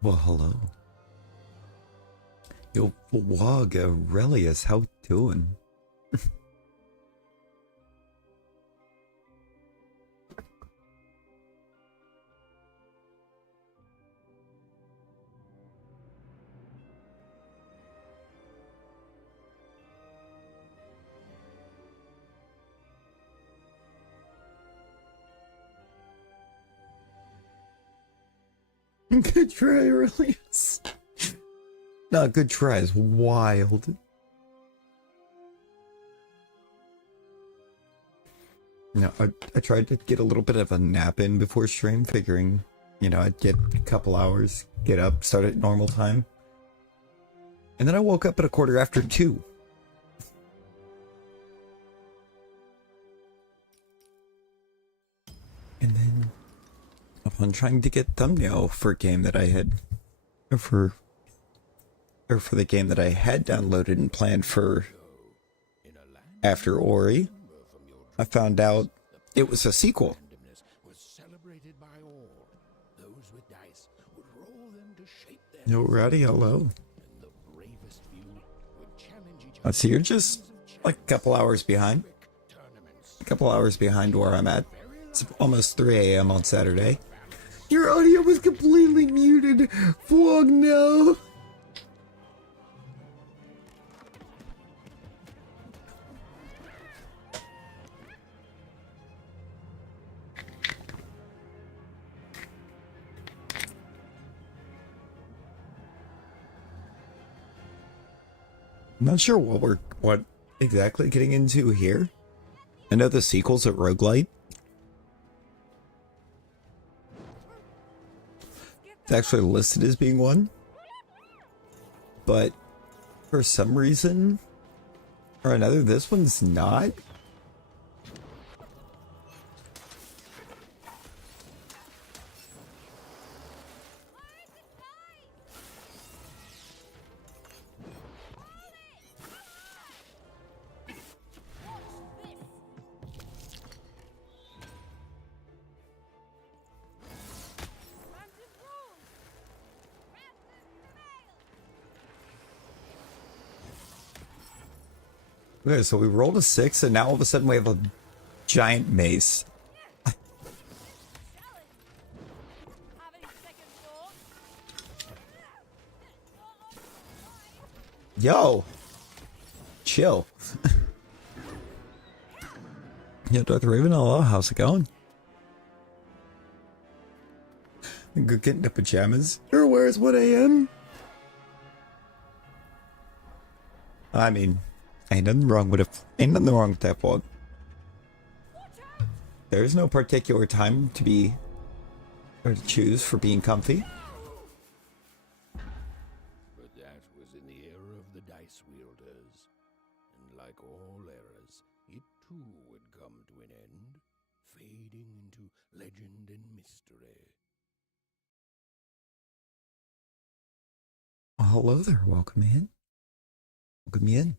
Well, hello. Yo, Wog, Aurelius, how doing? Good try, Aurelius. No, good try is wild. No, I tried to get a little bit of a nap in before stream, figuring, I'd get a couple hours, get up, start at normal time. And then I woke up at 2:15. And then, upon trying to get thumbnail for a game that I had, or for the game that I had downloaded and planned for after Ori, I found out it was a sequel. Alrighty, hello. Let's see, you're just like a couple hours behind. A couple hours behind where I'm at. It's almost 3 a.m. on Saturday. Your audio was completely muted. Fuck no. I'm not sure what exactly getting into here. I know the sequel's at Roguelite. It's actually listed as being one. But for some reason or another, this one's not. Okay, so we rolled a 6, and now all of a sudden we have a giant mace. Yo! Chill. Yo, Dr. Raven, hello, how's it going? Good getting to pajamas. Or where's 1 a.m.? I mean, ain't nothing wrong with that vlog. There's no particular time to be or to choose for being comfy. But that was in the era of the dice wielders, and like all eras, it too would come to an end, fading into legend and mystery. Oh, hello there, welcome in. Welcome in.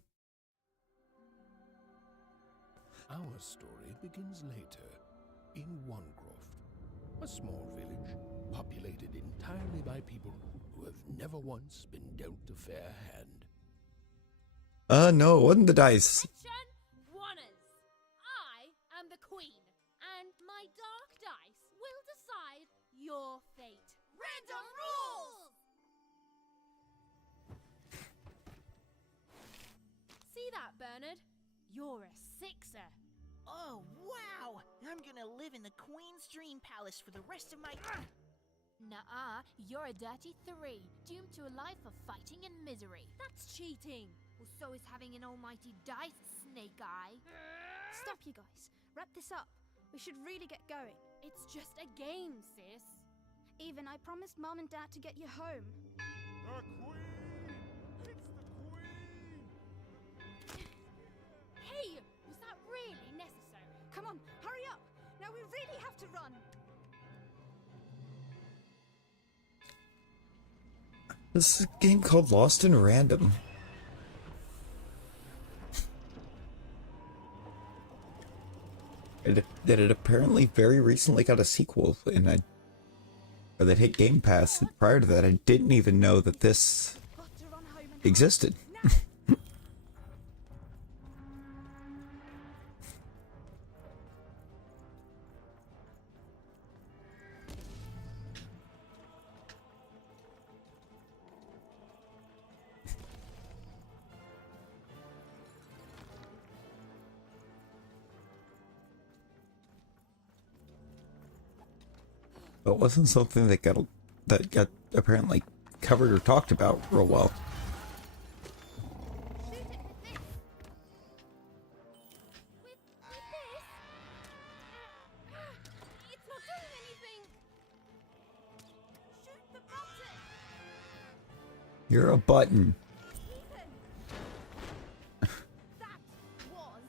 Our story begins later, in Onecroft, a small village populated entirely by people who have never once been dealt a fair hand. No, it wasn't the dice. Wanners. I am the queen, and my dark dice will decide your fate. Random rules! See that, Bernard? You're a sixer. Oh, wow! I'm gonna live in the Queen's Dream Palace for the rest of my... Nuh-uh, you're a dirty 3, doomed to a life of fighting and misery. That's cheating. Well, so is having an almighty dice, Snake Eye. Stop, you guys. Wrap this up. We should really get going. It's just a game, sis. Even I promised Mom and Dad to get you home. The Queen! It's the Queen! Hey, was that really necessary? Come on, hurry up! Now we really have to run! This is a game called Lost in Random. That it apparently very recently got a sequel, and or that hit Game Pass. Prior to that, I didn't even know that this Got to run home and existed. But it wasn't something that got apparently covered or talked about real well. shoot it with this. With this? It's not doing anything. Shoot the button. You're a button. Ethan. That was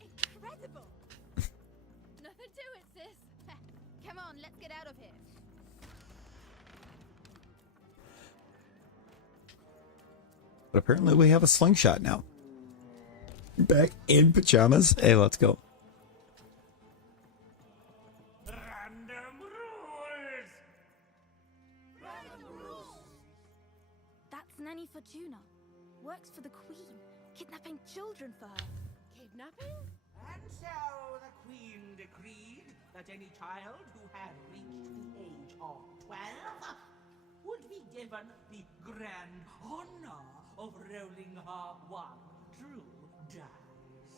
incredible. Nothing to it, sis. Come on, let's get out of here. But apparently we have a slingshot now. Back in pajamas. Hey, let's go. That's Nanny Fortuna. Works for the Queen, kidnapping children for her. Kidnapping? And so the Queen decreed that any child who had reached the age of 12 would be given the grand honor of rolling her one true dice,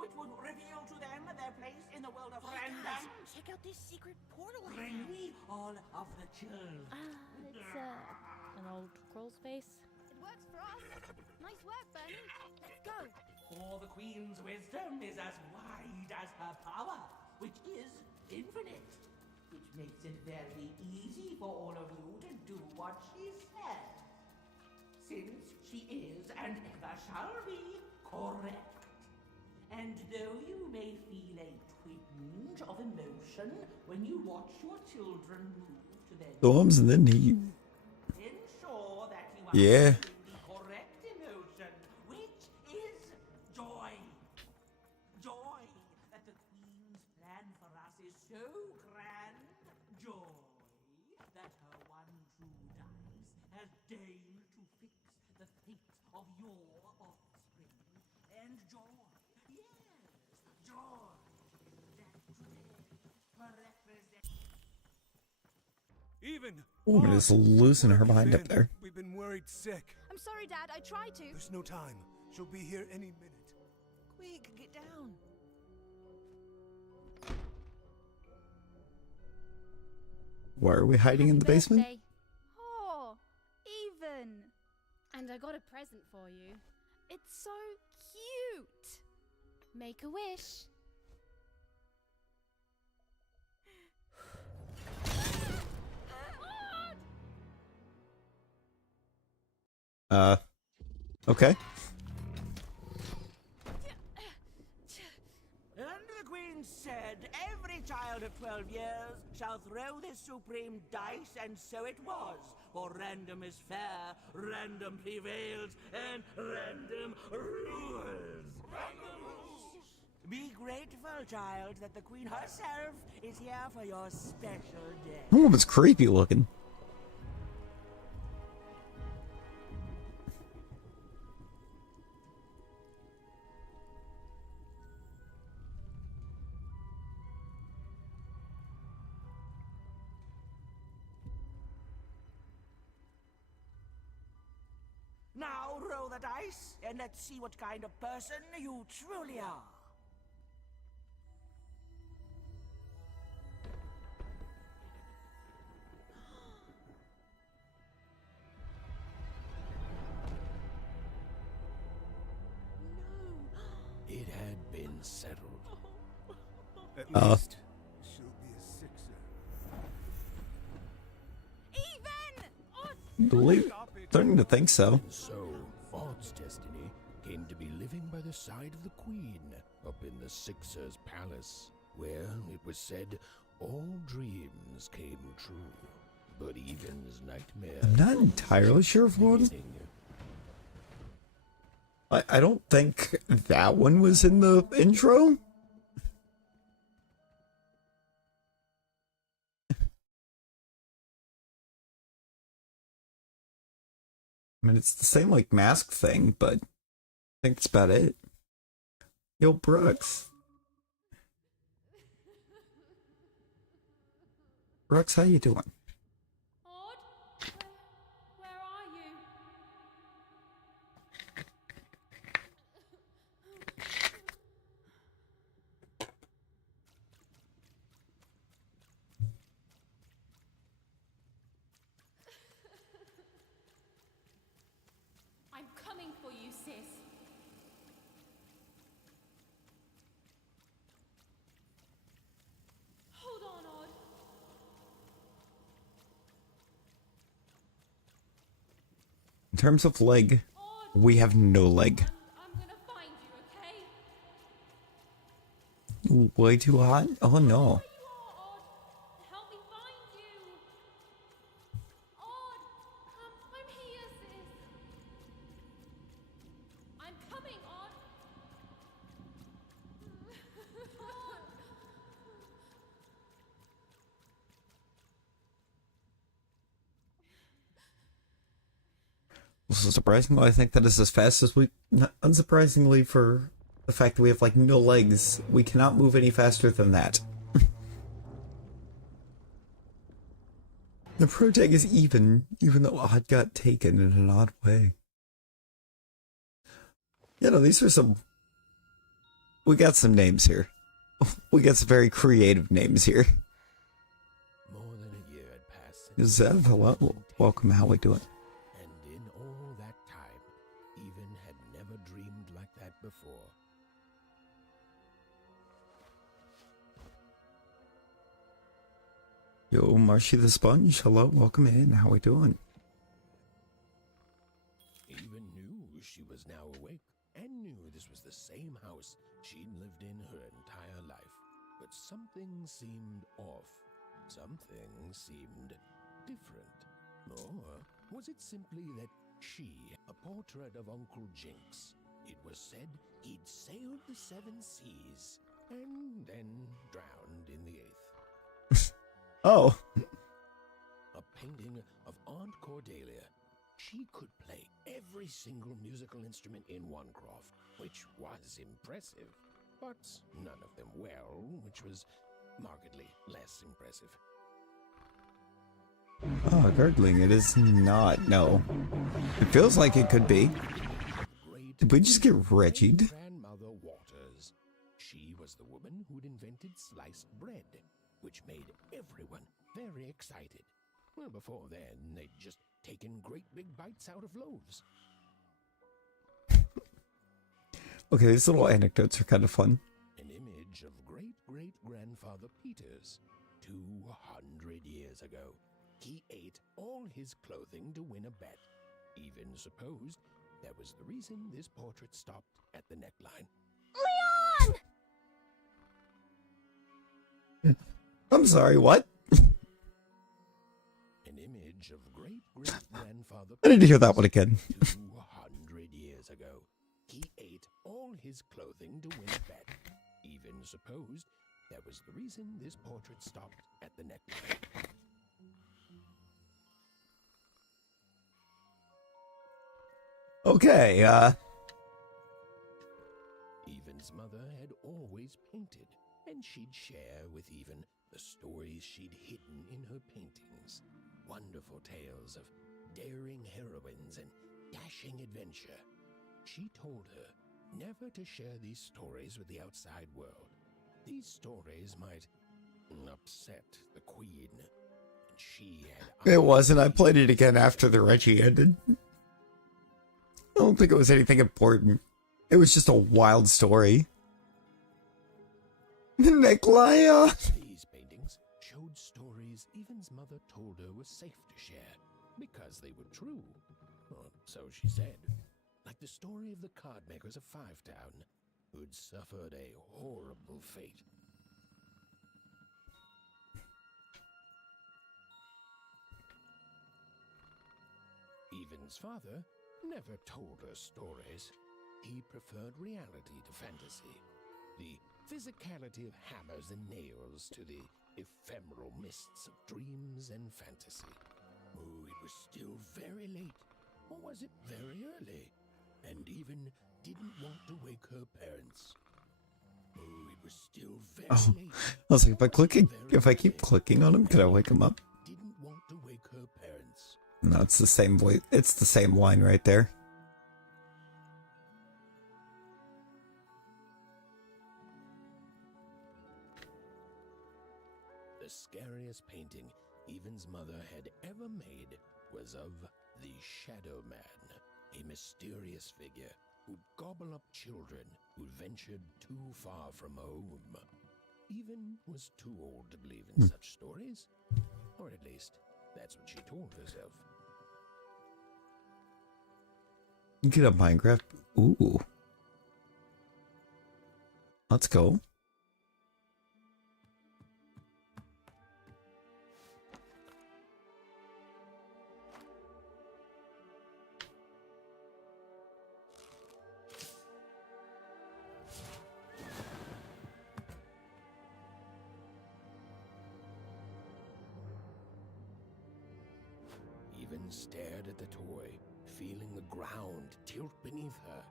which would reveal to them their place in the world of random. Check out this secret portal I Bring found. me all of the children. It's an old crawl's face. It works for us. Nice work, Bernie. Let's go. For the Queen's wisdom is as wide as her power, which is infinite, which makes it very easy for all of you to do what she says, since she is and ever shall be correct. And though you may feel a twinge of emotion when you watch your children move to their Storms and then he. ensure that you are Yeah. feeling the correct emotion, which is joy. Joy that the Queen's plan for us is so grand. Joy that her one true dice has deigned to fix the fate of your offspring. And joy, yes, joy that represents. Even. Woman is losing her mind up there. We've been worried sick. I'm sorry, Dad. I tried to. There's no time. She'll be here any minute. Quick, get down. Why are we hiding in the Happy basement? birthday. Oh, Even. And I got a present for you. It's so cute. Make a wish. Okay. And the Queen said, every child of 12 years shall throw this supreme dice, and so it was. For random is fair, random prevails, and random rules. Random rules! Be grateful, child, that the Queen herself is here for your special day. That woman's creepy looking. Now roll the dice, and let's see what kind of person you truly are. It had been settled. At Uh. least she'll be a sixer. Even. Oh, Believe, starting to think so. And so, Maud's destiny came to be living by the side of the Queen up in the Sixer's palace, where it was said all dreams came true. But Even's nightmare. I'm not entirely sure of one. I don't think that one was in the intro. mean, it's the same like mask thing, but I think that's about it. Yo, Brooks. Brooks, how you doing? Odd? Where are you? I'm coming for you, sis. Hold on, Odd. In terms of leg, we have no leg. I'm gonna find you, okay? Way too hot? Oh no. Where you are, Odd. Help me find you. Odd, I'm here, sis. I'm coming, Odd. Odd. So surprisingly, I think that is as fast as we... Unsurprisingly for the fact that we have, like, no legs, we cannot move any faster than that. The pro tag is even though Odd got taken in an odd way. You know, these are some... We got some names here. We got some very creative names here. More than a year had passed since Zev, hello. Welcome, how we doing? and in all that time, Even had never dreamed like that before. Yo, Marshy the Sponge, hello, welcome in, how we doing? Even knew she was now awake and knew this was the same house she'd lived in her entire life. But something seemed off. Something seemed different. Or was it simply that she, a portrait of Uncle Jinx, it was said he'd sailed the 7 seas and then drowned in the 8th? Oh, A painting of Aunt Cordelia. She could play every single musical instrument in Onecroft, which was impressive, but none of them well, which was markedly less impressive. oh, gurgling, it is not, no. It feels like it could be. Did we just get Regied? Grandmother Waters. She was the woman who'd invented sliced bread, which made everyone very excited. Well, before then, they'd just taken great big bites out of loaves. Okay, these little anecdotes are kind of fun. An image of great-great-grandfather Peters, 200 years ago. He ate all his clothing to win a bet. Even supposed that was the reason this portrait stopped at the neckline. I'm sorry, what? An image of great-great-grandfather I need to hear that one again. 200 years ago. He ate all his clothing to win a bet. Even supposed that was the reason this portrait stopped at the neckline. Okay, Even's mother had always painted, and she'd share with Even the stories she'd hidden in her paintings. Wonderful tales of daring heroines and dashing adventure. She told her never to share these stories with the outside world. These stories might upset the queen. And she had... it wasn't. I played it again after the Reggie ended. I don't think it was anything important. It was just a wild story. Neklaya! These paintings showed stories Even's mother told her were safe to share because they were true. Or so she said. Like the story of the card makers of Fivetown, who'd suffered a horrible fate. Even's father never told her stories. He preferred reality to fantasy. The physicality of hammers and nails to the ephemeral mists of dreams and fantasy. Oh, it was still very late Or was it very early? And even didn't want to wake her parents? Oh, it was still very Oh, late. I was like, if I Very keep late. clicking on him, could I wake him up? Didn't want to wake her parents. No, it's the same voice. It's the same line right there. The scariest painting Evan's mother had ever made was of the Shadow Man, a mysterious figure who'd gobble up children who ventured too far from home. Even was too old to believe in such stories, or at least that's what she told herself. Get up Minecraft. Ooh. Let's go. Even stared at the toy, feeling the ground tilt beneath her.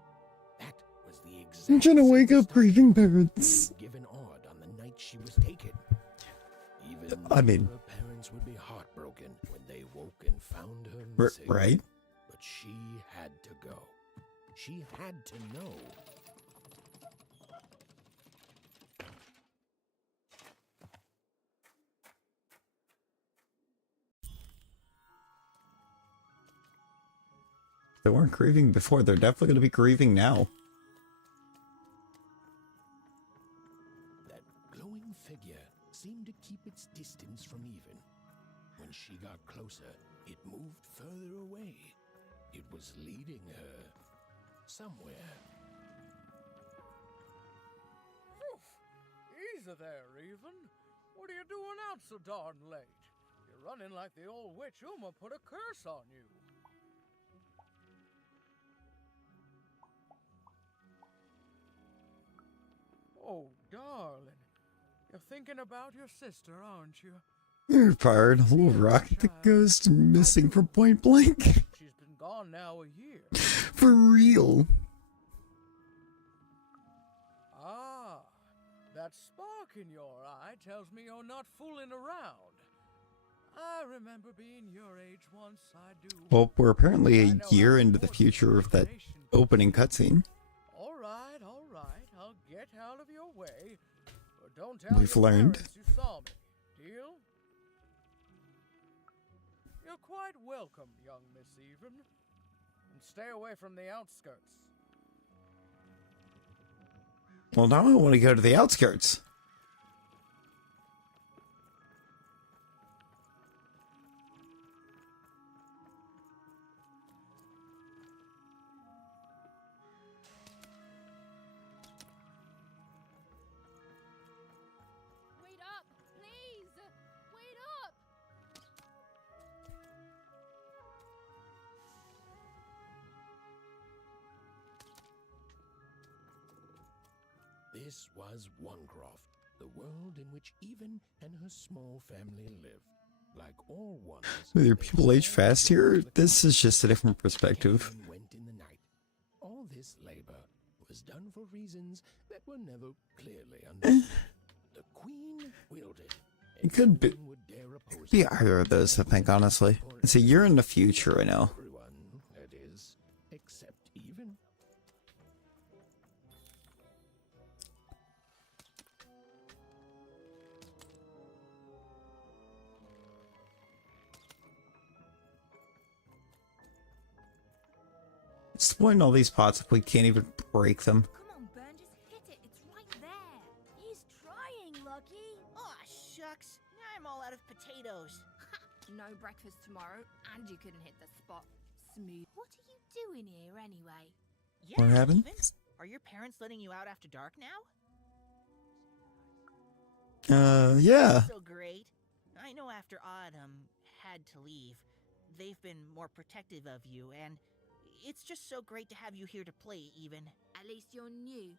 That was the exact I'm trying to wake same up stuff grieving parents. given Odd on the night she was taken. Even I mean- her parents would be heartbroken when they woke and found her missing. Right? But she had to go. She had to know. They weren't grieving before. They're definitely going to be grieving now. That glowing figure seemed to keep its distance from Even. When she got closer, it moved further away. It was leading her somewhere. Easy there, Even. What are you doing out so darn late? You're running like the old witch Uma put a curse on you. Oh, darling. You're thinking about your sister, aren't you? You're fired. A little rocket that goes to missing from point blank. She's been gone now a year. For real. Ah, that spark in your eye tells me you're not fooling around. I remember being your age once, I do. Well, we're apparently I a know year how into the important future of that information opening cutscene. All right. I'll get out of your way. But don't tell We've your learned. parents you saw me. Deal? You're quite welcome, young Miss Even. And stay away from the outskirts. Well, now I want to go to the outskirts. Wait up, please! Wait up! This was Onecroft, the world in which Even and her small family lived. Like all ones, With your they people age all fast lived here, in the this is country. just a different perspective. Came and went in the night. All this labor was done for reasons that were never clearly understood. The Queen willed it. It and could no be- one would dare oppose Be it. either of those, I think, honestly. It's a year in the future, I know. Everyone, that is, except Even. What's the point in all these pots if we can't even break them? Come on, Burn, just hit it. It's right there. He's trying, Lucky. Aw, shucks. Now I'm all out of potatoes. No breakfast tomorrow, and you couldn't hit the spot. Smooth. What are you doing here anyway? Yeah, What happened? Even? Are your parents letting you out after dark now? Yeah. So great. I know after Autumn had to leave, they've been more protective of you, and it's just so great to have you here to play, Even. At least you're new.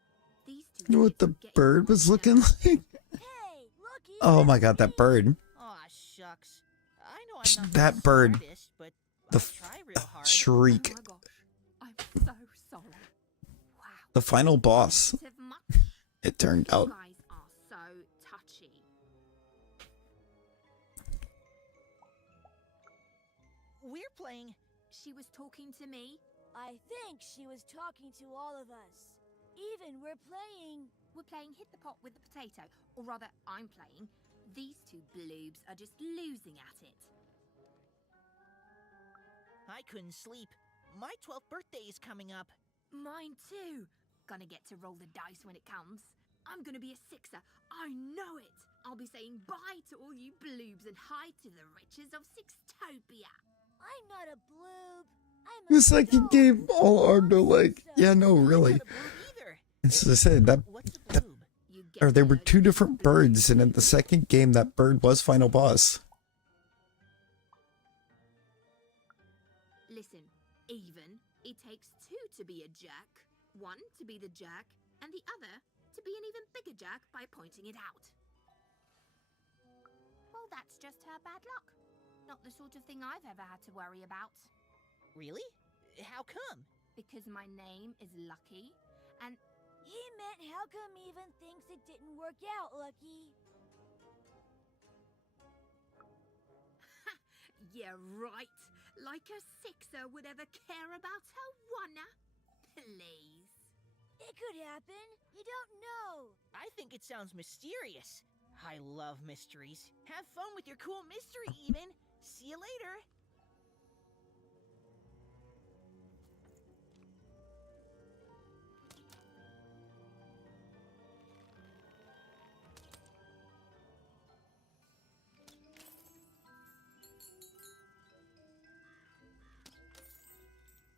These two You know what idiots the are getting bird was washed looking out. like? Hey, Lucky. Oh my god, that bird. Aw, shucks. I know I'm not That the bird. smartest, but The Try real hard. shriek. Oh my gosh. I'm so sorry. Wow. The final boss, Sensitive much? it turned You out. guys are so touchy. We're playing. She was talking to me. I think she was talking to all of us. Even we're playing. We're playing Hit the Pot with the Potato. Or rather, I'm playing. These two bloobs are just losing at it. I couldn't sleep. My 12th birthday is coming up. Mine too. Gonna get to roll the dice when it comes. I'm gonna be a sixer. I know it. I'll be saying bye to all you bloobs and hi to the riches of Sixtopia. I'm not a bloob. I'm a The second game, all armed are like, yeah, no, really. I'm not a bloob either. As I said, that, What's a that bloob? You get or there were the two idea, different birds, and in the second game, that bird was final boss. Listen, even, it takes two to be a jerk. One to be the jerk, and the other to be an even bigger jerk by pointing it out. Well, that's just her bad luck. Not the sort of thing I've ever had to worry about. Really? How come? Because my name is Lucky, and He meant how come even thinks it didn't work out, Lucky? yeah, right. Like a sixer would ever care about her oneer. Please. It could happen. You don't know. I think it sounds mysterious. I love mysteries. Have fun with your cool mystery, even. See you later.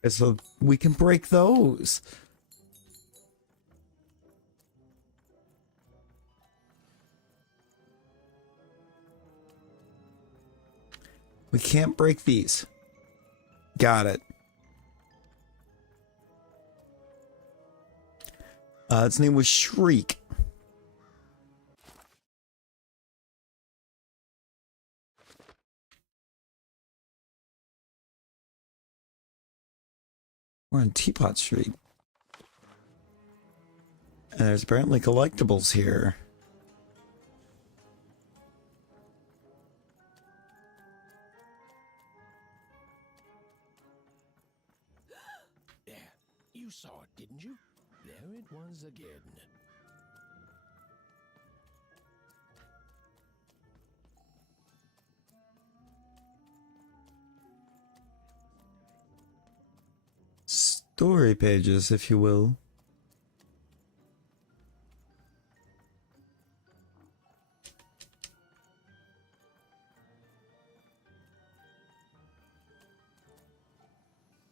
So we can break those. We can't break these. Got it. Its name was Shriek. We're on Teapot Street. And there's apparently collectibles here. Yeah, you saw it, didn't you? There it was again. Story pages, if you will.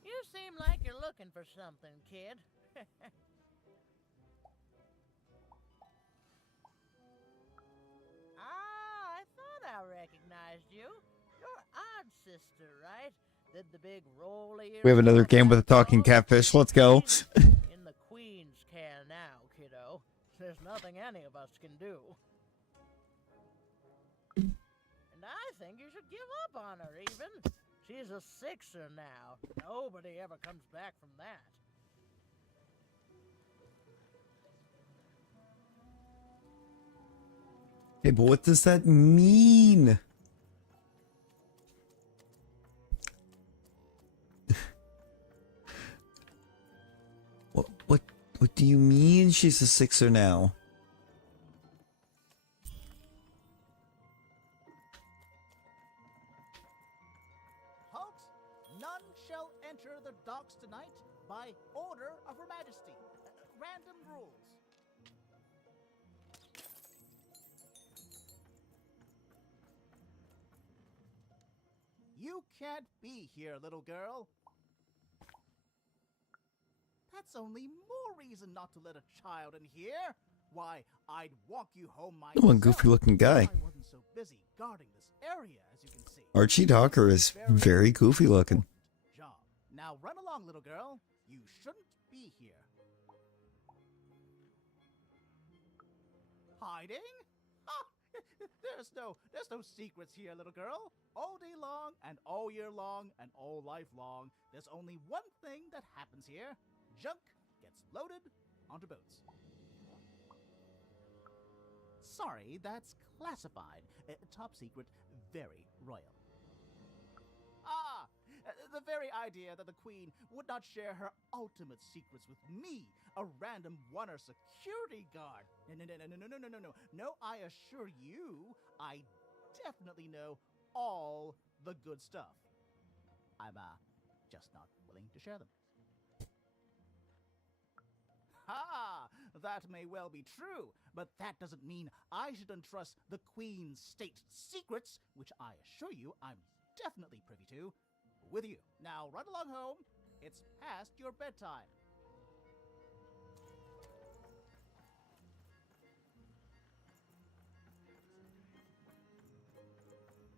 You seem like you're looking for something, kid. I thought I recognized you. You're Odd Sister, right? Did the big roll ears. We have another game with a talking catfish. Let's go. In the Queen's can now, kiddo. There's nothing any of us can do. And I think you should give up on her, even. She's a sixer now. Nobody ever comes back from that. Hey, but what does that mean? What do you mean she's a sixer now? Halt! None shall enter the docks tonight by order of Her Majesty. Random rules. You can't be here, little girl. That's only more reason not to let a child in here. Why, I'd walk you home myself. Oh, a goofy-looking guy. I wasn't so busy guarding this area, as you can see. Archie Docker is very goofy looking. Job. Now run along, little girl. You shouldn't be here. Hiding? Ha! There's no secrets here, little girl. All day long and all year long and all life long, there's only one thing that happens here. Junk gets loaded onto boats. Sorry, that's classified. Top secret, very royal. The very idea that the Queen would not share her ultimate secrets with me, a random Wonder security guard. No, I assure you, I definitely know all the good stuff. I'm, just not willing to share them. That may well be true, but that doesn't mean I should entrust the Queen's state secrets, which I assure you I'm definitely privy to, with you. Now run along home. It's past your bedtime.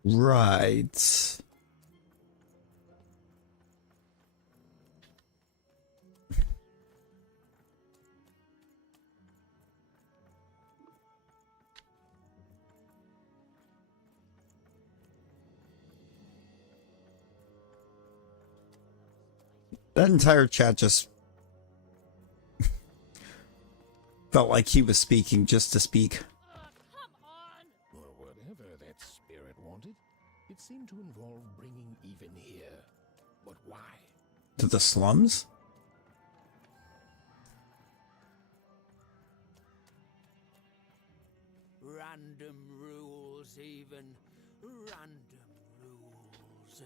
Right. That entire chat just felt like he was speaking just to speak. Well, whatever that spirit wanted, it seemed to involve bringing even here. But why? To the slums? Random rules, even. Random rules.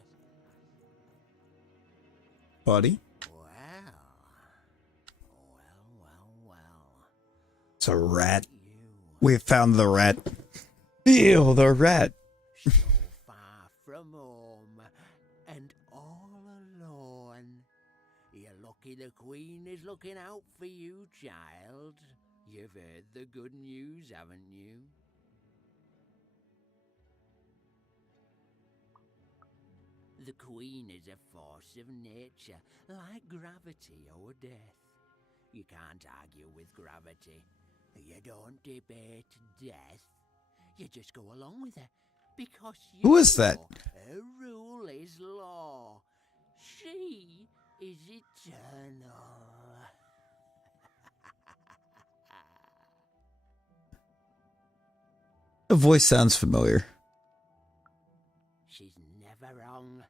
Buddy? Well. It's a rat. We found the rat. Ew, the rat. So far from home and all alone. You're lucky the Queen is looking out for you, child. You've heard the good news, haven't you? The Queen is a force of nature, like gravity or death. You can't argue with gravity. You don't debate death. You just go along with her, because you Who is that? know her rule is law. She is eternal. The voice sounds familiar. She's never wrong.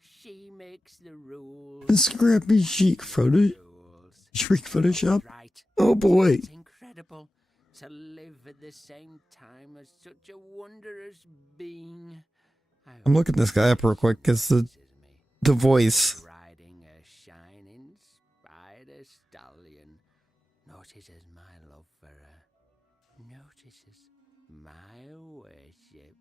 She makes the rules. Scrappy Chic photo. Shriek Photoshop. Right. Oh boy. It's incredible to live at the same time as such a wondrous being. I'm looking this guy up real quick because the voice. Riding a shining spider stallion notices my love for her. Notices my worship.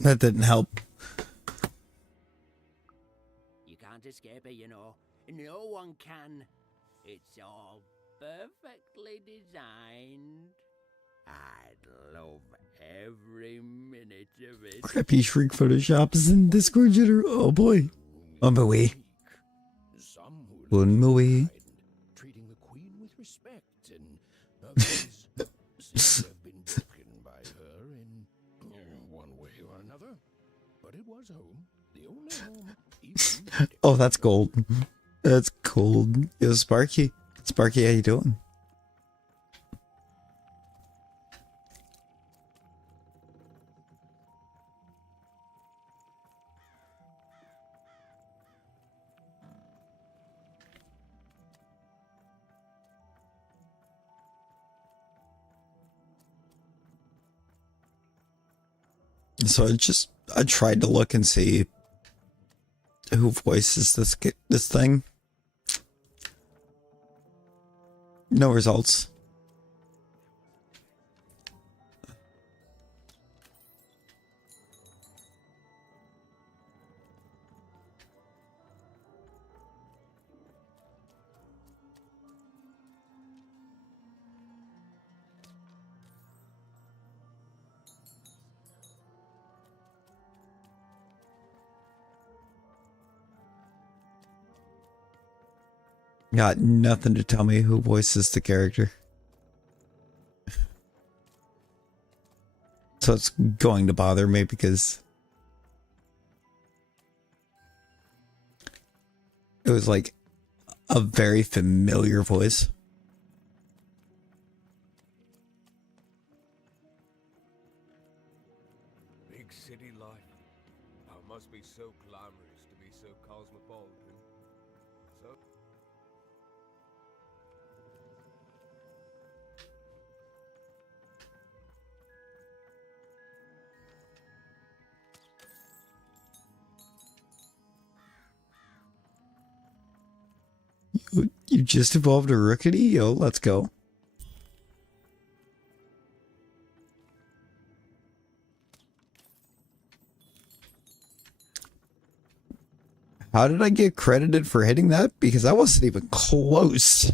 That didn't help. You can't escape it, you know. No one can. It's all perfectly designed. I'd love every minute of it. Crappy Shriek Photoshop is in Discord jitter. Oh boy. On my way. Some who On my way. treating the Queen with respect, and others seem to have been broken by her in one way or another. But it was home, the only home. Even Oh, that's gold. That's cold. Yo, Sparky. Sparky, how you doing? So I tried to look and see who voices this thing. No results. Got nothing to tell me who voices the character. So it's going to bother me because it was like a very familiar voice. Big city life. Oh, it must be so glamorous to be so cosmopolitan. So You just evolved a Rookity? Yo, let's go. How did I get credited for hitting that? Because I wasn't even close.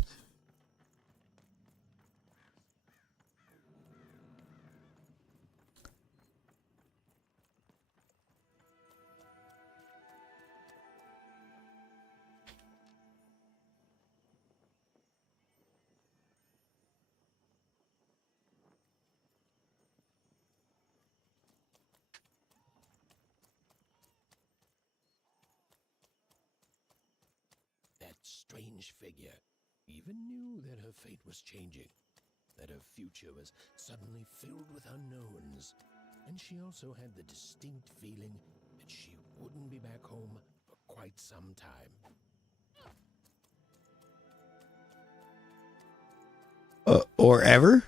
That strange figure even knew that her fate was changing, that her future was suddenly filled with unknowns, and she also had the distinct feeling that she wouldn't be back home for quite some time. Or ever?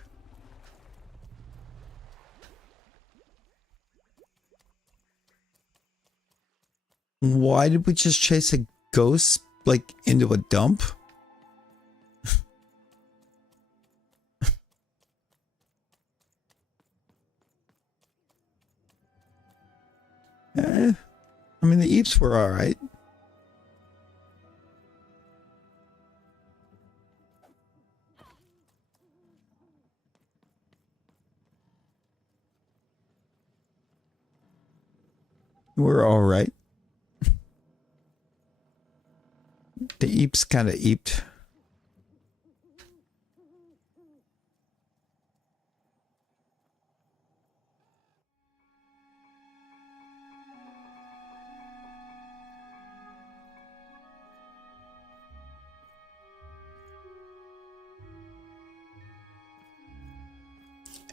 Why did we just chase a ghost, like, into a dump? I mean, the Eeps were alright. We're alright. The Eeps kind of eeped.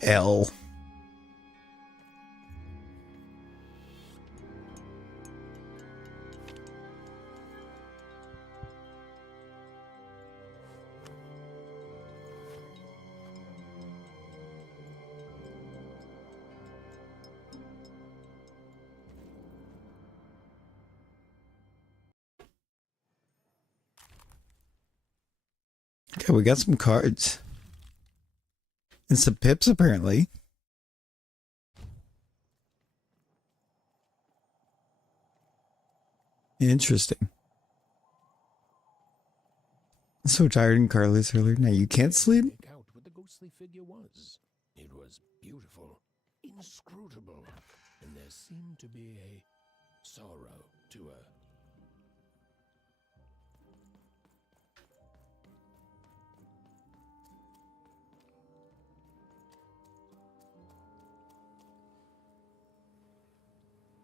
L. Okay, we got some cards. And some pips, apparently. Interesting. I'm so tired and Carly's earlier. Now you can't sleep? Make out what the ghostly figure was. It was beautiful, inscrutable, and there seemed to be a sorrow to her.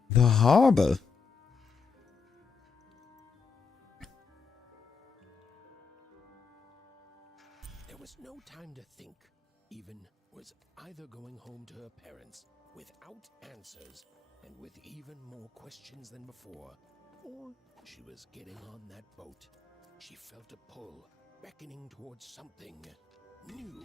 The harbor. There was no time to think. Even was either going home to her parents without answers and with even more questions than before, or she was getting on that boat. She felt a pull, beckoning towards something new.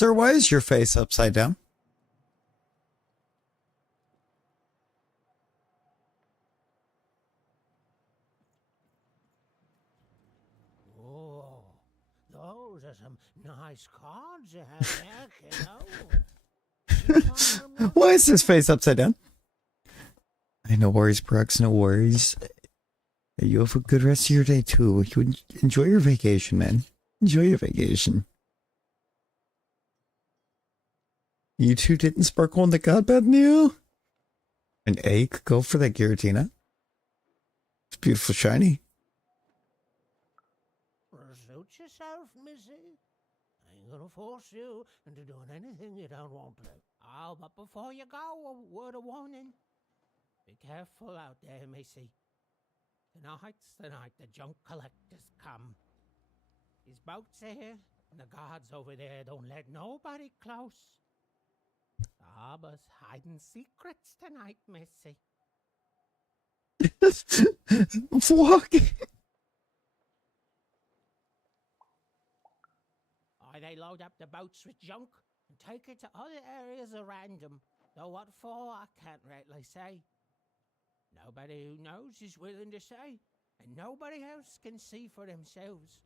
Sir, why is your face upside down? Oh, those are some nice cards you have there, kiddo. Why is his face upside down? Hey, no worries, Brooks, no worries. You have a good rest of your day, too. You enjoy your vacation, man. Enjoy your vacation. You two didn't sparkle on the godbed new? An A could go for that Giratina. It's beautiful, shiny. Suit yourself, missy. I ain't gonna force you into doing anything you don't want to. Oh, but before you go, a word of warning. Be careful out there, missy. Tonight's the night the junk collectors come. His boat's here, and the guards over there don't let nobody close. The harbor's hiding secrets tonight, missy. Fuck. Or they load up the boats with junk and take it to other areas around them. Though what for, I can't rightly say. Nobody who knows is willing to say, and nobody else can see for themselves.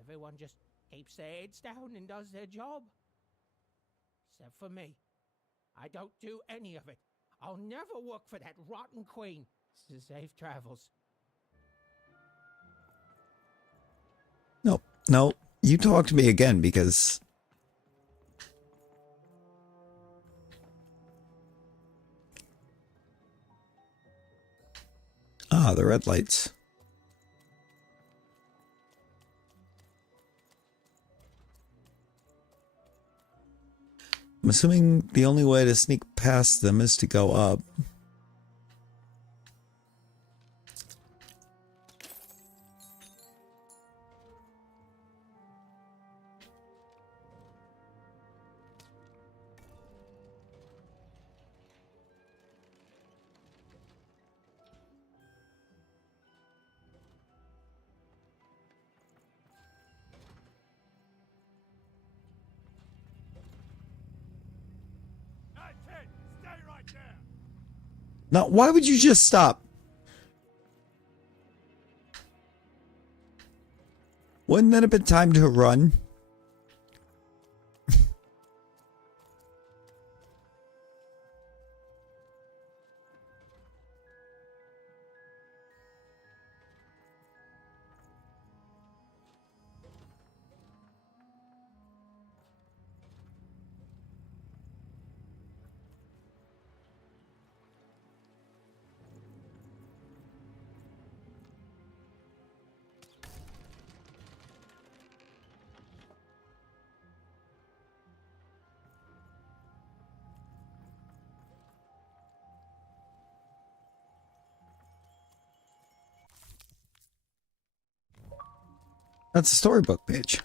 Everyone just keeps their heads down and does their job. Except for me. I don't do any of it. I'll never work for that rotten queen. Safe travels. No, you talk to me again because... Ah, the red lights. I'm assuming the only way to sneak past them is to go up. Now, why would you just stop? Wouldn't that have been time to run? That's a storybook page.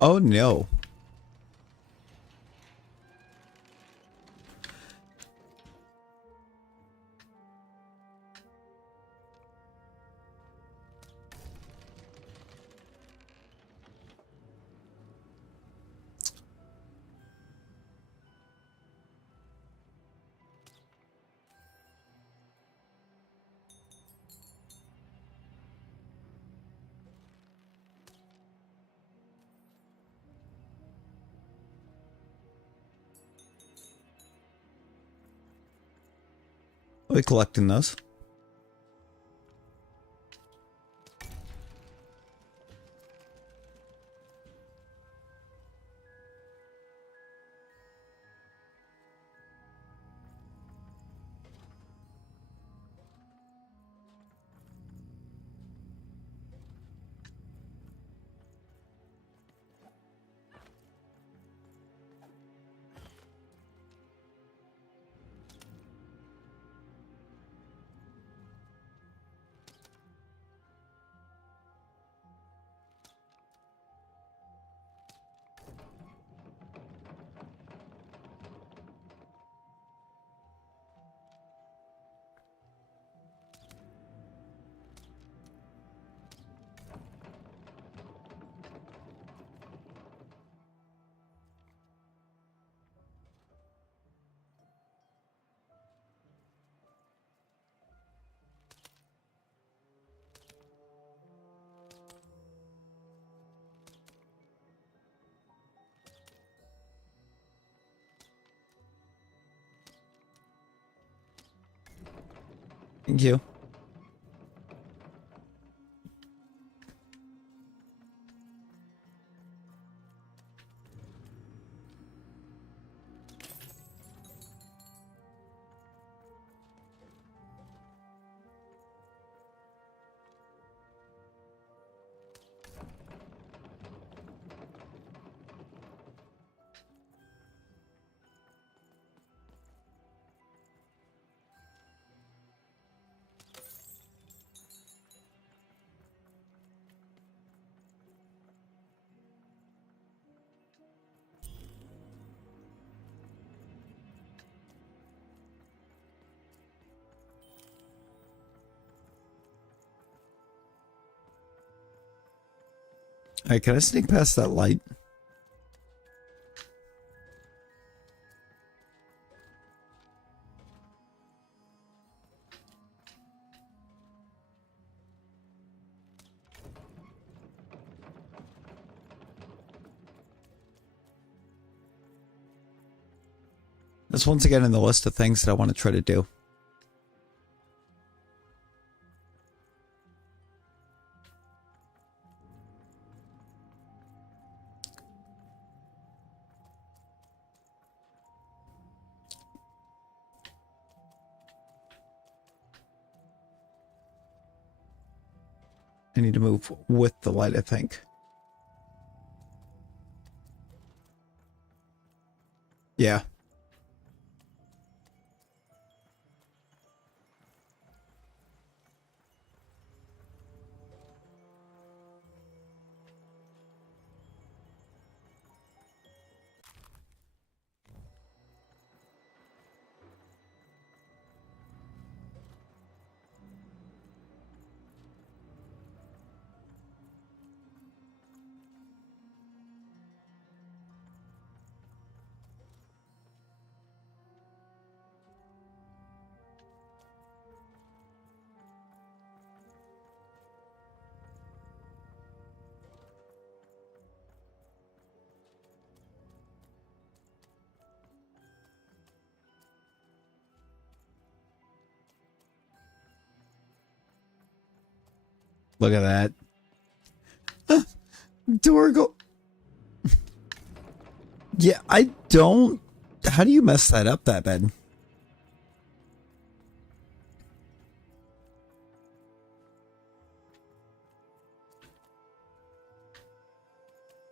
Oh no. Are we collecting those? Thank you. All right, can I sneak past that light? That's once again in the list of things that I want to try to do. I need to move with the light, I think. Yeah. Look at that. Dorgle. Yeah, I don't... How do you mess that up that bad?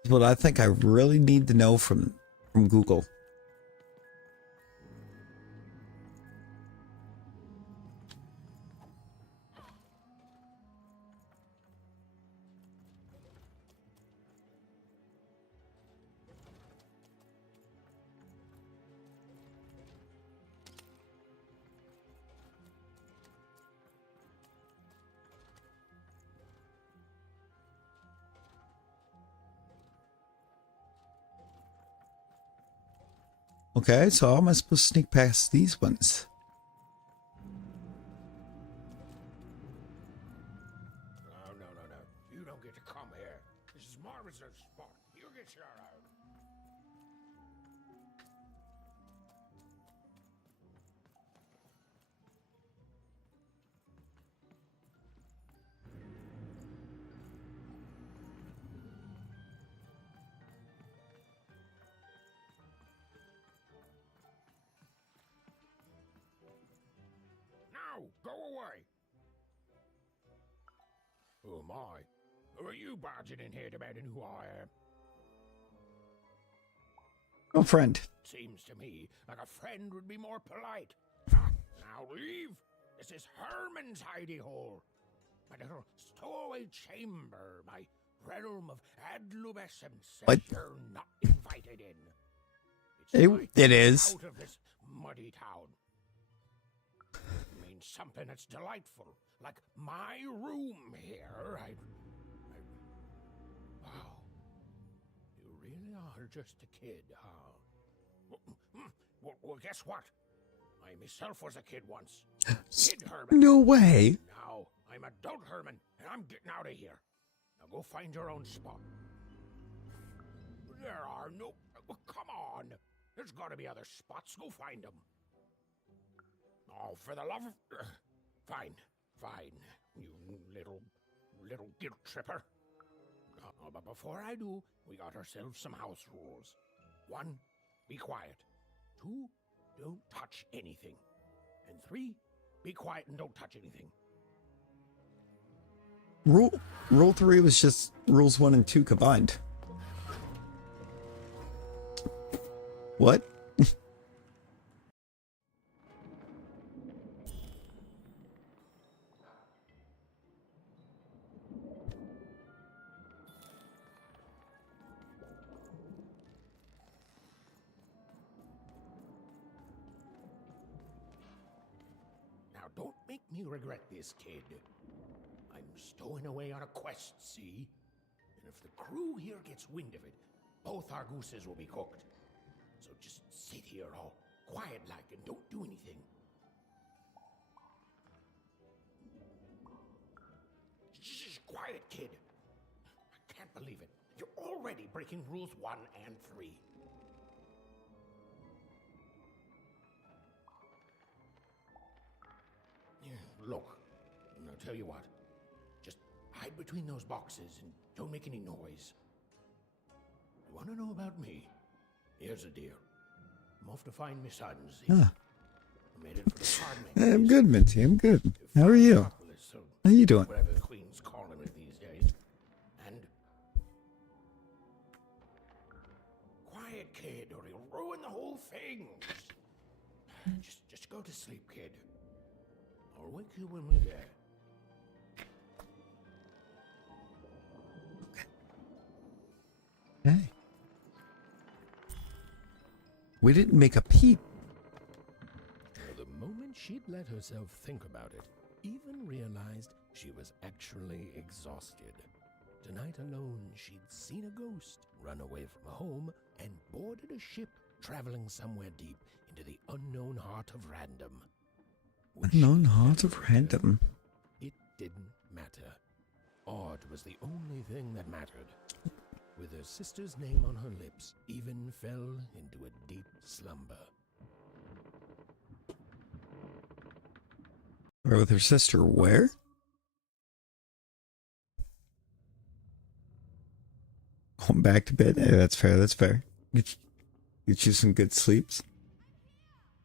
What I think I really need to know from Google. Okay, so how am I supposed to sneak past these ones? No. You don't get to come here. This is my reserved spot. You get your own. Now, go away. Who am I? Who are you barging in here demanding who I am? Oh, friend. Seems to me like a friend would be more polite. Ah, now leave. This is Herman's hidey hole. My little stowaway chamber, my realm of adlubescence that you're not invited in. It's time to It get is. out of this muddy town. It means something that's delightful, like my room here. Wow. You really are just a kid, huh? Well, guess what? I myself was a kid once. Kid Herman. No way. Now I'm adult Herman, and I'm getting out of here. Now go find your own spot. There are no... Come on. There's got to be other spots. Go find them. Oh, for the love of... Fine, fine, you little guilt tripper. But before I do, we got ourselves some house rules. 1, be quiet. 2, don't touch anything. And 3, be quiet and don't touch anything. Rule 3 was just rules 1 and 2 combined. What? Now don't make me regret this, kid. I'm stowing away on a quest, see? And if the crew here gets wind of it, both our gooses will be cooked. So just sit here all quiet-like and don't do anything. Shh, quiet, kid. I can't believe it. You're already breaking rules 1 and 3. Yeah, look, I'll tell you what. Just hide between those boxes and don't make any noise. You want to know about me? Here's a deal. I'm off to find my sons. Huh. I'm headed for the card I'm good, Minty. I'm good. How are you? How you doing? Whatever the Queen's calling it these days. And quiet, kid, or he'll ruin the whole thing. Just go to sleep, kid. I'll wake you when we're there. Hey. We didn't make a peep. The moment she'd let herself think about it, even realized she was actually exhausted. Tonight alone, she'd seen a ghost, run away from home, and boarded a ship traveling somewhere deep into the unknown heart of random. Unknown heart of random. It didn't matter. Odd was the only thing that mattered. With her sister's name on her lips, Even fell into a deep slumber. Or with her sister, where? Going back to bed? Hey, that's fair, that's fair. Get you some good sleeps.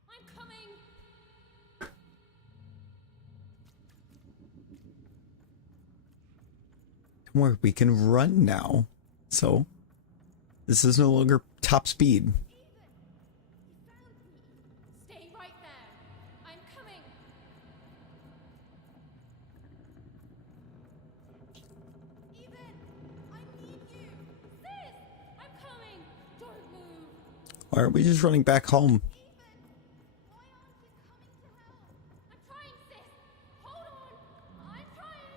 I'm coming. Don't worry, we can run now. So, this is no longer top speed. Stay right there. I'm coming. Even, I need you. Sis, I'm coming. Don't move. Why aren't we just running back home? Why aren't you coming to help? I'm trying, sis. Hold on. I'm trying.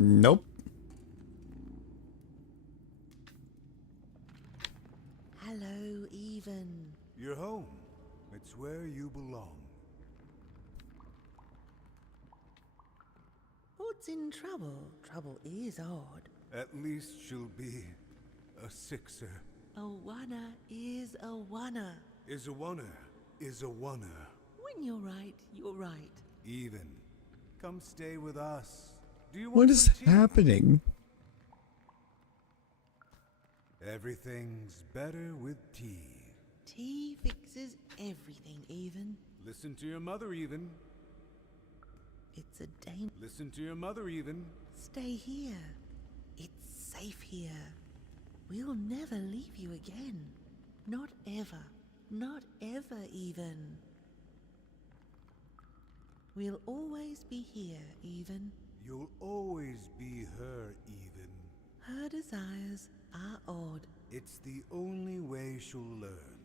Nope. Hello, Even. You're home. It's where you belong. What's in trouble? Trouble is odd. At least she'll be a sixer. A wanna is a wanna. Is a wanna. Is a wanna. When you're right, you're right. Even. Come stay with us. Do you want What is some tea? happening? Everything's better with tea. Tea fixes everything, Even. Listen to your mother, Even. It's a danger. Listen to your mother, Even. Stay here. It's safe here. We'll never leave you again. Not ever. Not ever, Even. We'll always be here, Even. You'll always be her, Even. Her desires are odd. It's the only way she'll learn.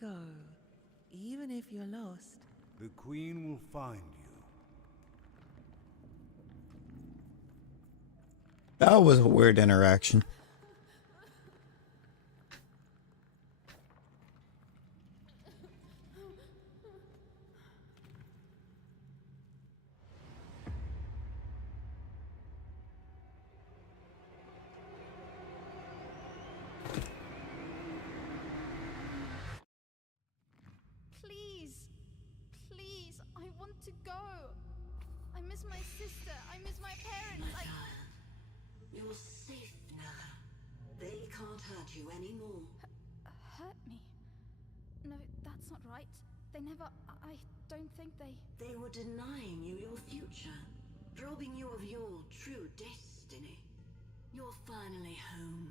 Go. Even if you're lost. The Queen will find you. That was a weird interaction. Please. Please, I want to go. I miss my sister. I miss my parents. You're safe now. They can't hurt you anymore. Hurt me? No, that's not right. They never... I don't think they... They were denying you your future, robbing you of your true destiny. You're finally home.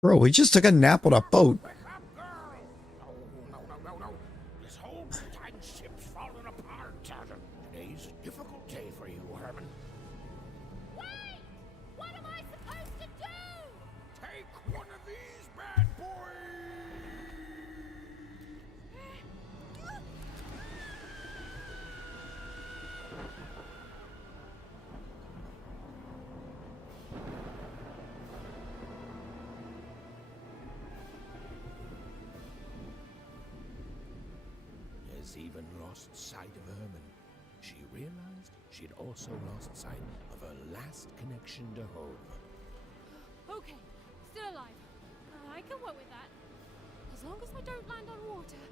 Bro, we just took a nap on a boat. No. This whole ship's falling apart. Today's a difficult day for you, Herman. Wait! What am I supposed to do? Take one of these bad boys! Has even lost sight of Herman. She realized she'd also lost sight of her last connection to home. Okay, still alive. I can work with that. As long as I don't land on water,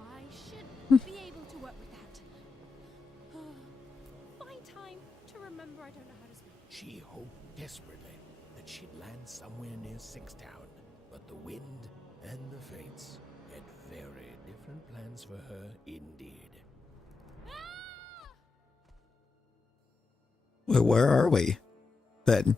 I should be able to work with that. Find time to remember I don't know how to swim. She hoped desperately that she'd land somewhere near Sixtown, but the wind and the fates had very different plans for her indeed. Wait, where are we then?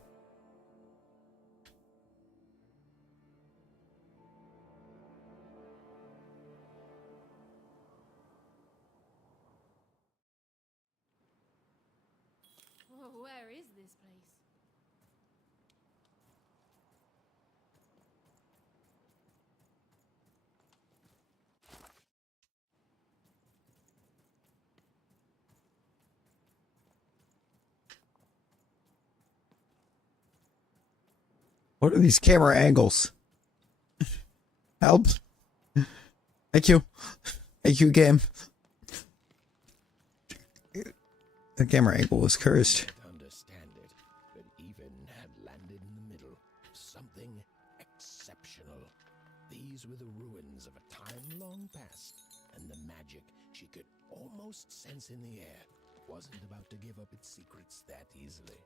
Oh, where is this place? What are these camera angles? Help. Thank you. Thank you, game. The camera angle was cursed. Understand it, but even had landed in the middle of something exceptional. These were the ruins of a time long past, and the magic she could almost sense in the air wasn't about to give up its secrets that easily.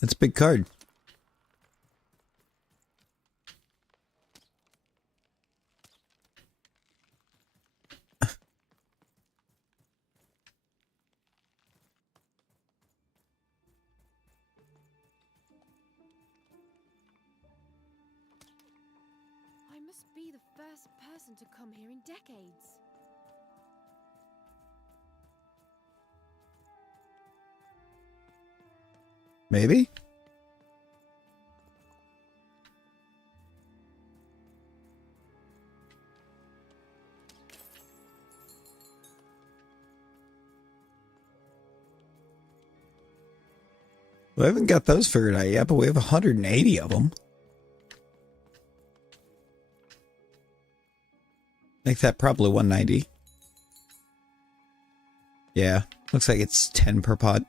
That's a big card. I must be the first person to come here in decades. Maybe? We haven't got those figured out yet, but we have 180 of them. Make that probably 190. Yeah, looks like it's 10 per pot.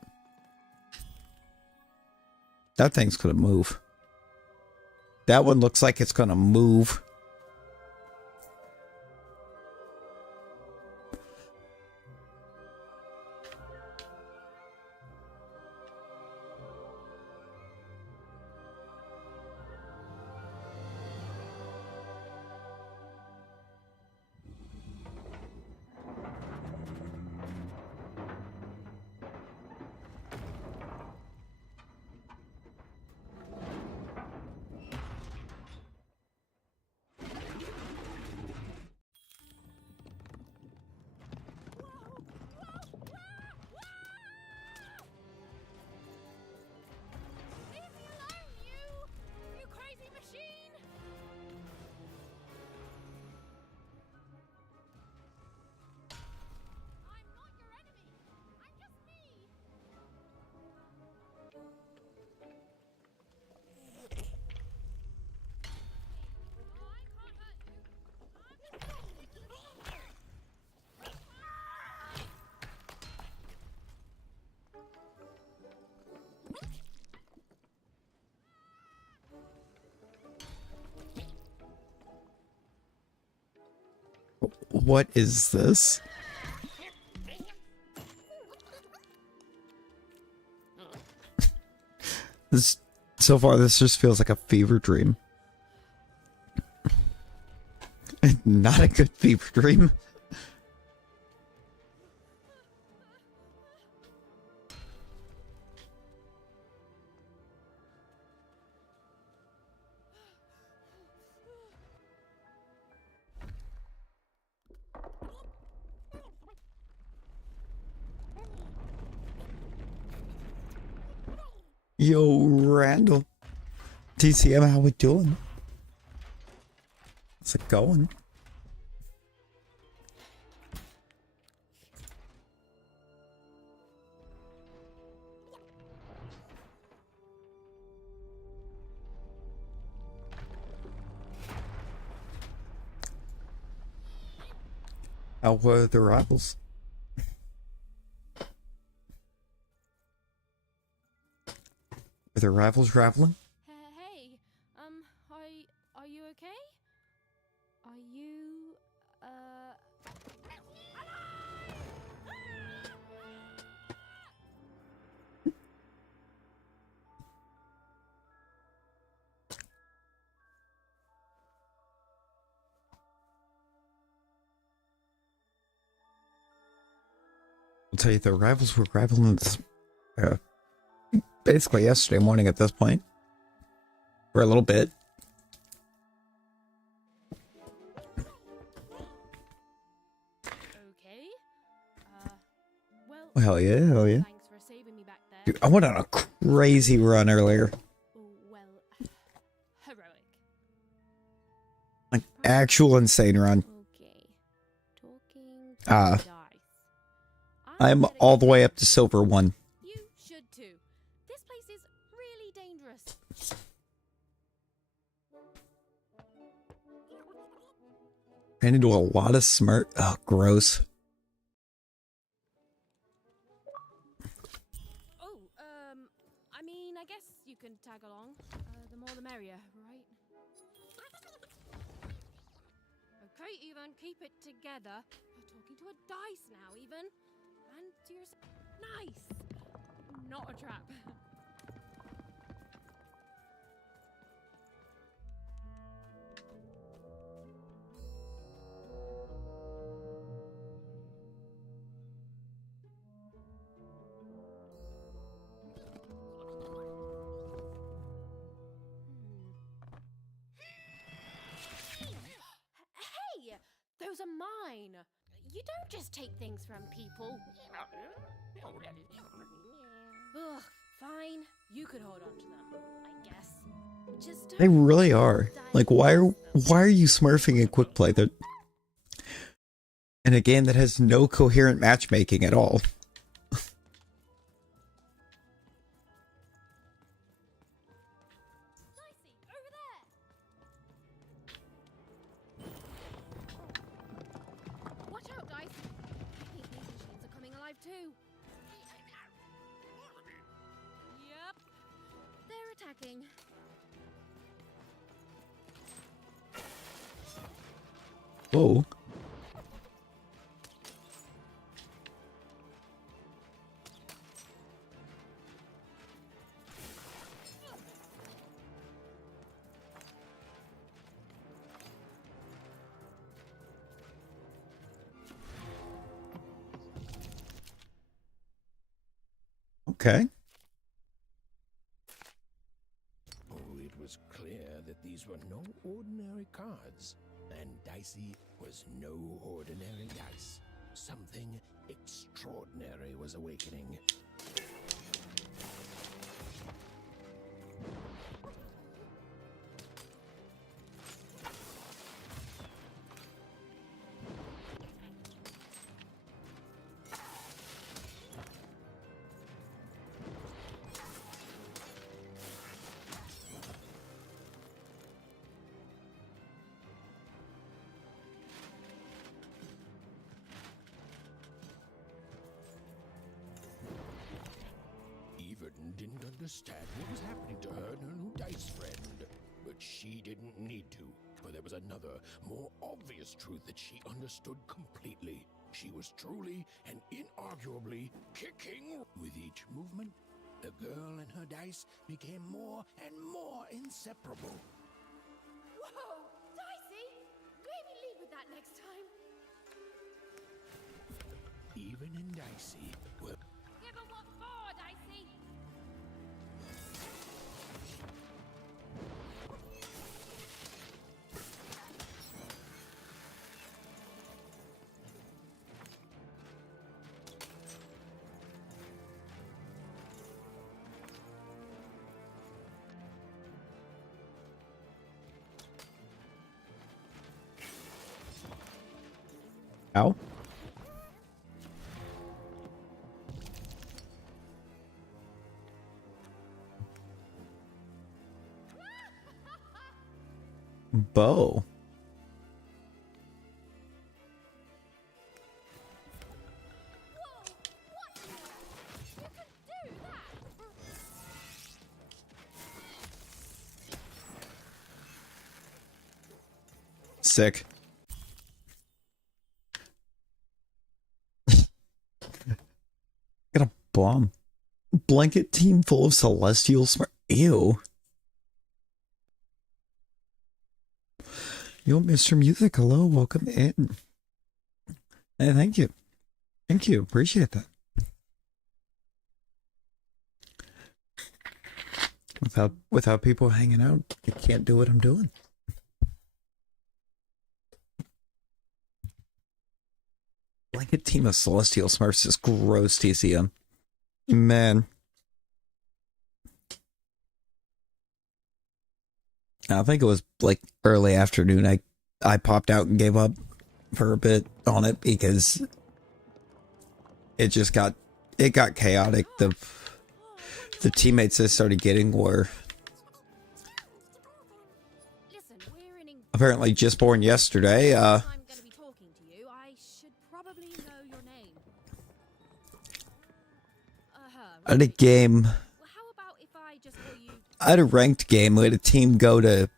That thing's gonna move. That one looks like it's gonna move. What is this? This so far, this just feels like a fever dream. Not a good fever dream. Yo, Randall. TCM, how we doing? How's it going? How were the rivals? Are the rivals traveling? Hey, are you okay? Are you, I'll tell you, the rivals were rivaling this, basically yesterday morning at this point. For a little bit. okay? Well, Hell yeah, hell yeah. thanks for saving me back there. Dude, I went on a crazy run earlier. Well, heroic. Like, actual insane run. Okay. Talking to dice. I'm all the way up to silver 1. You should too. This place is really dangerous. Ran into a lot of smart. Oh, gross. Oh, I mean, I guess you can tag along. The more the merrier, right? Okay, Ethan, keep it together. You're talking to a dice now, Ethan. And to yourself. Nice! Not a trap. Hey! Those are mine! You don't just take things from people. Ugh, fine. You could hold on to them, I guess. Just They really are. Like, why are you smurfing in quick play that in a game that has no coherent matchmaking at all? watch out, Dice. I think these machines are coming alive too. Yep. They're attacking. Whoa. Okay. Oh, it was clear that these were no ordinary cards, and Dicey was no ordinary dice. Something extraordinary was awakening. Didn't understand what was happening to her and her new dice friend, but she didn't need to. But there was another, more obvious truth that she understood completely. She was truly and inarguably kicking. With each movement, the girl and her dice became more and more inseparable. Whoa! Dicey! Maybe lead with that next time. Even in Dicey, well, Give her what for, Dicey! Ow. Bow. Sick. Got a bomb. Blanket team full of celestial smart. Ew. Yo, Mr. Music, hello, welcome in. Hey, thank you. Thank you, appreciate that. Without people hanging out, you can't do what I'm doing. Blanket team of celestial smurfs is gross, TCM. Man. I think it was like early afternoon. I popped out and gave up for a bit on it because it just got chaotic. The teammates I started getting were apparently just born yesterday. I'm going to be talking to you. I should probably know your name. I had a game. Well, how about if I just call you? I had a ranked game. We had a team go to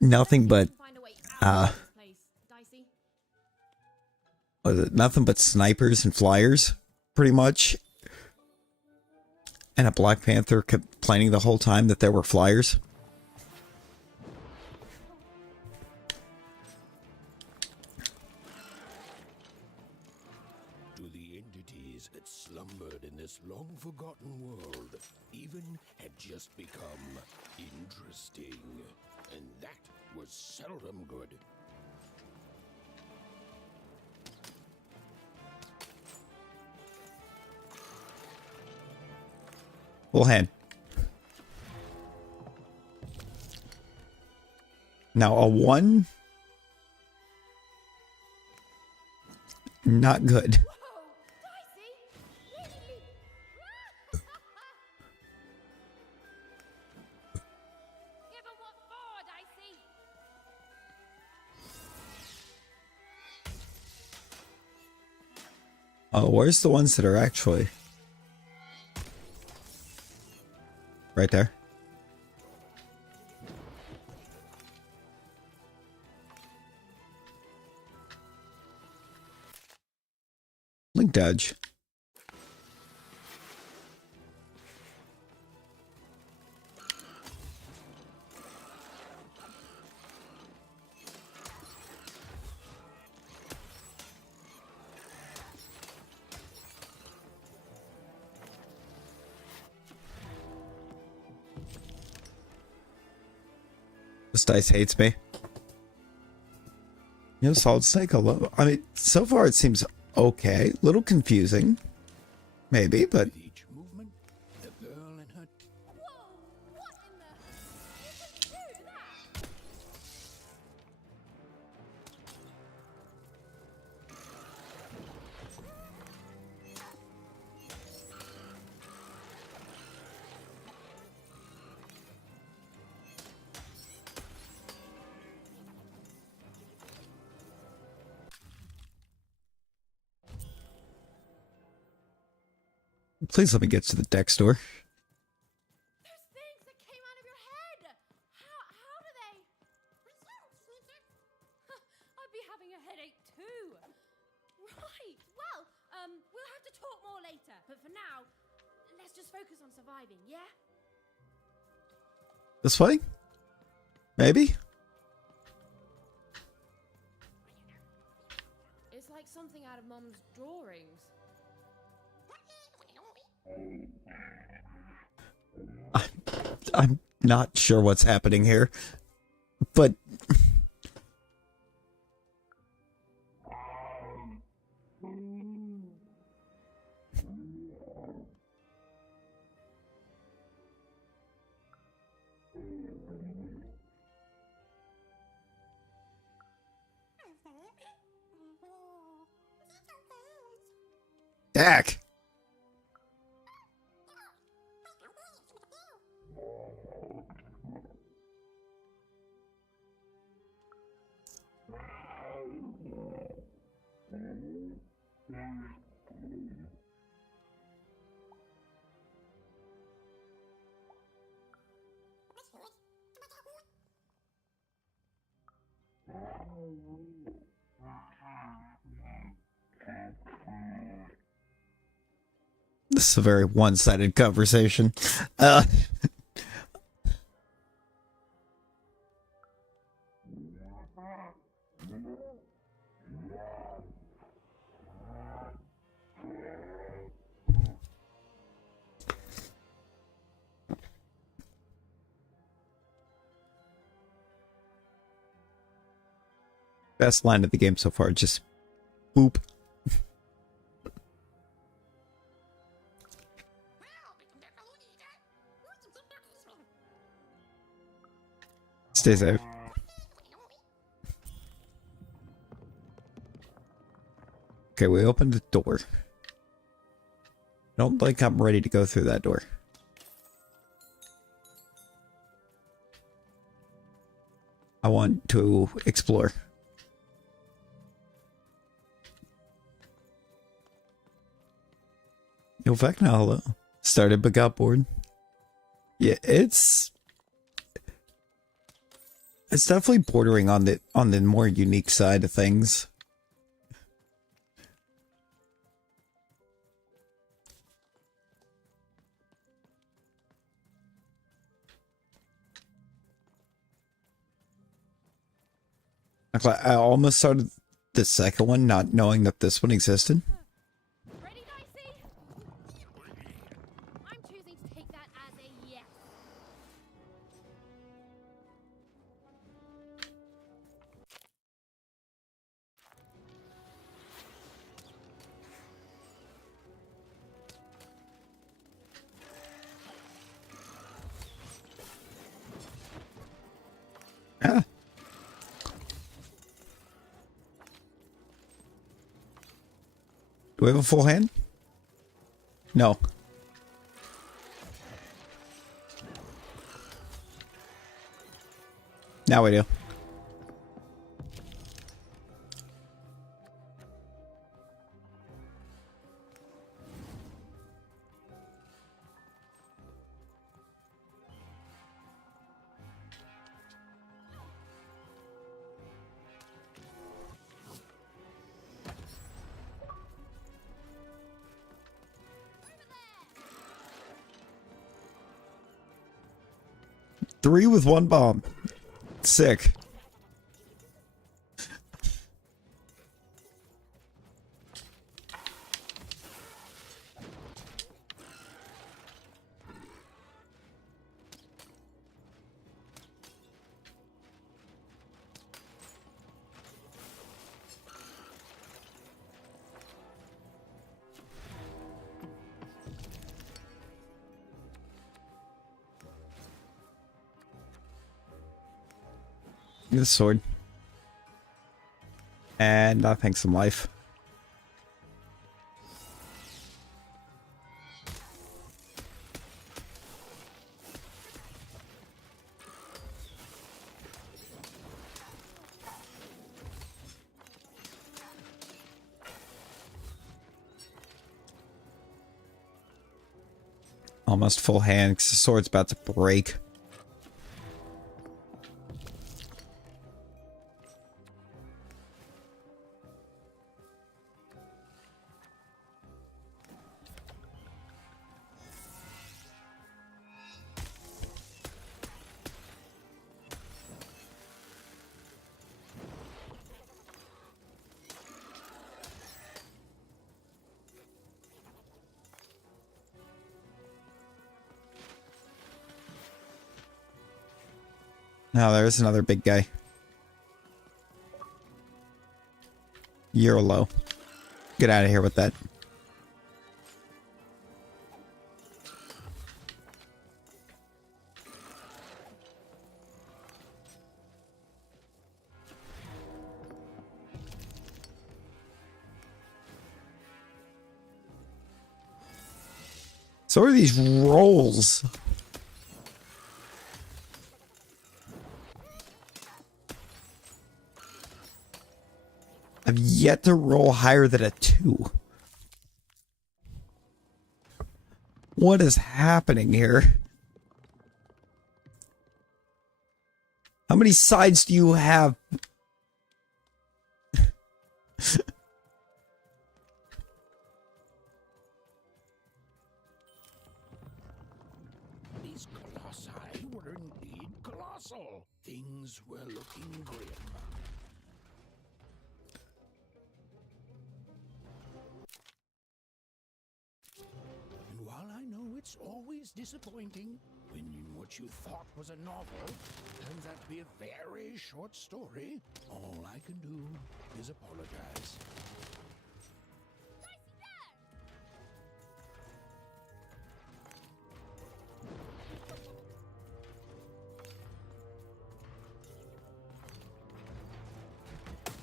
nothing but was it nothing but snipers and flyers, pretty much. And a Black Panther complaining the whole time that there were flyers. to the entities that slumbered in this long-forgotten world, even had just become interesting. And that was seldom good. Full hand. Now a 1. Not good. Oh, where's the ones that are actually right there? Link dodge. This dice hates me. You know, Solid Snake, hello. I mean, so far it seems okay. Little confusing. Maybe, but... Each movement, the girl and her... Please let me get to the deck store. Those things that came out of your head. How do they? Great! Well, we'll have to talk more later. But for now, let's just focus on surviving, yeah? This way? Maybe? It's like something out of Mom's drawings. I'm not sure what's happening here, but Dak. This is a very one-sided conversation. Best line of the game so far, just boop. Stay safe. Okay, we opened the door. I don't think I'm ready to go through that door. I want to explore. Yo, Vecna, hello. Started but got bored. Yeah, it's definitely bordering on the more unique side of things. I almost started the second one not knowing that this one existed. Ready, Dicey? I'm choosing to take that as a yes. Ah. Do we have a full hand? No. Now we do. Three with one bomb. Sick. The sword. And I think some life. Almost full hand because the sword's about to break. Now there's another big guy. You're low. Get out of here with that. So are these rolls. I've yet to roll higher than a 2. What is happening here? How many sides do you have? These colossi were indeed colossal. Things were looking grim. And while I know it's always disappointing when what you thought was a novel turns out to be a very short story, all I can do is apologize.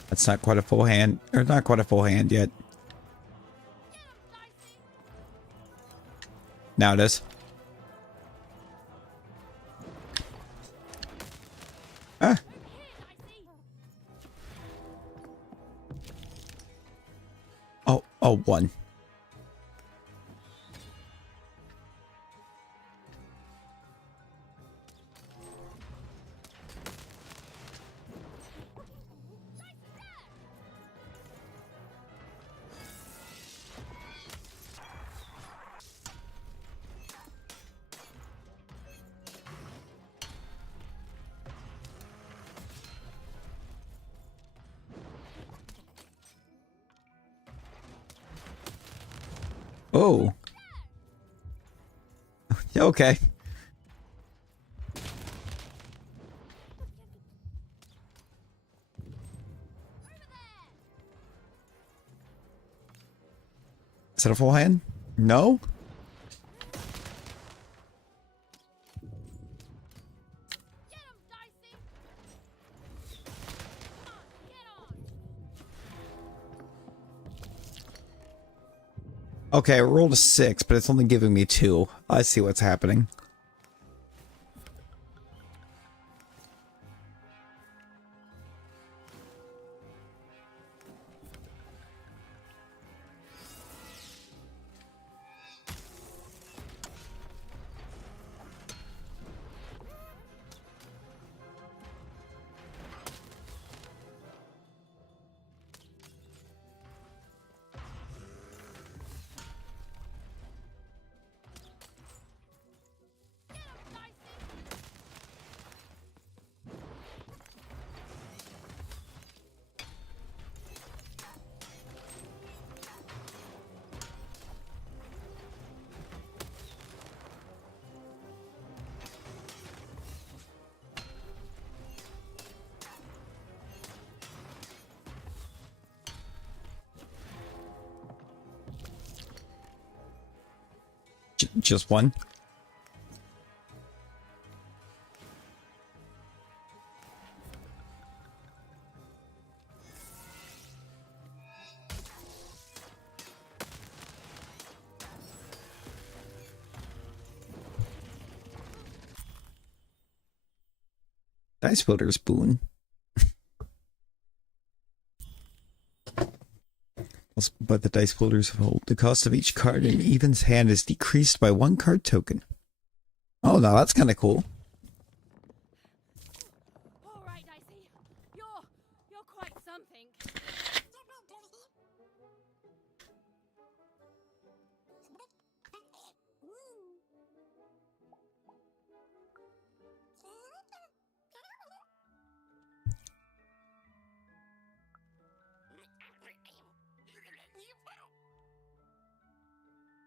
That's not quite a full hand, or not quite a full hand yet. Now it is. Ah. Oh, 1. Oh. Okay. Is it a full hand? No? Okay, I rolled a 6, but it's only giving me 2. I see what's happening. Just 1? Dice Builder's Boon. But the dice builders hold. The cost of each card in Even's hand is decreased by 1 card token. Oh, no, that's kind of cool. All right, Dicey. You're quite something.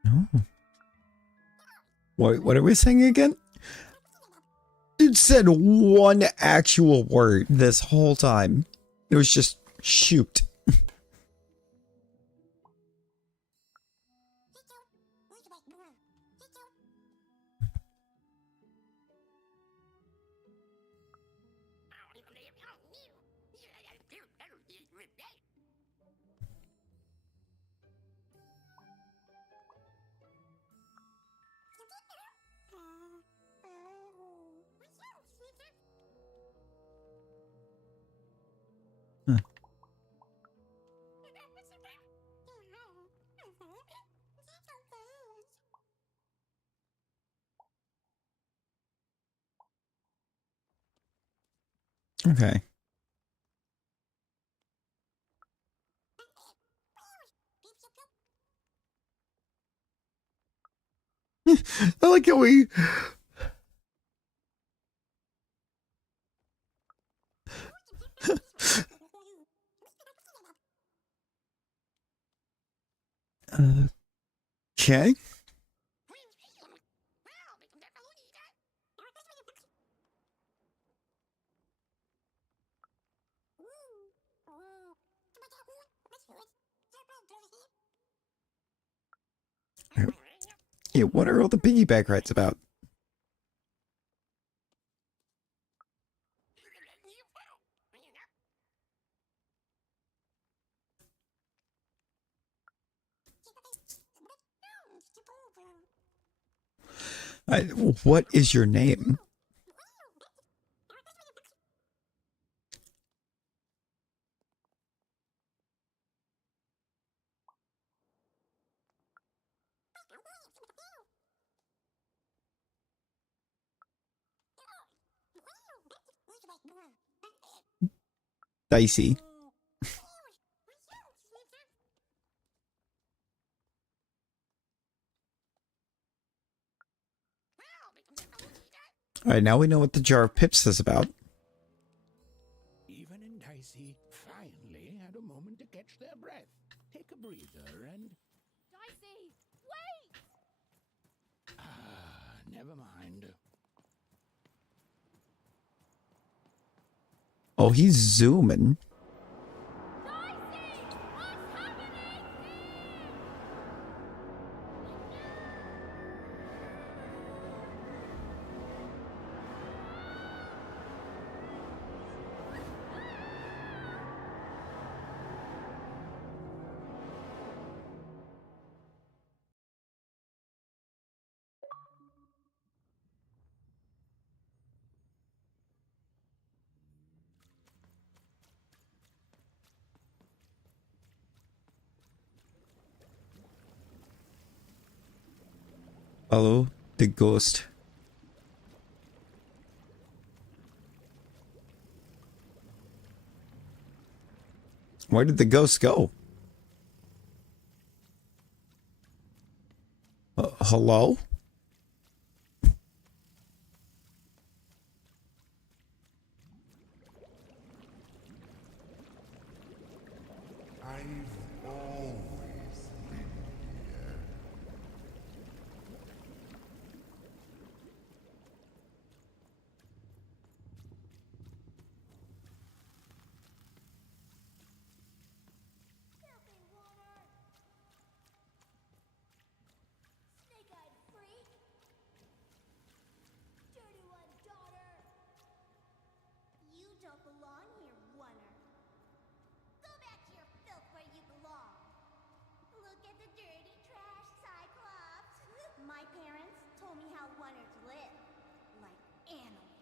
Oh. What are we saying again? Dude said one actual word this whole time. It was just shoot. Huh. Okay. I like how we... Okay. Yeah, what are all the piggyback rides about? What is your name? Dicey. Alright, now we know what the jar of pips is about. Even and Dicey finally had a moment to catch their breath, take a breather, and... Dicey, wait! Never mind. Oh, he's zooming. Follow the ghost. Where did the ghost go? Hello? I've always been here. Snake-eyed freak! Dirty one, daughter! You don't belong here, oner. Go back to your filth where you belong. Look at the dirty trash, Cyclops. My parents told me how oners live, like animals.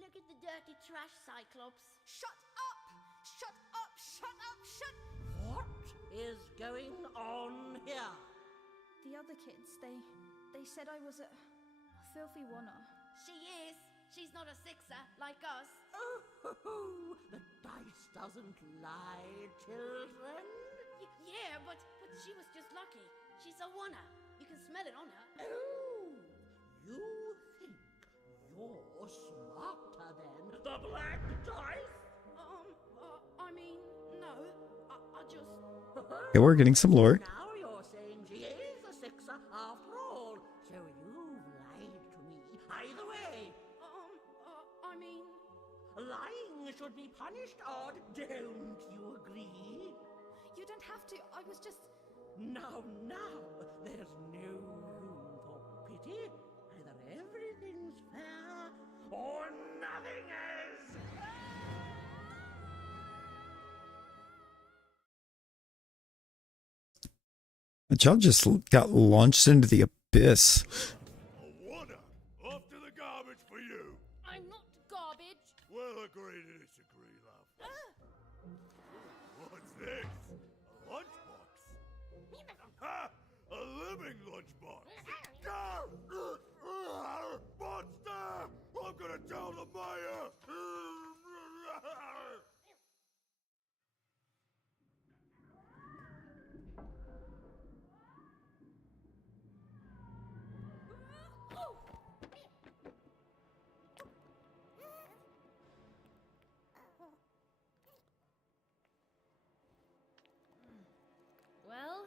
Look at the dirty trash, Cyclops. Shut up! Shut up! Shut up! Shut... What is going on here? The other kids, they said I was a filthy oner. She is. She's not a sixer like us. Oh, the dice doesn't lie, children. Yeah, but she was just lucky. She's a oner. You can smell it on her. Oh, you think you're smarter than the black dice? I mean, no. I just... Okay, we're getting some lore. Now you're saying she is a sixer. Lying should be punished, Odd. Don't you agree? You don't have to. I was just. Now, there's no room for pity. Either everything's fair or nothing is. The child just got launched into the abyss. Off to the garbage for you. I'm not garbage. We'll agree to disagree, love. What's this? A lunchbox? Ha! A living lunchbox! Monster! I'm gonna tell the mayor! Well,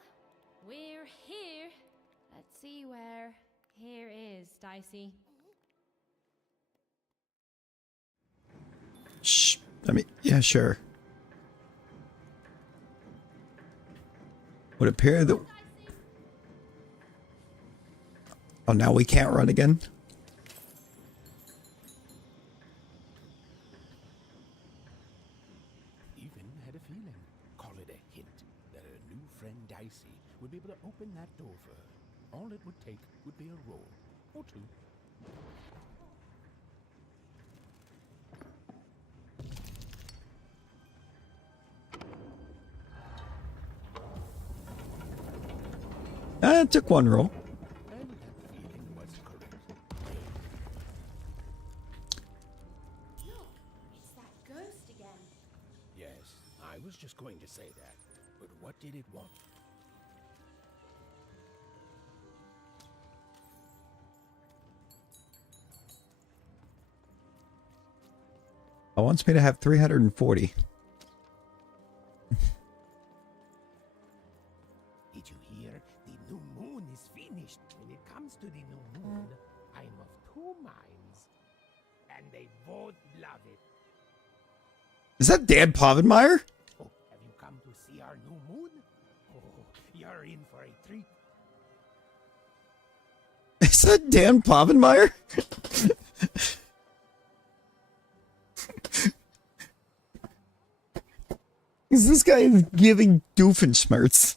we're here. Let's see where here is, Dicey. Shh. I mean, yeah, sure. Would appear that. Oh, now we can't run again? Even had a feeling, call it a hint, that her new friend Dicey would be able to open that door for her. All it would take would be a roll or two. It took one roll. And that feeling was correct. Look, it's that ghost again. Yes, I was just going to say that. But what did it want? It wants me to have 340. Did you hear? The new moon is finished. When it comes to the new moon, I'm of two minds. And they both love it. Is that Dan Povenmire? Oh, have you come to see our new moon? Oh, you're in for a treat. Is that Dan Povenmire? Is this guy giving Doofenshmirtz?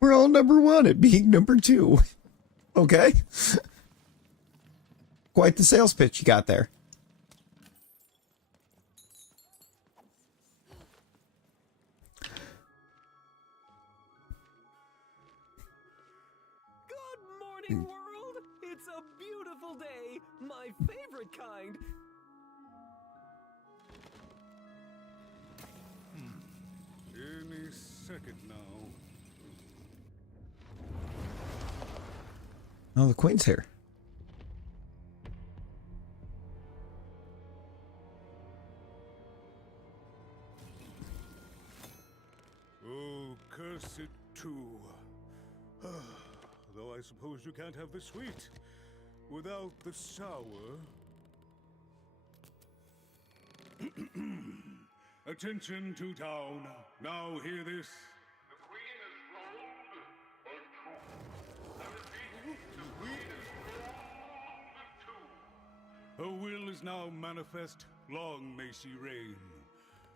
We're all number one at being number two. Okay. Quite the sales pitch you got there. Good morning, world! It's a beautiful day, my favorite kind. Any second now. Oh, the Queen's here. Oh, curse it too. Though I suppose you can't have the sweet without the sour. Attention to town. Now hear this. Her will is now manifest. Long may she reign.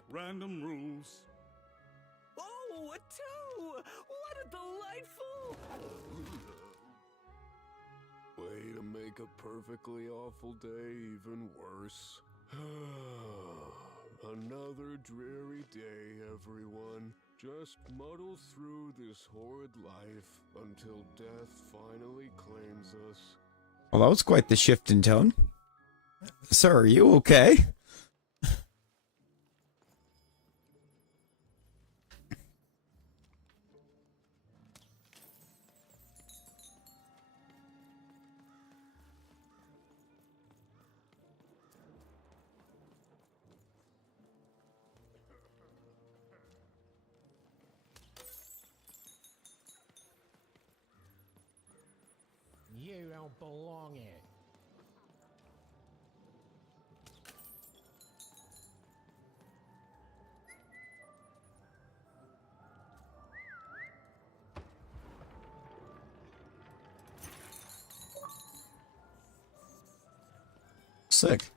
Random rules. Oh, a two! What a delightful... Way to make a perfectly awful day even worse. Another dreary day, everyone. Just muddle through this horrid life until death finally claims us. Well, that was quite the shift in tone. Sir, are you okay? You don't belong here. Sick.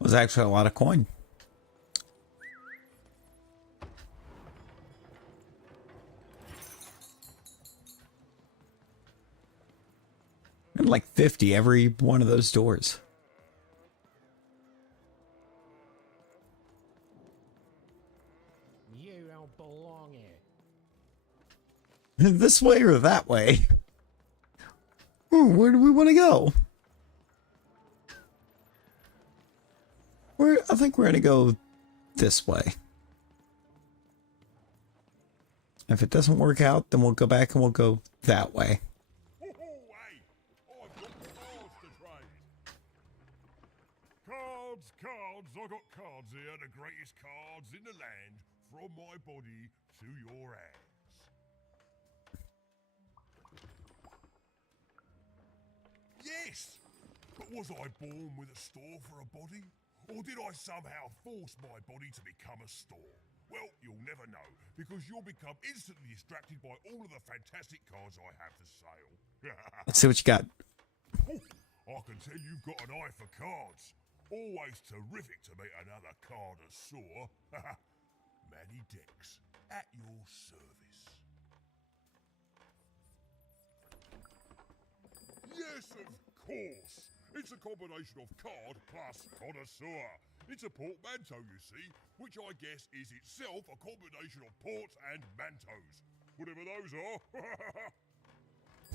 Was actually a lot of coin. And like 50 every one of those doors. You don't belong here. This way or that way? Where do we want to go? I think we're going to go this way. If it doesn't work out, then we'll go back and we'll go that way. Cards, I got cards here, the greatest cards in the land, from my body to your hands. Yes! But was I born with a store for a body? Or did I somehow force my body to become a store? Well, you'll never know, because you'll become instantly distracted by all of the fantastic cards I have for sale. Let's see what you got. I can tell you've got an eye for cards. Always terrific to meet another connoisseur. Manny Dex, at your service. Yes, of course. It's a combination of card plus connoisseur. It's a portmanteau, you see, which I guess is itself a combination of ports and mantos. Whatever those are.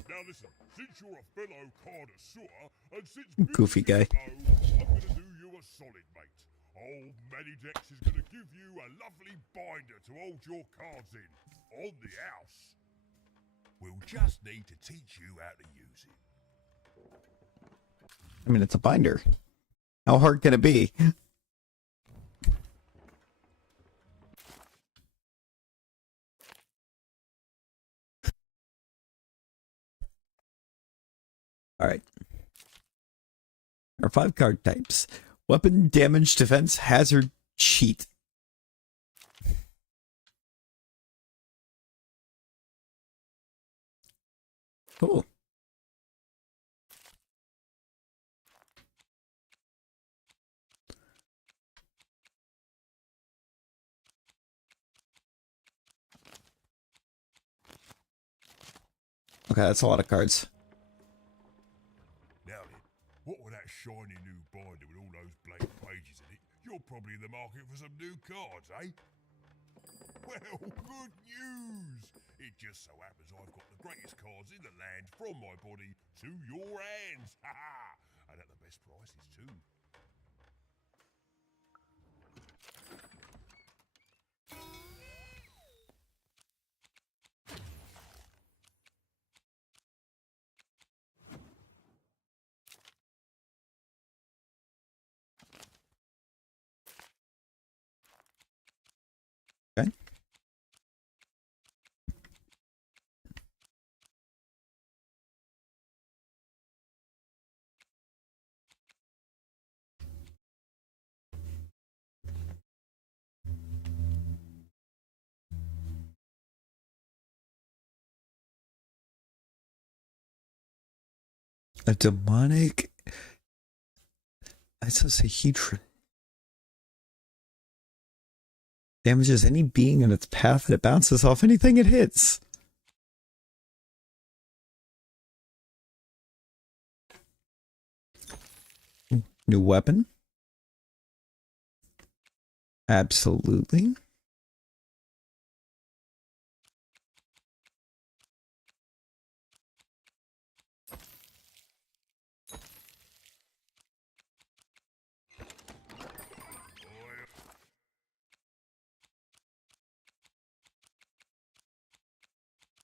Now listen, since you're a fellow connoisseur, and since Goofy guy. I'm gonna do you a solid, mate. Old Manny Dex is gonna give you a lovely binder to hold your cards in, on the house. We'll just need to teach you how to use it. I mean, it's a binder. How hard can it be? All right. There are 5 card types. Weapon, damage, defense, hazard, cheat. Cool. Okay, that's a lot of cards. Now then, what with that shiny new binder with all those blank pages in it, you're probably in the market for some new cards, eh? Well, good news! It just so happens I've got the greatest cards in the land from my body to your hands. Ha ha! And at the best prices too. Okay. A demonic isosahedron. Damages any being in its path and it bounces off anything it hits. New weapon. Absolutely.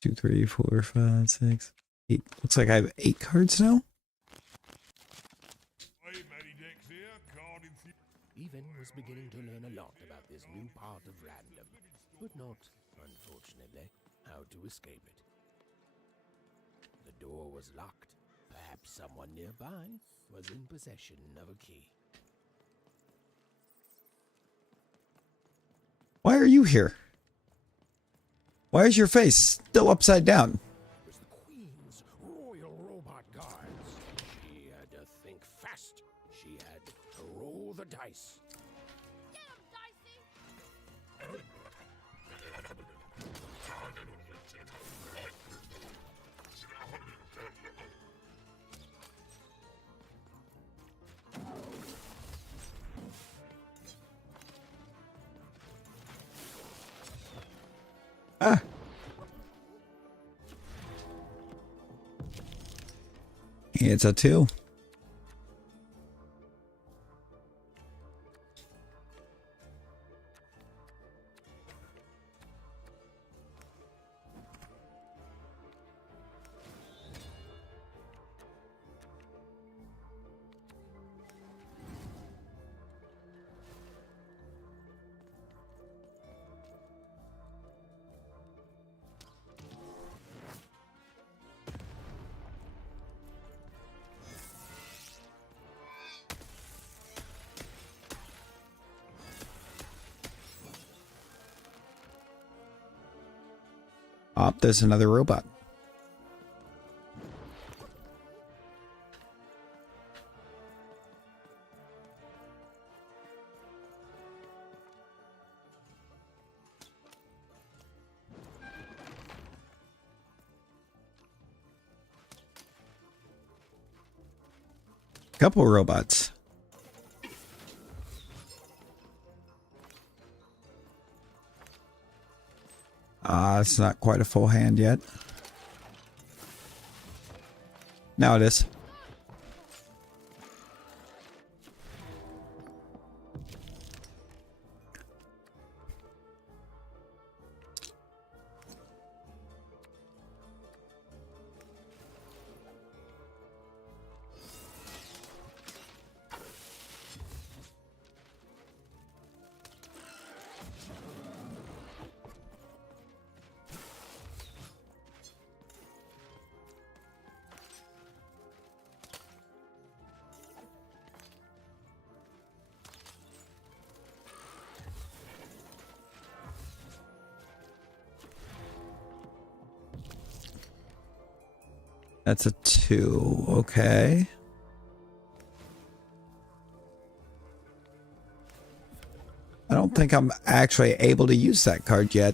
Two, 3, 4, 5, 6, 8. Looks like I have 8 cards now. Even was beginning to learn a lot about this new part of random, but not, unfortunately, how to escape it. The door was locked. Perhaps someone nearby was in possession of a key. Why are you here? Why is your face still upside down? It was the Queen's royal robot guards. She had to think fast. She had to roll the dice. Get him, Dicey! Ah. It's a 2. Oh, there's another robot. Couple robots. It's not quite a full hand yet. Now it is. That's a 2. Okay. I don't think I'm actually able to use that card yet.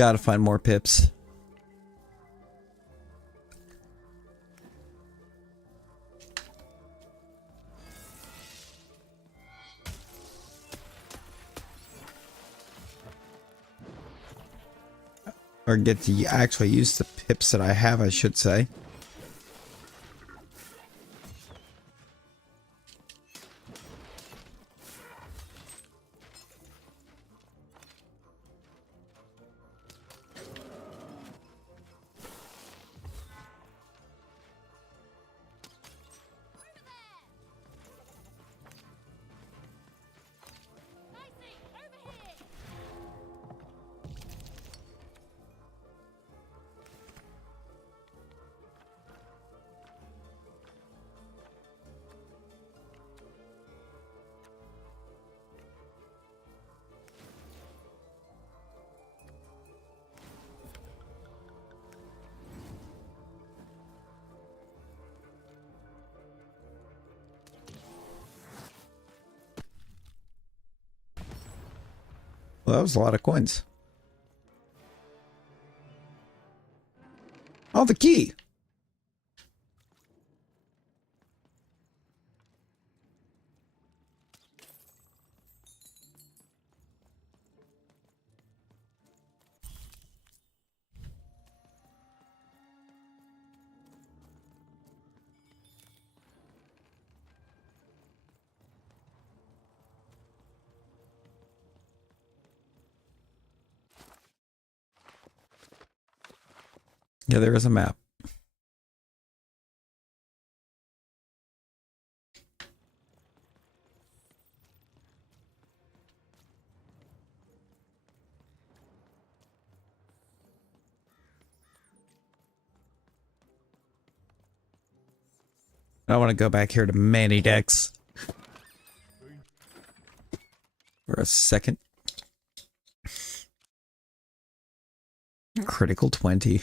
Gotta find more pips. Or get to actually use the pips that I have, I should say. Well, that was a lot of coins. Oh, the key. Yeah, there is a map. I want to go back here to Manny Dex for a second. Critical 20.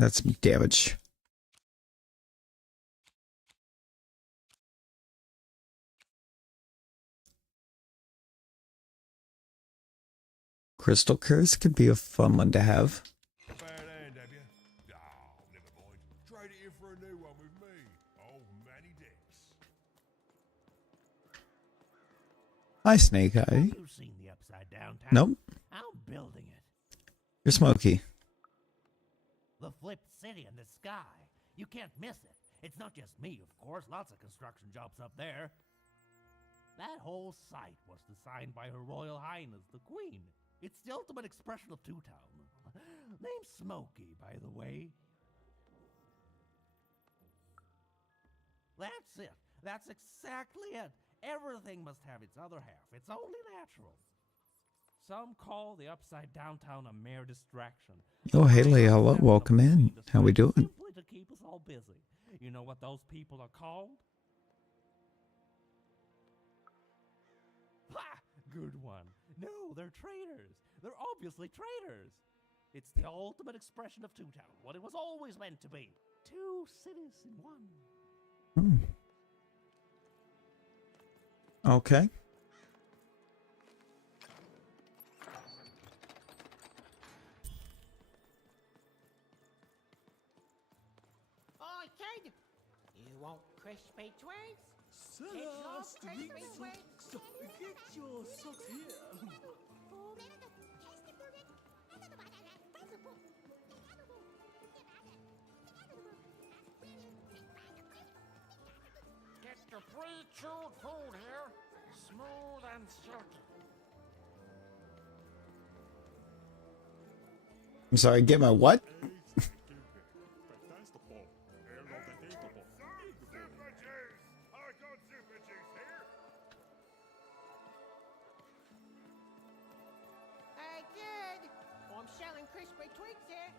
That's some damage. Crystal Curse could be a fun one to have. Bad hand, have you? Oh, never mind. Trade it in for a new one with me. Old Manny Dex. Hi, Snake Eye. You've seen the Upside Down Town? Nope. I'm building it. You're Smokey. The flipped city in the sky. You can't miss it. It's not just me, of course. Lots of construction jobs up there. That whole site was designed by Her Royal Highness, the Queen. It's the ultimate expression of Two-Town. Name's Smokey, by the way. That's it. That's exactly it. Everything must have its other half. It's only natural. Some call the Upside Down Town a mere distraction. Oh, Haley, hello. Welcome in. How we doing? Simply to keep us all busy. You know what those people are called? Ha! Good one. No, they're traitors. They're obviously traitors. It's the ultimate expression of Two-Town, what it was always meant to be. Two cities in one. Okay. Oi, kid! You want crispy twigs? Celeste, crispy twigs? get your socks here. Get your pre-chewed food here, smooth and silky. I'm sorry, get my what? Hey, kid! I'm selling crispy twigs here.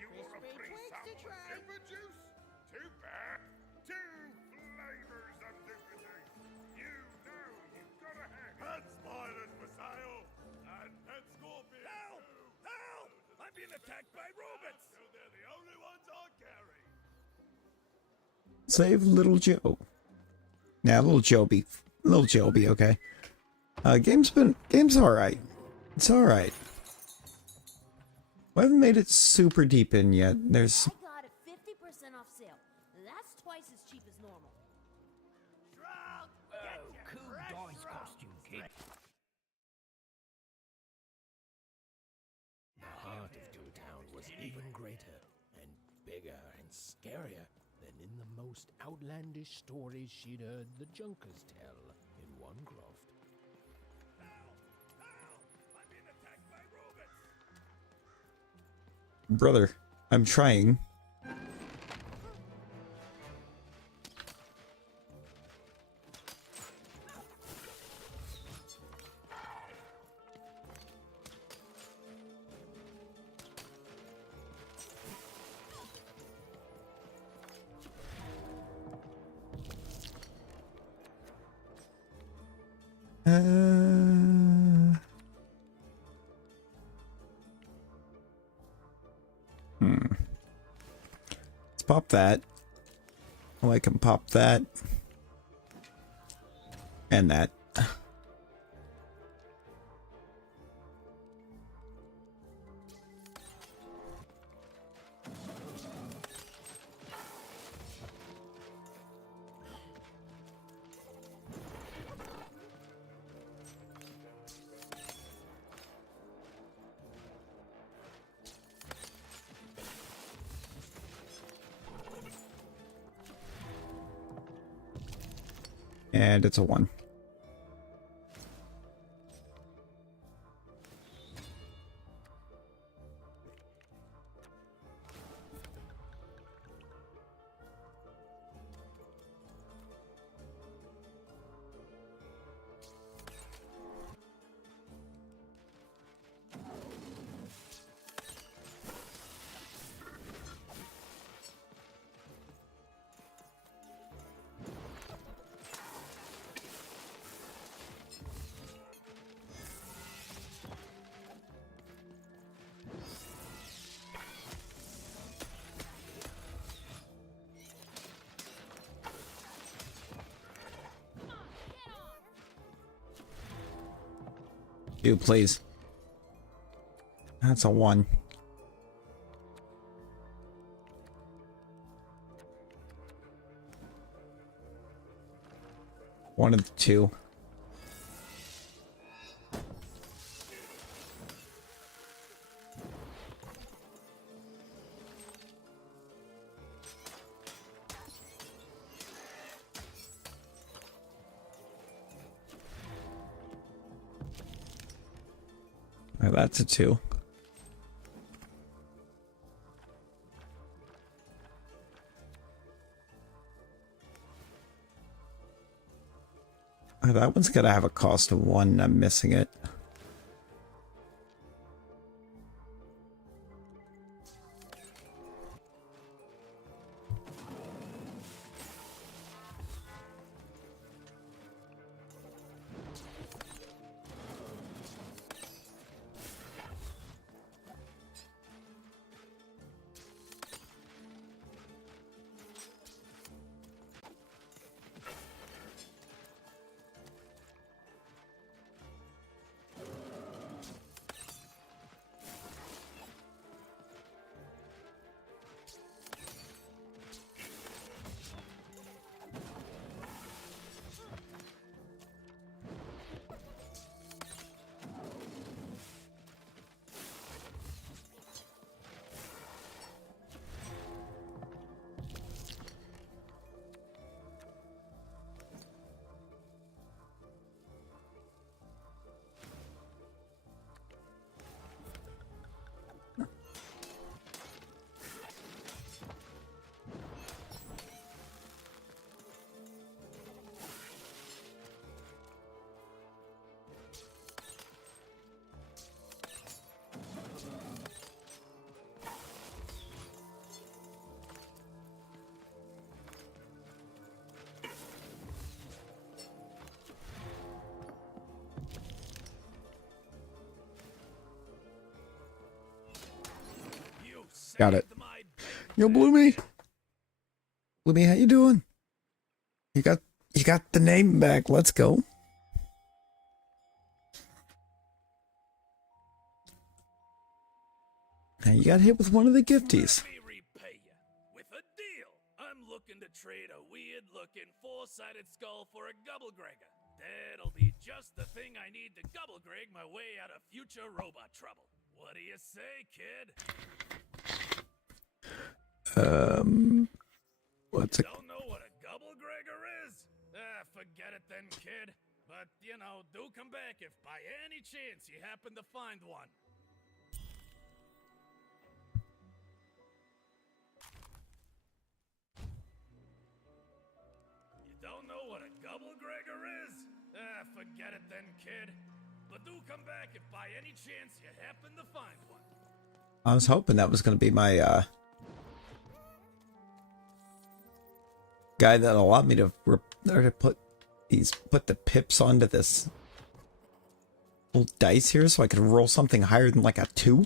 You want a Crispy free twigs to sample of try. super juice? Too bad. Two flavors of super juice. You know you've got to have it. Pet spiders for sale. And pet scorpions. Help! Help! I'm being attacked by Save little Joe. Nah, little Joe will be okay. Game's alright. It's alright. We haven't made it super deep in yet. There's I got a 50% off sale. That's twice as cheap as normal. Cool dice costume, kid. The heart of Toontown was even greater and bigger and scarier than in the most outlandish stories she'd heard the Junkers tell in Onecroft. brother. I'm trying. Let's pop that. Oh, I can pop that. And that. And it's a 1. Dude, please. That's a 1. One of the 2. That's a 2. That one's gonna have a cost of 1. I'm missing it. Got it. You blew me. Libby, how you doing? You got the name back. Let's go. Now you got hit with one of the gifties. Let me repay you with a deal. I'm looking to trade a weird-looking four-sided skull for a Gubblegregger. That'll be just the thing I need to Gubblegreg my way out of future robot trouble. What do you say, kid? What's You it? don't know what a Gubblegregger is? Forget it then, kid. But, you know, do come back if by any chance you happen to find one. You don't know what a Gubblegregger is? Forget it then, kid. But do come back if by any chance you happen to find one. I was hoping that was going to be my guy that allowed me to put the pips onto this little dice here so I could roll something higher than like a 2.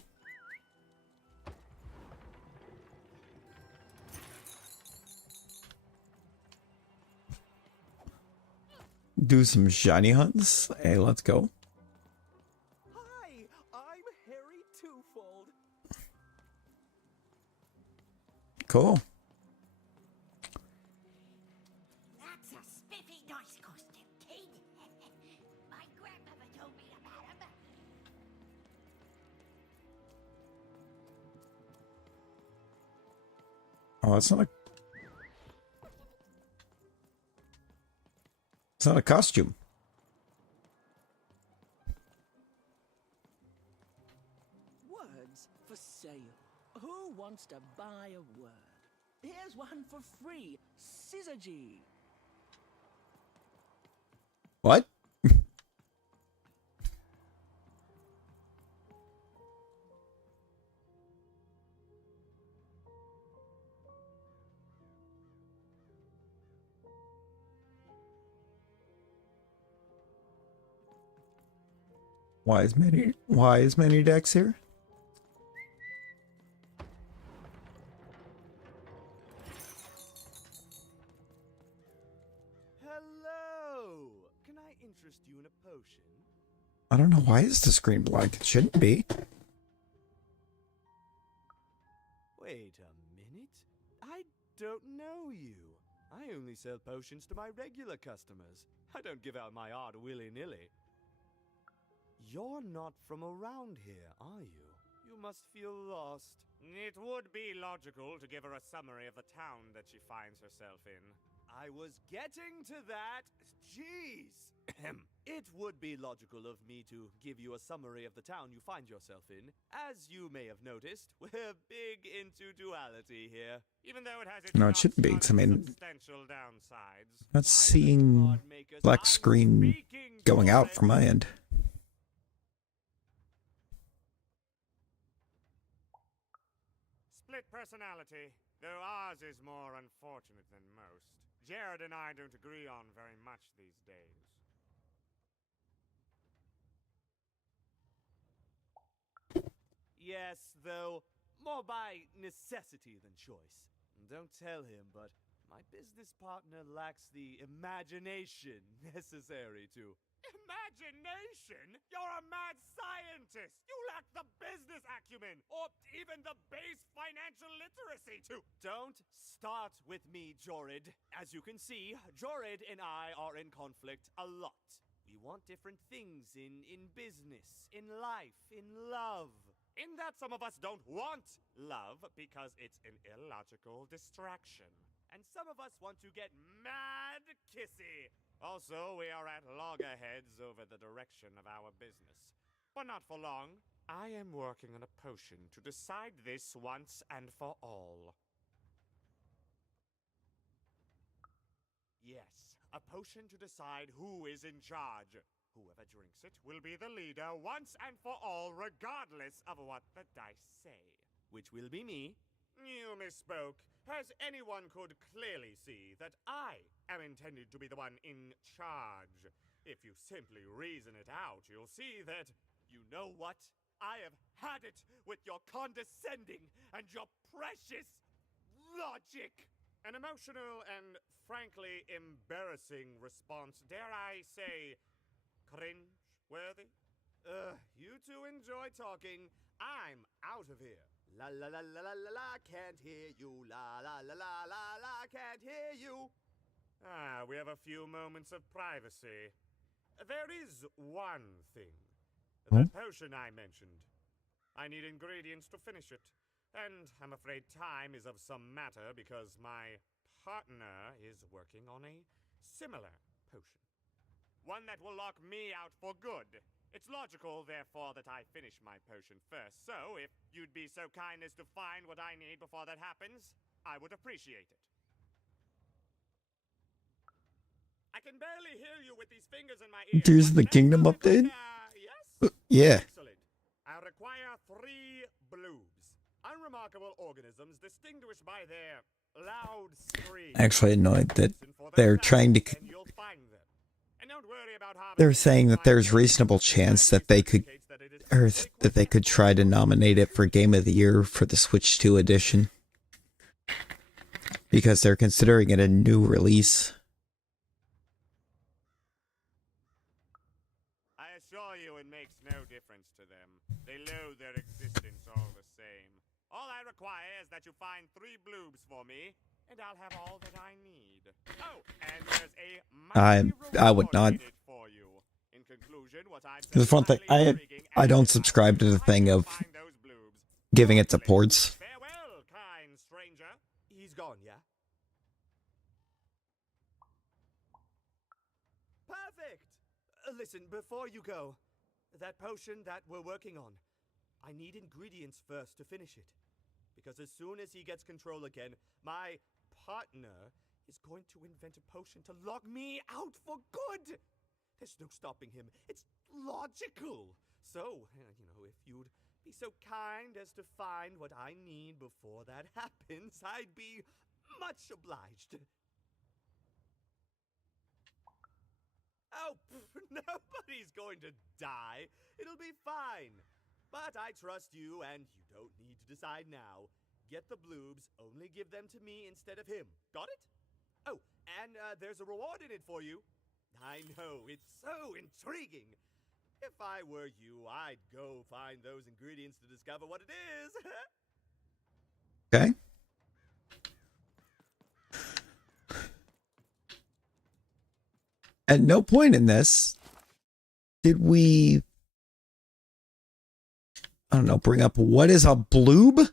Do some shiny hunts. Hey, let's go. Hi, I'm Harry Twofold. Cool. That's a spiffy nice costume, kid. My grandmother told me about him. Oh, it's not a costume. Words for sale. Who wants to buy a word? Here's one for free. Syzygy. What? Why is many decks here? Hello! Can I interest you in a potion? I don't know, why is the screen black? It shouldn't be. Wait a minute. I don't know you. I only sell potions to my regular customers. I don't give out my art willy-nilly. You're not from around here, are you? You must feel lost. It would be logical to give her a summary of the town that she finds herself in. I was getting to that. Jeez. It would be logical of me to give you a summary of the town you find yourself in. As you may have noticed, we're big into duality here. Even though it has its No, it shouldn't be, 'cause I mean, substantial downsides. not seeing black screen going out from my end. Split personality, though ours is more unfortunate than most. Jared and I don't agree on very much these days. Yes, though, more by necessity than choice. Don't tell him, but my business partner lacks the imagination necessary to... Imagination? You're a mad scientist! You lack the business acumen, or even the base financial literacy to... Don't start with me, Jorid. As you can see, Jorid and I are in conflict a lot. We want different things in business, in life, in love. In that some of us don't want love because it's an illogical distraction. And some of us want to get Mad kissy! Also, we are at loggerheads over the direction of our business. But not for long. I am working on a potion to decide this once and for all. Yes, a potion to decide who is in charge. Whoever drinks it will be the leader once and for all, regardless of what the dice say. Which will be me. You misspoke. As anyone could clearly see that I am intended to be the one in charge. If you simply reason it out, you'll see that... You know what? I have had it with your condescending and your precious logic. An emotional and frankly embarrassing response, dare I say, cringe-worthy? You two enjoy talking. I'm out of here. La la la la la la la, can't hear you. La la la la la la, can't hear you. Ah, we have a few moments of privacy. There is one thing. That potion I mentioned. I need ingredients to finish it. And I'm afraid time is of some matter because my partner is working on a similar potion. One that will lock me out for good. It's logical, therefore, that I finish my potion first. So, if you'd be so kind as to find what I need before that happens, I would appreciate it. I can barely hear you with these fingers in my ear. Tears of the Kingdom update? Yes? Yeah. Excellent. I require 3 bloobs. Unremarkable organisms distinguished by their loud screams. Actually annoyed that they're trying to. They're saying that there's reasonable chance that they could, or that they could try to nominate it for Game of the Year for the Switch 2 edition, because they're considering it a new release. I assure you, it makes no difference to them. They loathe their existence all the same. All I require is that you find 3 bloobs for me, and I'll have all that I need. Oh, and there's a I would not. for you. In conclusion, what I'm There's one thing I don't subscribe to the thing of giving it to ports. Farewell, kind stranger. He's gone, yeah? Perfect! Listen, before you go, that potion that we're working on, I need ingredients first to finish it. Because as soon as he gets control again, my partner is going to invent a potion to lock me out for good. There's no stopping him. It's logical. So, if you'd be so kind as to find what I need before that happens, I'd be much obliged. Oh, nobody's going to die. It'll be fine. But I trust you, and you don't need to decide now. Get the bloobs, only give them to me instead of him. Got it? Oh, and there's a reward in it for you. I know, it's so intriguing. If I were you, I'd go find those ingredients to discover what it is. Okay. At no point in this did we, I don't know, bring up what is a bloob?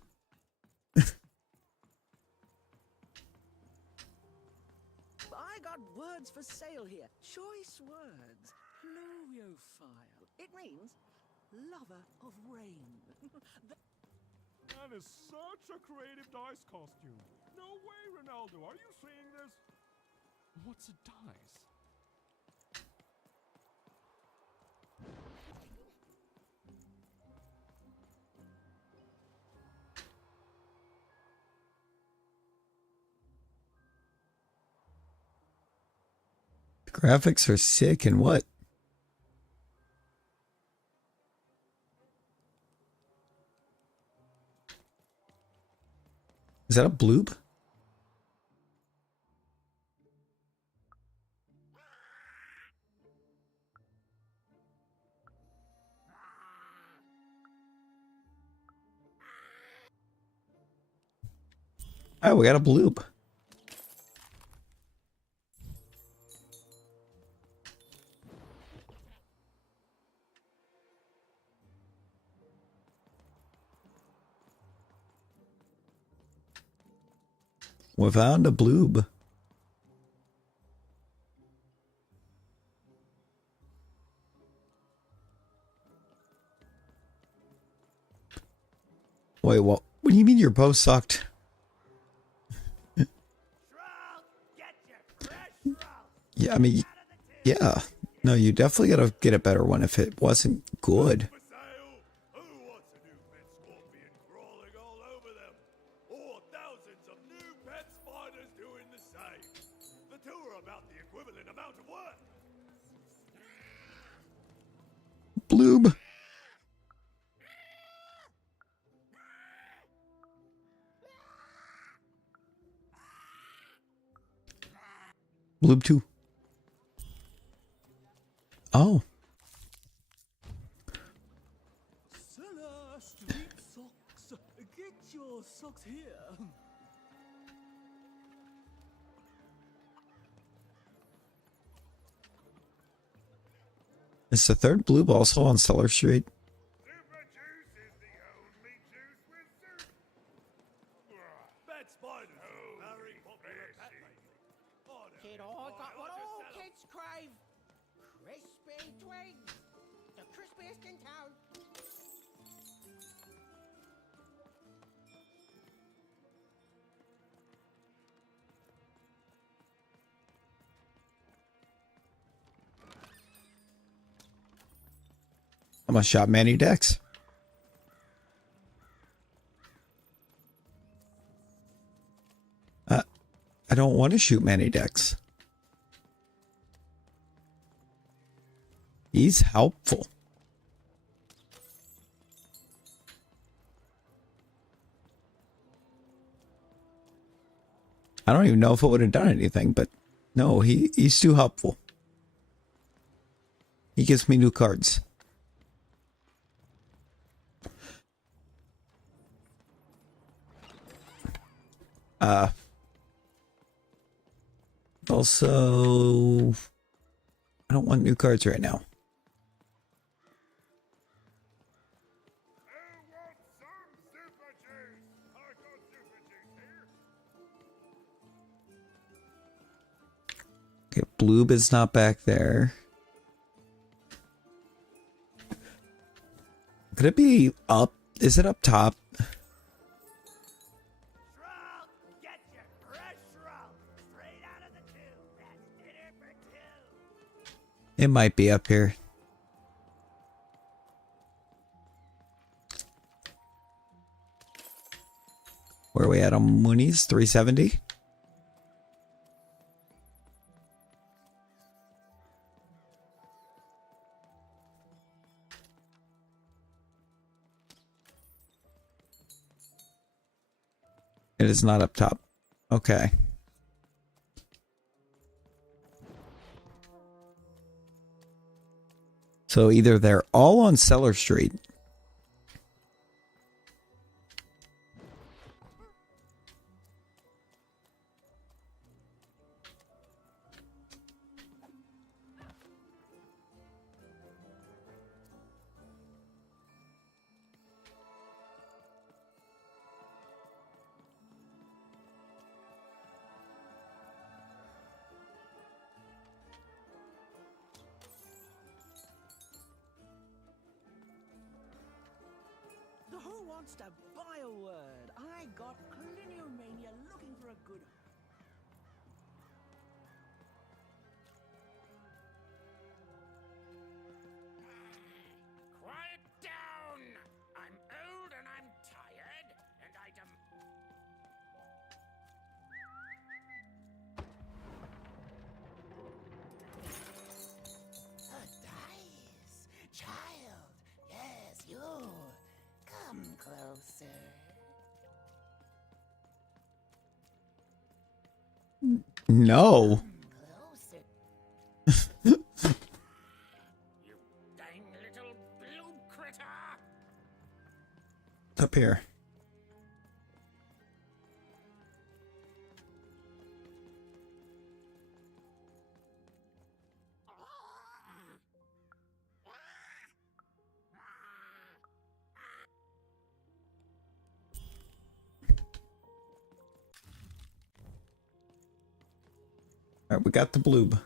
I got words for sale here. Choice words. Pluviophile. It means lover of rain. That is such a creative dice costume. No way, Ronaldo. Are you seeing this? What's a dice? The graphics are sick and what? Is that a bloob? Oh, we got a bloob. We found a bloob. Wait, what? What do you mean your bow sucked? Yeah, I mean, yeah. No, you definitely gotta get a better one if it wasn't good. Or thousands of new pet spiders doing the same. The two are about the equivalent amount of work. Bloob. Bloob 2. Oh. Cellar Street Socks. Get your socks here. Is the third Bloob also on Cellar Street? Kid, I got what all kids crave. Crispy twigs. The crispiest in town. I must shot Manny Dex. I don't want to shoot Manny Dex. He's helpful. I don't even know if it would have done anything, but no, he's too helpful. He gives me new cards. Also, I don't want new cards right now. Okay, Bloob is not back there. Could it be up? Is it up top? It might be up here. Where are we at on Moonies? 370? It is not up top. Okay. So either they're all on Cellar Street. Who wants to buy a word? I got Cliniomania looking for a good. Quiet down! I'm old and I'm tired, and I dem. Dice, child. Yes, you. Come closer. No. You dang little blue critter! Up here. All right, we got the Bloob.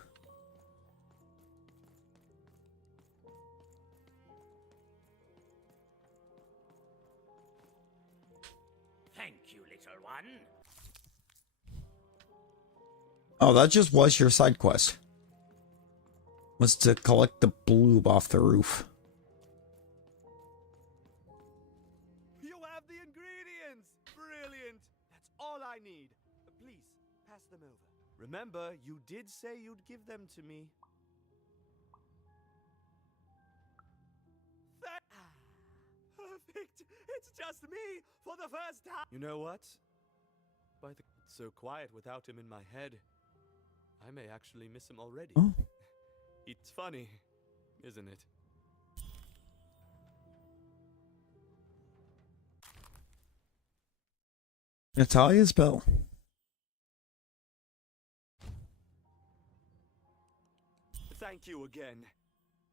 Thank you, little one. Oh, that just was your side quest. Was to collect the Bloob off the roof. You have the ingredients! Brilliant! That's all I need. Please, pass them over. Remember, you did say you'd give them to me. Perfect! It's just me for the first time! You know what? It's so quiet without him in my head. I may actually miss him already. Oh. It's funny, isn't it? Natalia's bell. Thank you again.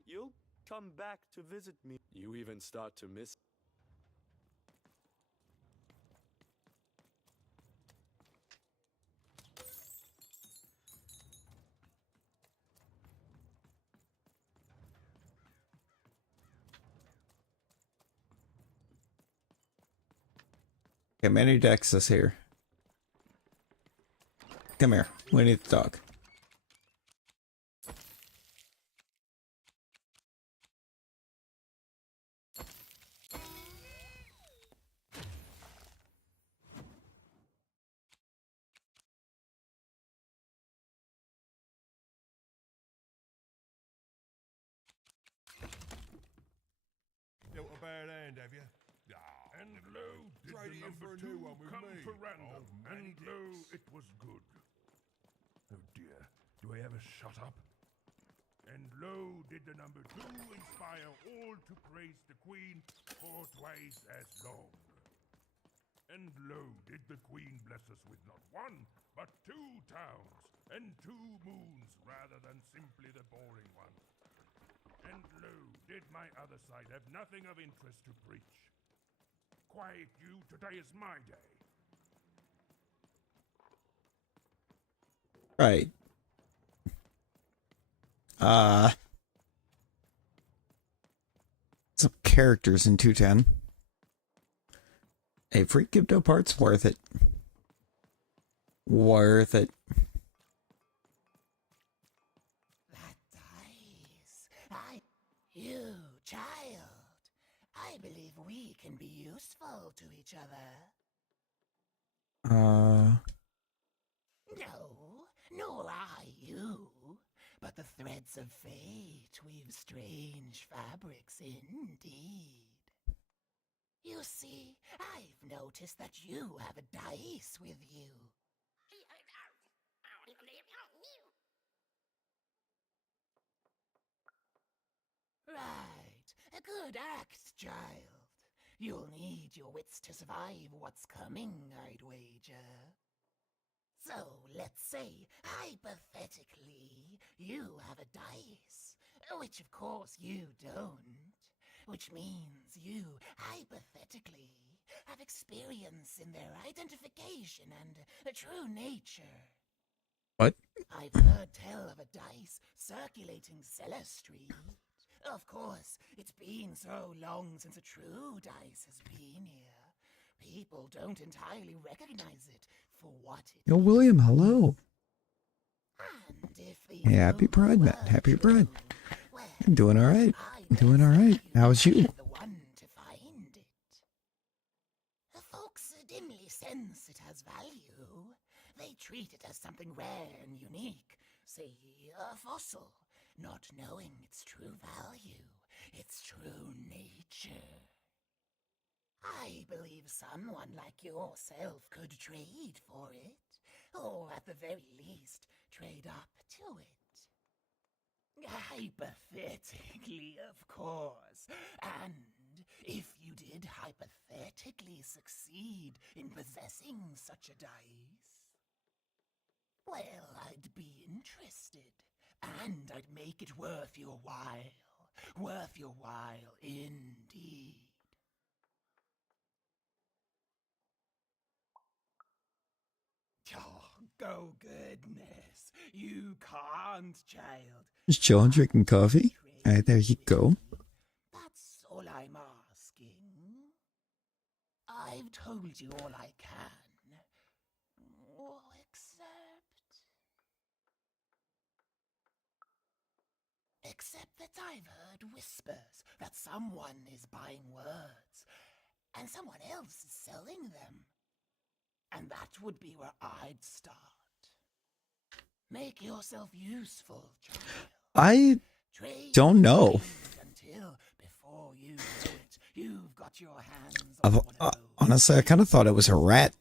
You'll come back to visit me. You even start to miss. Okay, Manny Dex is here. Come here. We need to talk. Dealt a bad hand, have you? And lo, did Trade the it in number for a two new one with come me. for random, Oh, and Manny lo, Dix. it was good. Oh dear, do I ever shut up? And lo, did the number two inspire all to praise the queen for twice as long. And lo, did the queen bless us with not one, but 2 towns, and 2 moons rather than simply the boring one. And lo, did my other side have nothing of interest to preach? Quiet you, today is my day. Right. Some characters in 210. Hey, free crypto part's worth it. Worth it. You, child. I believe we can be useful to each other. No, nor I you. But the threads of fate weave strange fabrics indeed. You see, I've noticed that you have a dice with you. Right, a good act, child. You'll need your wits to survive what's coming, I'd wager. So, let's say, hypothetically, you have a dice, which of course you don't, which means you, hypothetically, have experience in their identification and true nature. What? I've heard tell of a dice circulating Cellar Street. Of course, it's been so long since a true dice has been here. People don't entirely recognize it for what it Yo, William, hello. And if Hey, happy Pride, Matt. Happy Pride. I'm doing alright. I'm doing alright. How's you? the one to find it. The folks dimly sense it has value. They treat it as something rare and unique, say a fossil, not knowing its true value, its true nature. I believe someone like yourself could trade for it, or at the very least, trade up to it. Hypothetically, of course. And if you did hypothetically succeed in possessing such a dice, well, I'd be interested, and I'd make it worth your while. Worth your while indeed. Oh, go goodness. You can't, child. Just chilling, drinking coffee. Alright, there you go. That's all I'm asking. I've told you all I can. Oh, except that I've heard whispers that someone is buying words, and someone else is selling them. And that would be where I'd start. Make yourself useful, child. I don't know. Until before you know it, you've got your hands Honestly, I kind of thought it was a rat.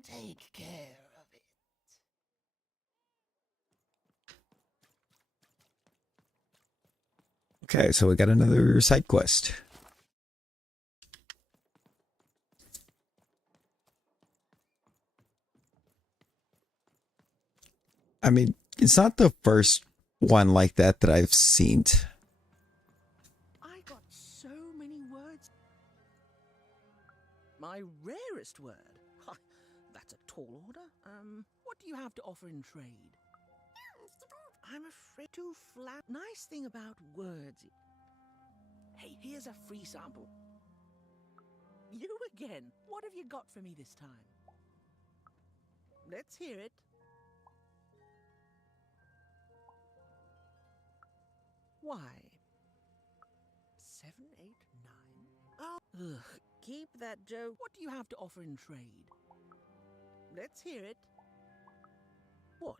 and take care of it. Okay, so we got another side quest. I mean, it's not the first one like that that I've seen. I got so many words. My rarest word. Ha, that's a tall order. What do you have to offer in trade? I'm afraid too flat. Nice thing about words. Hey, here's a free sample. You again. What have you got for me this time? Let's hear it. Why? 7, 8, 9. Oh, ugh. Keep that joke. What do you have to offer in trade? Let's hear it. What?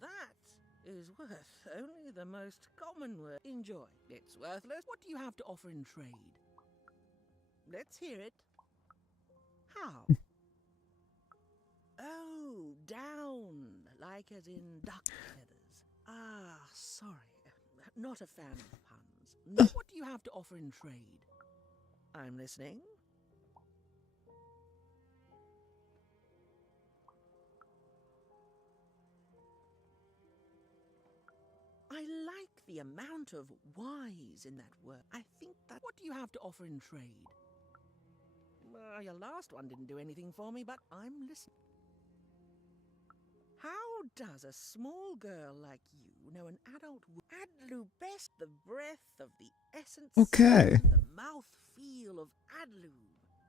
That is worth only the most common word. Enjoy. It's worthless. What do you have to offer in trade? Let's hear it. How? Oh, down. Like as in duck feathers. Ah, sorry. Not a fan of puns. No, what do you have to offer in trade? I'm listening. I like the amount of wise in that word. I think that... What do you have to offer in trade? Your last one didn't do anything for me, but I'm listening. How does a small girl like you know an adult Adlu best? The breath of the essence, Okay. the mouth feel of Adlu.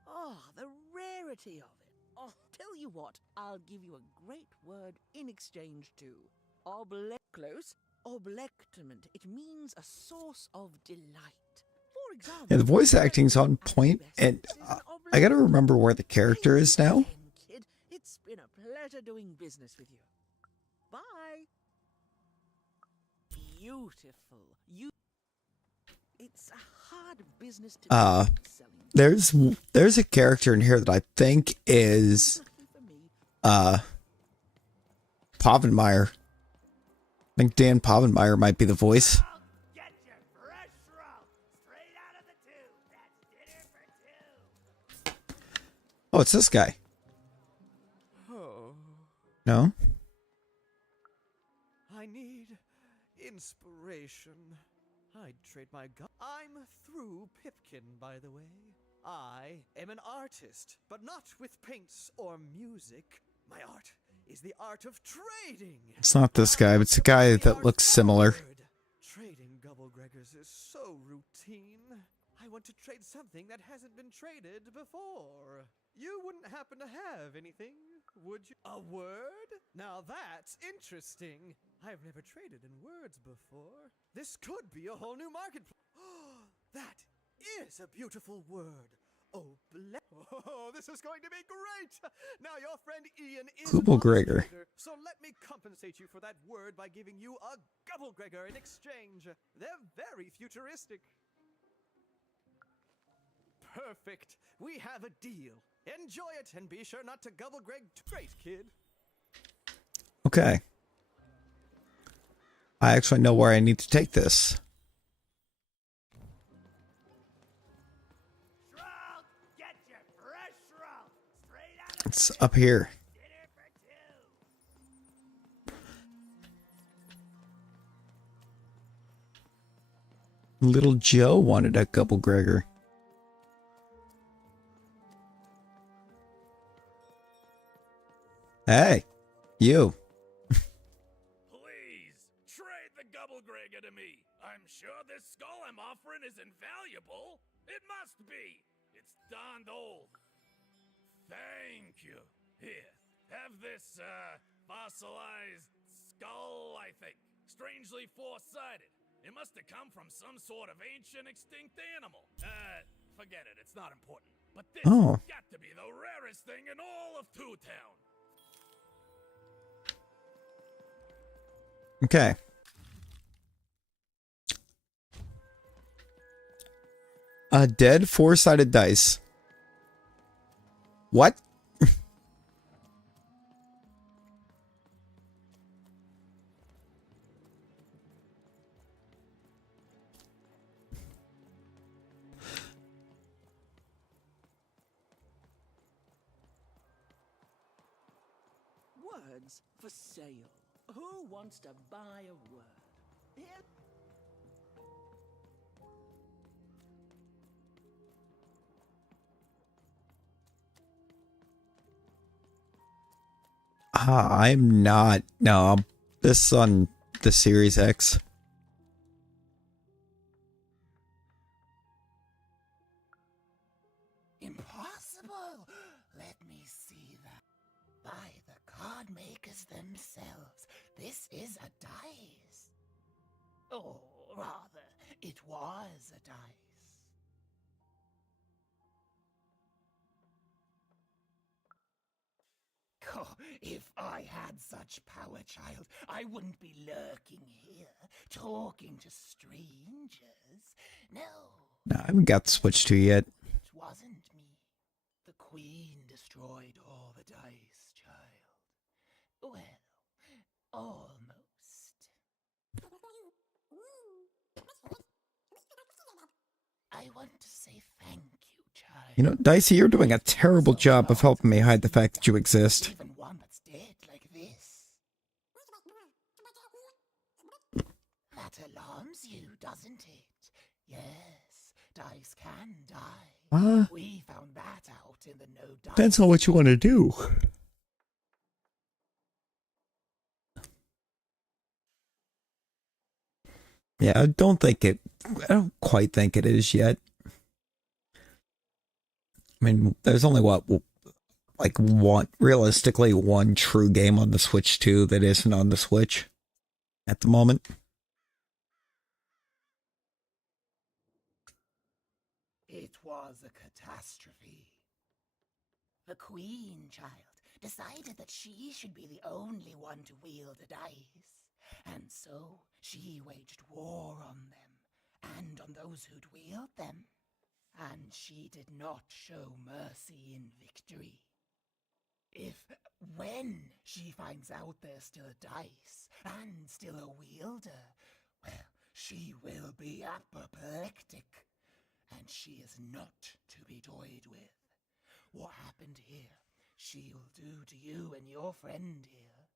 Oh, the rarity of it. Oh, tell you what, I'll give you a great word in exchange too. Close. Oblectament. It means a source of delight. For example, Yeah, the voice acting's on point, and I gotta remember where the character is now. kid, it's been a pleasure doing business with you. Bye. Beautiful. It's a hard business to There's a character in here that I think is Povenmire. I think Dan Povenmire might be the voice. Oh, it's this guy. Oh, No? I need inspiration. I'd trade my gun. I'm through Pipkin, by the way. I am an artist, but not with paints or music. My art is the art of trading. It's not this guy, but it's a guy that looks similar. Trading Gubblegreggers is so routine. I want to trade something that hasn't been traded before. You wouldn't happen to have anything, would you? A word? Now that's interesting. I've never traded in words before. This could be a whole new marketplace. That is a beautiful word. Oh, this is going to be great. Now your friend Ian is Gubblegregger. so let me compensate you for that word by giving you a Gubblegregger in exchange. They're very futuristic. Perfect. We have a deal. Enjoy it and be sure not to Gubblegreg. Great, kid. Okay. I actually know where I need to take this. It's up here. Little Joe wanted a Gubblegregger. Hey, you. Please, trade the Gubblegregger to me. I'm sure this skull I'm offering is invaluable. It must be. It's darned old. Thank you. Here, have this, fossilized skull, I think. Strangely four-sided. It must have come from some sort of ancient extinct animal. Forget it, it's not important. But this has got to be the rarest thing in all of Two Town. Okay. A dead four-sided dice. What? words for sale. Who wants to buy a word? Here. I'm not. No, this is on the Series X. Impossible! Let me see that. By the card makers themselves, this is a dice. Or rather, it was a dice. Oh, if I had such power, child, I wouldn't be lurking here, talking to strangers. No, No, I haven't got the Switch 2 yet. it wasn't me. The Queen destroyed all the dice, child. Well, almost. I want to say thank you, child. You know, Dicey, you're doing a terrible job of helping me hide the fact that you exist. Even one that's dead like this. That alarms you, doesn't it? Yes, dice can die. We found that out in the no dice. Depends on what you want to do. Yeah, I don't quite think it is yet. I mean, there's only realistically one true game on the Switch 2 that isn't on the Switch at the moment. It was a catastrophe. The Queen, child, decided that she should be the only one to wield a dice. And so she waged war on them, and on those who'd wield them. And she did not show mercy in victory. When she finds out there's still a dice, and still a wielder, well, she will be apoplectic. And she is not to be toyed with. What happened here, she'll do to you and your friend here.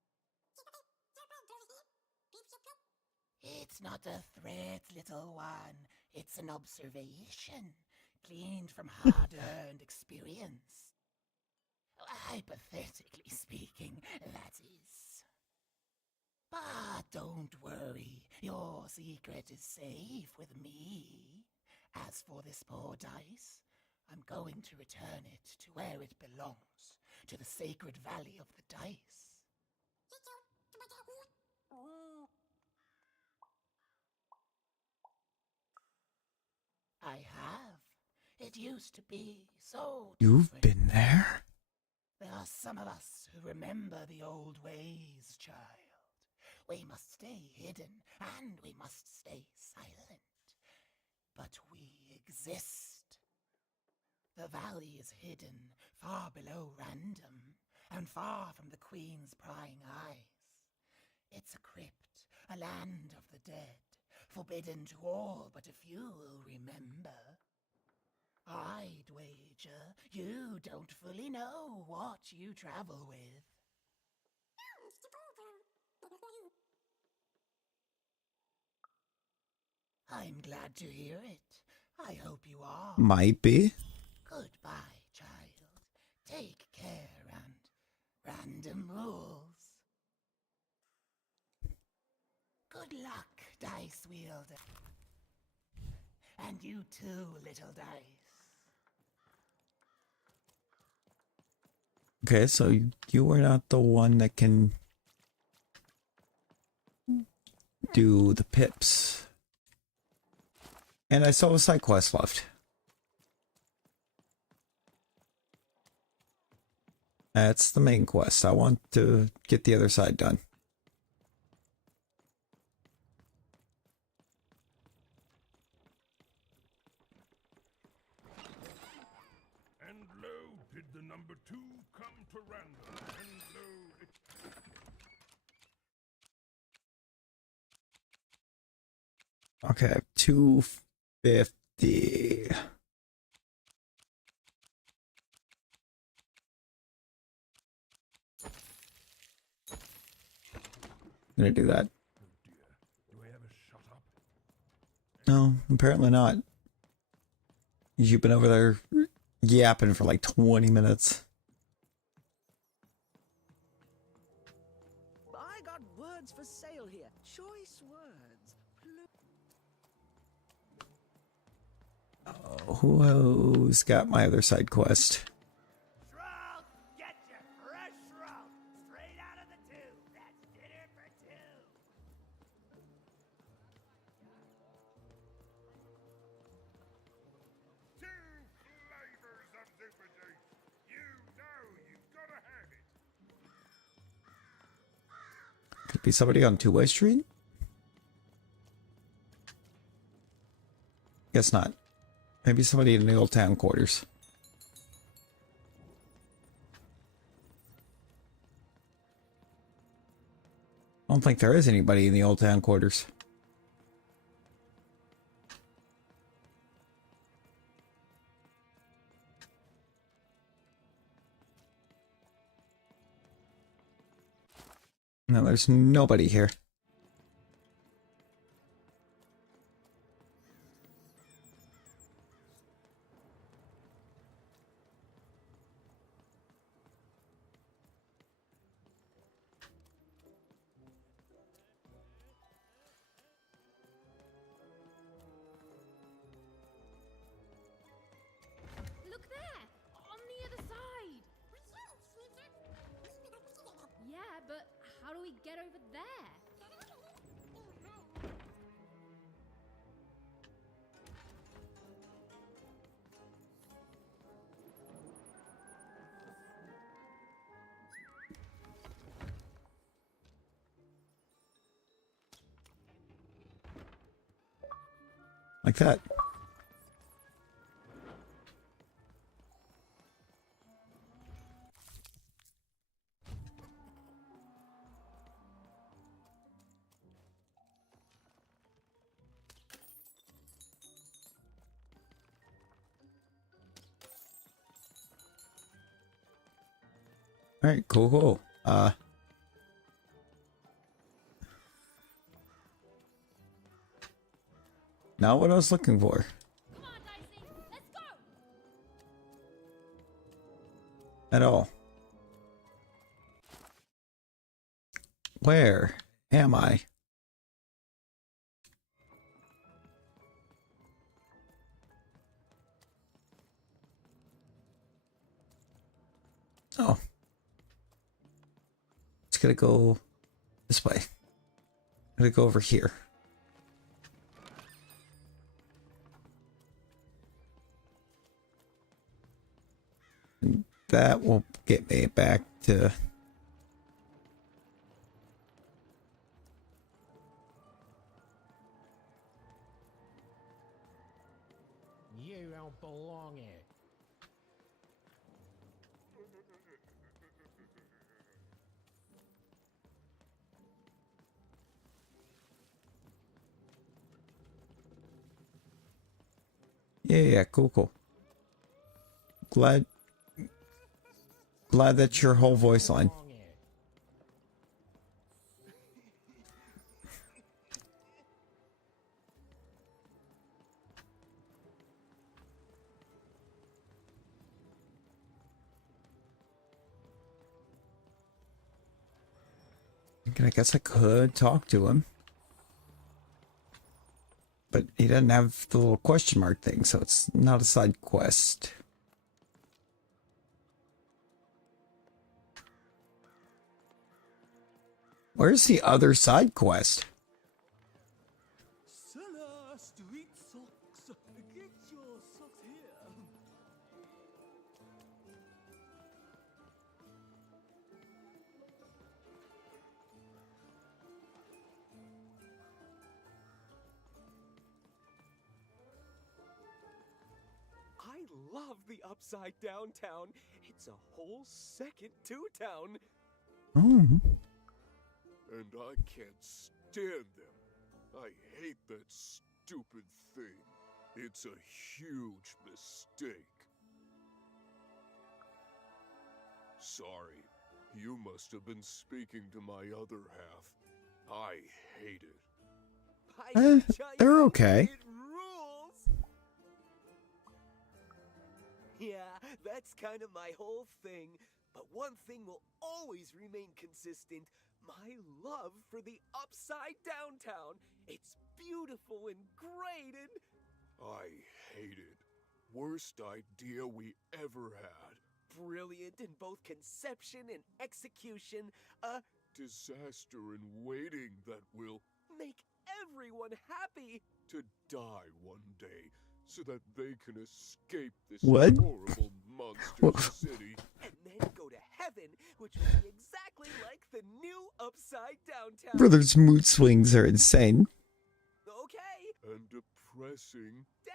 It's not a threat, little one. It's an observation, gleaned from hard-earned experience. Hypothetically speaking, that is. But don't worry, your secret is safe with me. As for this poor dice, I'm going to return it to where it belongs, to the sacred valley of the dice. I have. It used to be so You've different. been there? There are some of us who remember the old ways, child. We must stay hidden, and we must stay silent. But we exist. The valley is hidden far below random, and far from the Queen's prying eyes. It's a crypt, a land of the dead, forbidden to all but a few will remember. I'd wager you don't fully know what you travel with. I'm glad to hear it. I hope you are. Might be. Goodbye, child. Take care, and random rules. Good luck, dice wielder. And you too, little dice. Okay, so you are not the one that can do the pips. And I still have a side quest left. That's the main quest. I want to get the other side done. And lo, did the number 2 come to random. And lo, it... Okay, 250. gonna do that. No, apparently not. You've been over there yapping for like 20 minutes. I got words for sale here. Choice words. Oh, who's got my other side quest? Get your fresh shroud straight out of the tube. That's dinner for two. Two flavors of super juice. You know you've got to have it. Could be somebody on Two-Way Street? Guess not. Maybe somebody in the old town quarters. I don't think there is anybody in the old town quarters. No, there's nobody here. Look there! On the other side! Yeah, but how do we get over there? Like that. Alright, cool. Not what I was looking for. Come on, Dicey! Let's go! At all. Where am I? Oh. It's gonna go this way. I'm gonna go over here. And that will get me back to... You don't belong here. Yeah, cool. Glad that's your whole voice line. I guess I could talk to him. But he doesn't have the little question mark thing, so it's not a side quest. Where's the other side quest? Seller, street socks. Get your socks here. I love the upside down town. It's a whole second to town. Oh. And I can't stand them. I hate that stupid thing. It's a huge mistake. Sorry, you must have been speaking to my other half. I hate it. They're okay. Yeah, that's kind of my whole thing. But one thing will always remain consistent. My love for the upside downtown. It's beautiful and great and... I hate it. Worst idea we ever had. brilliant in both conception and execution. A disaster in waiting that will make everyone happy. To die one day so that they can escape this What? horrible monster city. And then go to heaven, which will be exactly like the new upside downtown. Brother's mood swings are insane. Okay. And depressing. Day.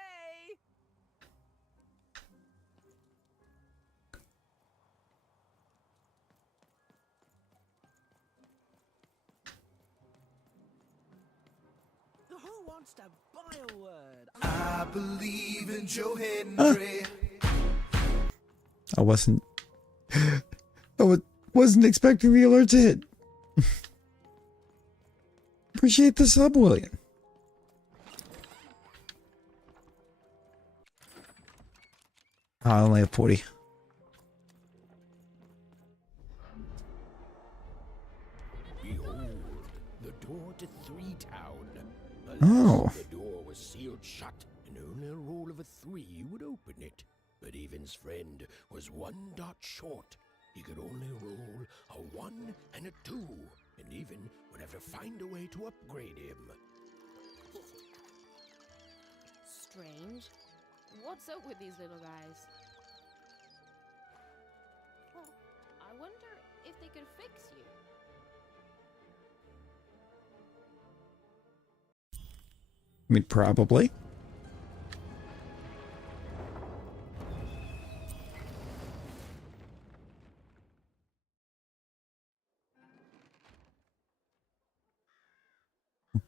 Who wants to buy a word? I believe in Joe Hendry. I wasn't expecting the alert to hit. Appreciate the sub, William. I only have 40. Behold, the door to Three Town. Oh. The door was sealed shut, and only a roll of a 3 would open it. But Evan's friend was 1 dot short. He could only roll a 1 and a 2, and Evan would have to find a way to upgrade him. Strange. What's up with these little guys? Well, I wonder if they could fix you. I mean, probably.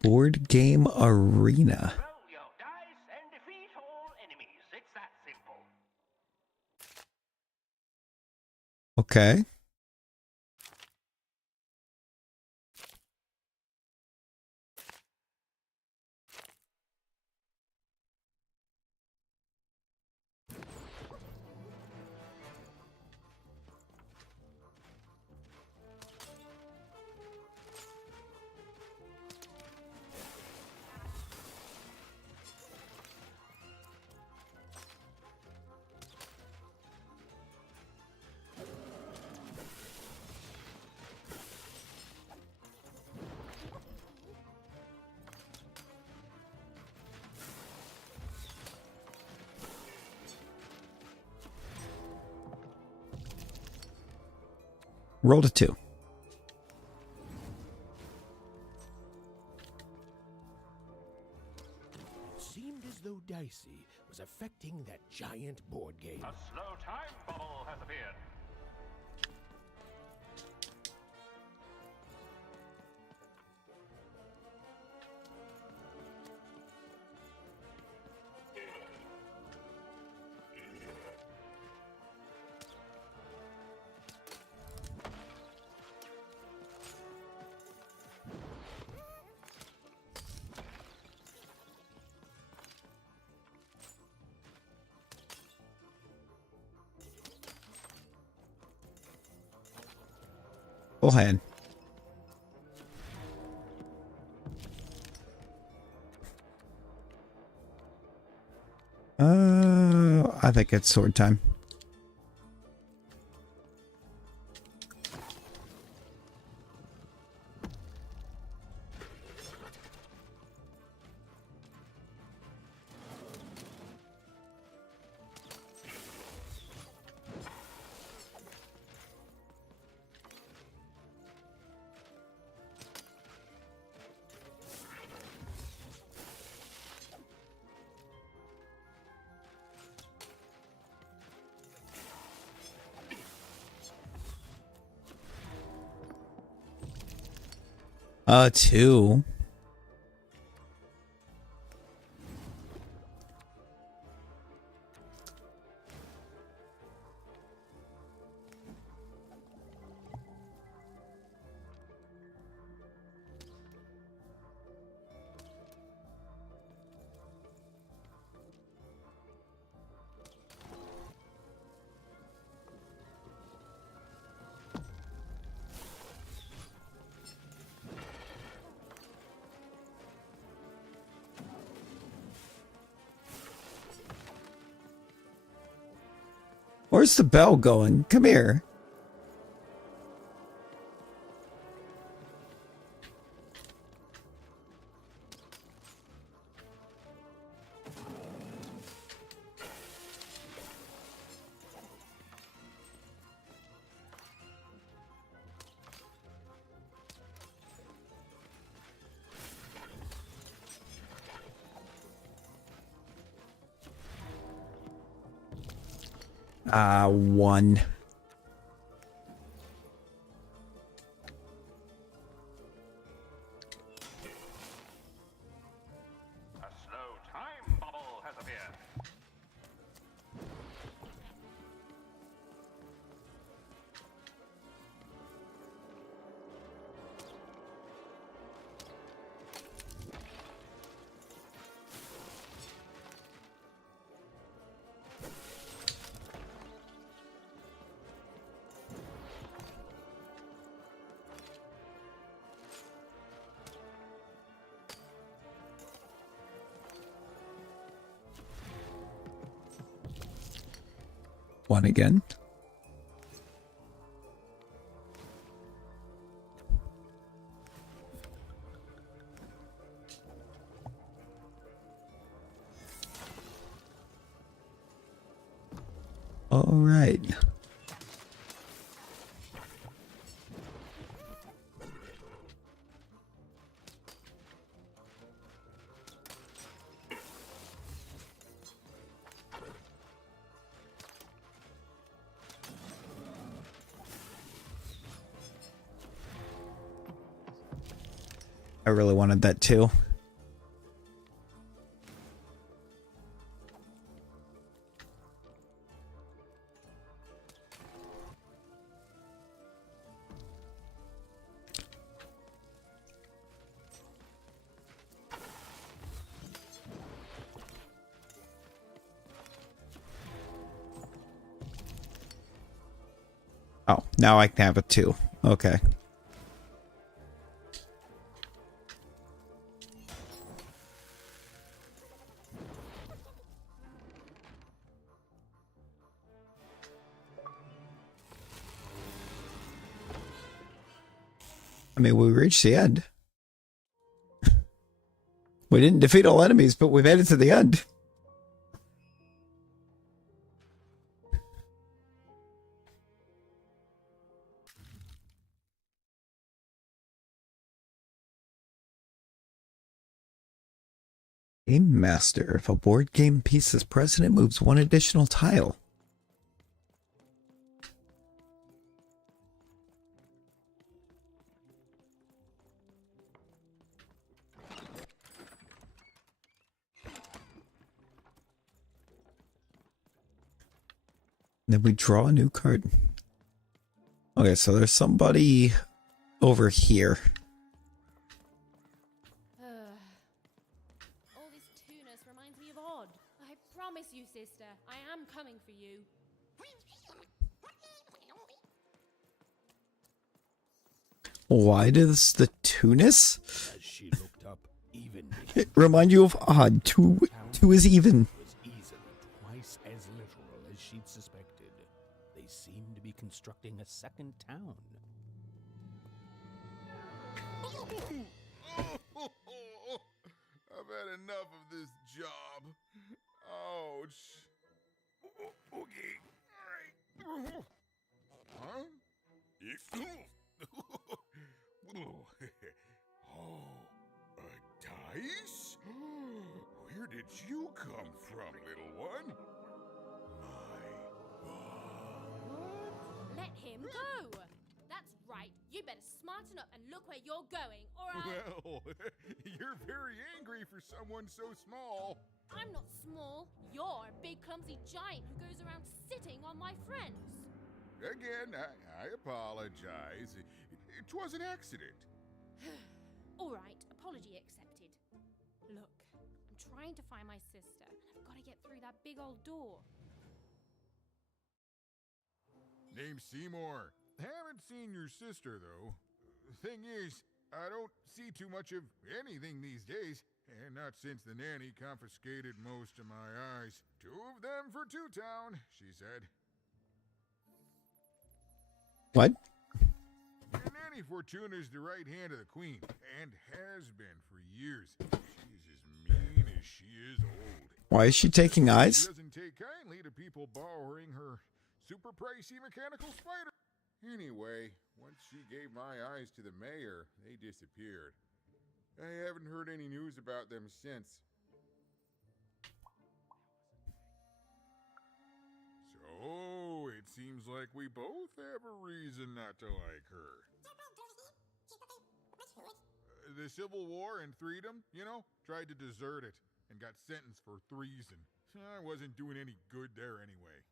Board game arena. Roll your dice and defeat all enemies. It's that simple. Okay. Rolled a 2. It seemed as though Dicey was affecting that giant board game. A slow time bubble has appeared. Full hand. I think it's sword time. Two. Where's the bell going? Come here. One. A slow time bubble has appeared. One again. All right. I really wanted that too. Oh, now I can have it too. Okay. I mean, we reached the end. We didn't defeat all enemies, but we made it to the end. Game Master. If a board game piece is present, it moves one additional tile. Then we draw a new card. Okay, so there's somebody over here. All this tunus reminds me of Odd. I promise you, sister, I am coming for you. Why does the Tunis As she looked up, even remind you of Odd? Two is even. was easily twice as literal as she'd suspected. They seemed to be constructing a second town. I've had enough of this job. Ouch. Okay. All right. Huh? Oh, a dice? Where did you come from, little one? Let him go! That's right. You better smarten up and look where you're going, or I... Well, you're very angry for someone so small. I'm not small. You're a big clumsy giant who goes around sitting on my friends. Again, I apologize. It was an accident. All right, apology accepted. Look, I'm trying to find my sister. I've got to get through that big old door. Name's Seymour. Haven't seen your sister, though. Thing is, I don't see too much of anything these days, and not since the nanny confiscated most of my eyes. 2 of them for Two Town, she said. What? Nanny Fortuna's the right hand of the queen, and has been for years. She's as mean as she is old. Why is she taking eyes? She doesn't take kindly to people borrowing her super pricey mechanical spider. Anyway, once she gave my eyes to the mayor, they disappeared. I haven't heard any news about them since. So, it seems like we both have a reason not to like her. The Civil War and freedom, you know, tried to desert it and got sentenced for treason. I wasn't doing any good there anyway.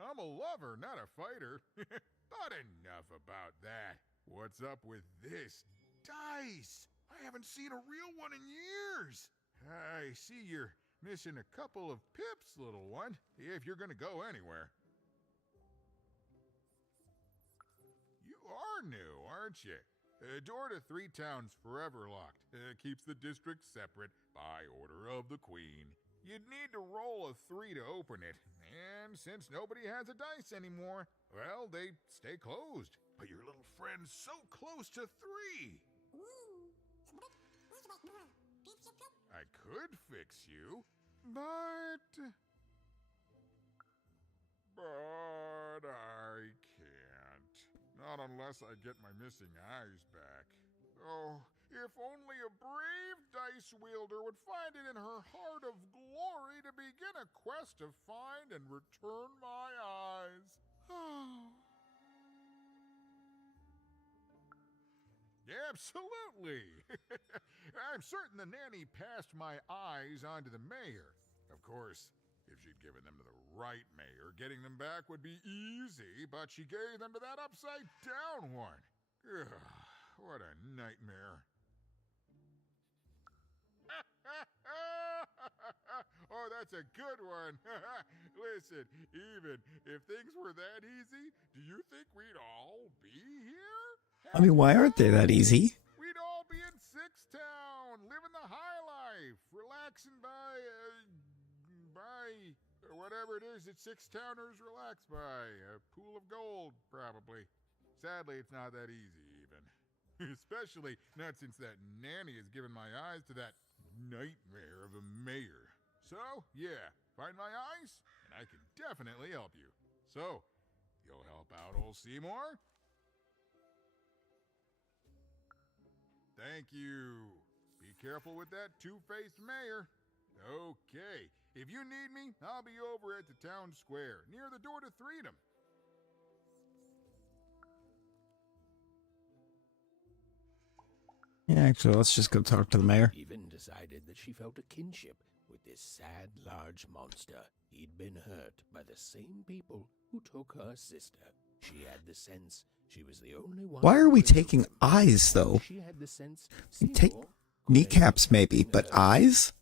I'm a lover, not a fighter. But enough about that. What's up with this? Dice! I haven't seen a real one in years. I see you're missing a couple of pips, little one, if you're gonna go anywhere. You are new, aren't you? Door to Three Towns forever locked. Keeps the district separate by order of the queen. You'd need to roll a 3 to open it, and since nobody has a dice anymore, well, they stay closed. But your little friend's so close to 3. I could fix you, but I can't. Not unless I get my missing eyes back. Oh, if only a brave dice wielder would find it in her heart of glory to begin a quest to find and return my eyes. Absolutely. I'm certain the nanny passed my eyes on to the mayor. Of course, if she'd given them to the right mayor, getting them back would be easy, but she gave them to that upside-down one. Ugh, what a nightmare. Oh, that's a good one. Listen, even if things were that easy, do you think we'd all be here? I mean, why aren't they that easy? We'd all be in Sixtown, living the high life, relaxing by whatever it is that Sixtowners relax by. A pool of gold, probably. Sadly, it's not that easy, even. Especially not since that nanny has given my eyes to that nightmare of a mayor. So, yeah, find my eyes, and I can definitely help you. So, you'll help out old Seymour? Thank you. Be careful with that two-faced mayor. Okay, if you need me, I'll be over at the town square, near the door to Freedom. Yeah, actually, let's just go talk to the mayor. Even decided that she felt a kinship with this sad, large monster. He'd been hurt by the same people who took her sister. She had the sense she was the only one. Why are we taking eyes, though? She had the sense We take kneecaps, maybe, but eyes?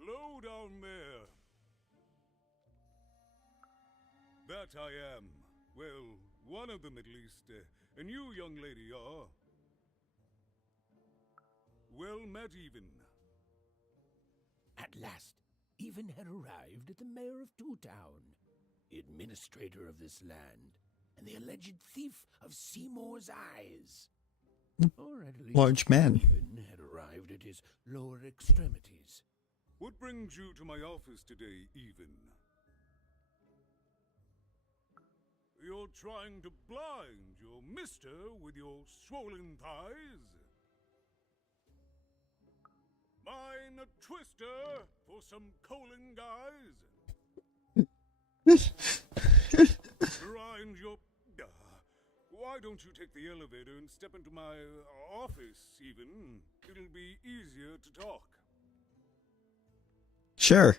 Low down there. That I am. Well, one of them at least. And you, young lady, are? Well met, even. At last, Even had arrived at the mayor of Two Town, the administrator of this land, and the alleged thief of Seymour's eyes. Or at least large man. Even had arrived at his lower extremities. What brings you to my office today, Even? You're trying to blind your mister with your swollen thighs? Mine a twister for some colon guys? Grind your... Why don't you take the elevator and step into my office, Even? It'll be easier to talk. Sure.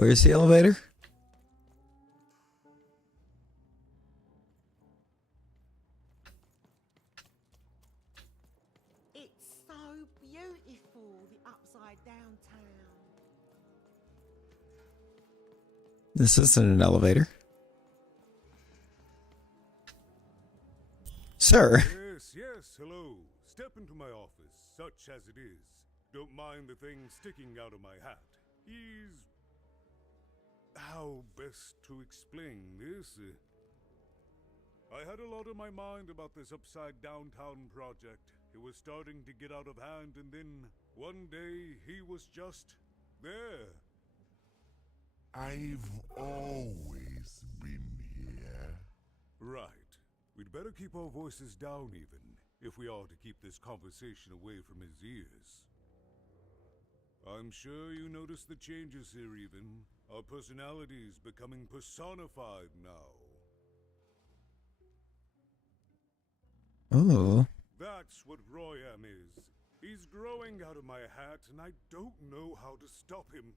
Where's the elevator? It's so beautiful, the upside down town. This isn't an elevator. Sir. Yes, yes, hello. Step into my office, such as it is. Don't mind the thing sticking out of my hat. He's... how best to explain this? I had a lot on my mind about this upside downtown project. It was starting to get out of hand, and then one day he was just there. I've always been here. Right. We'd better keep our voices down even, if we are to keep this conversation away from his ears. I'm sure you noticed the changes here even. Our personalities becoming personified now. Oh. That's what Royam is. He's growing out of my hat, and I don't know how to stop him.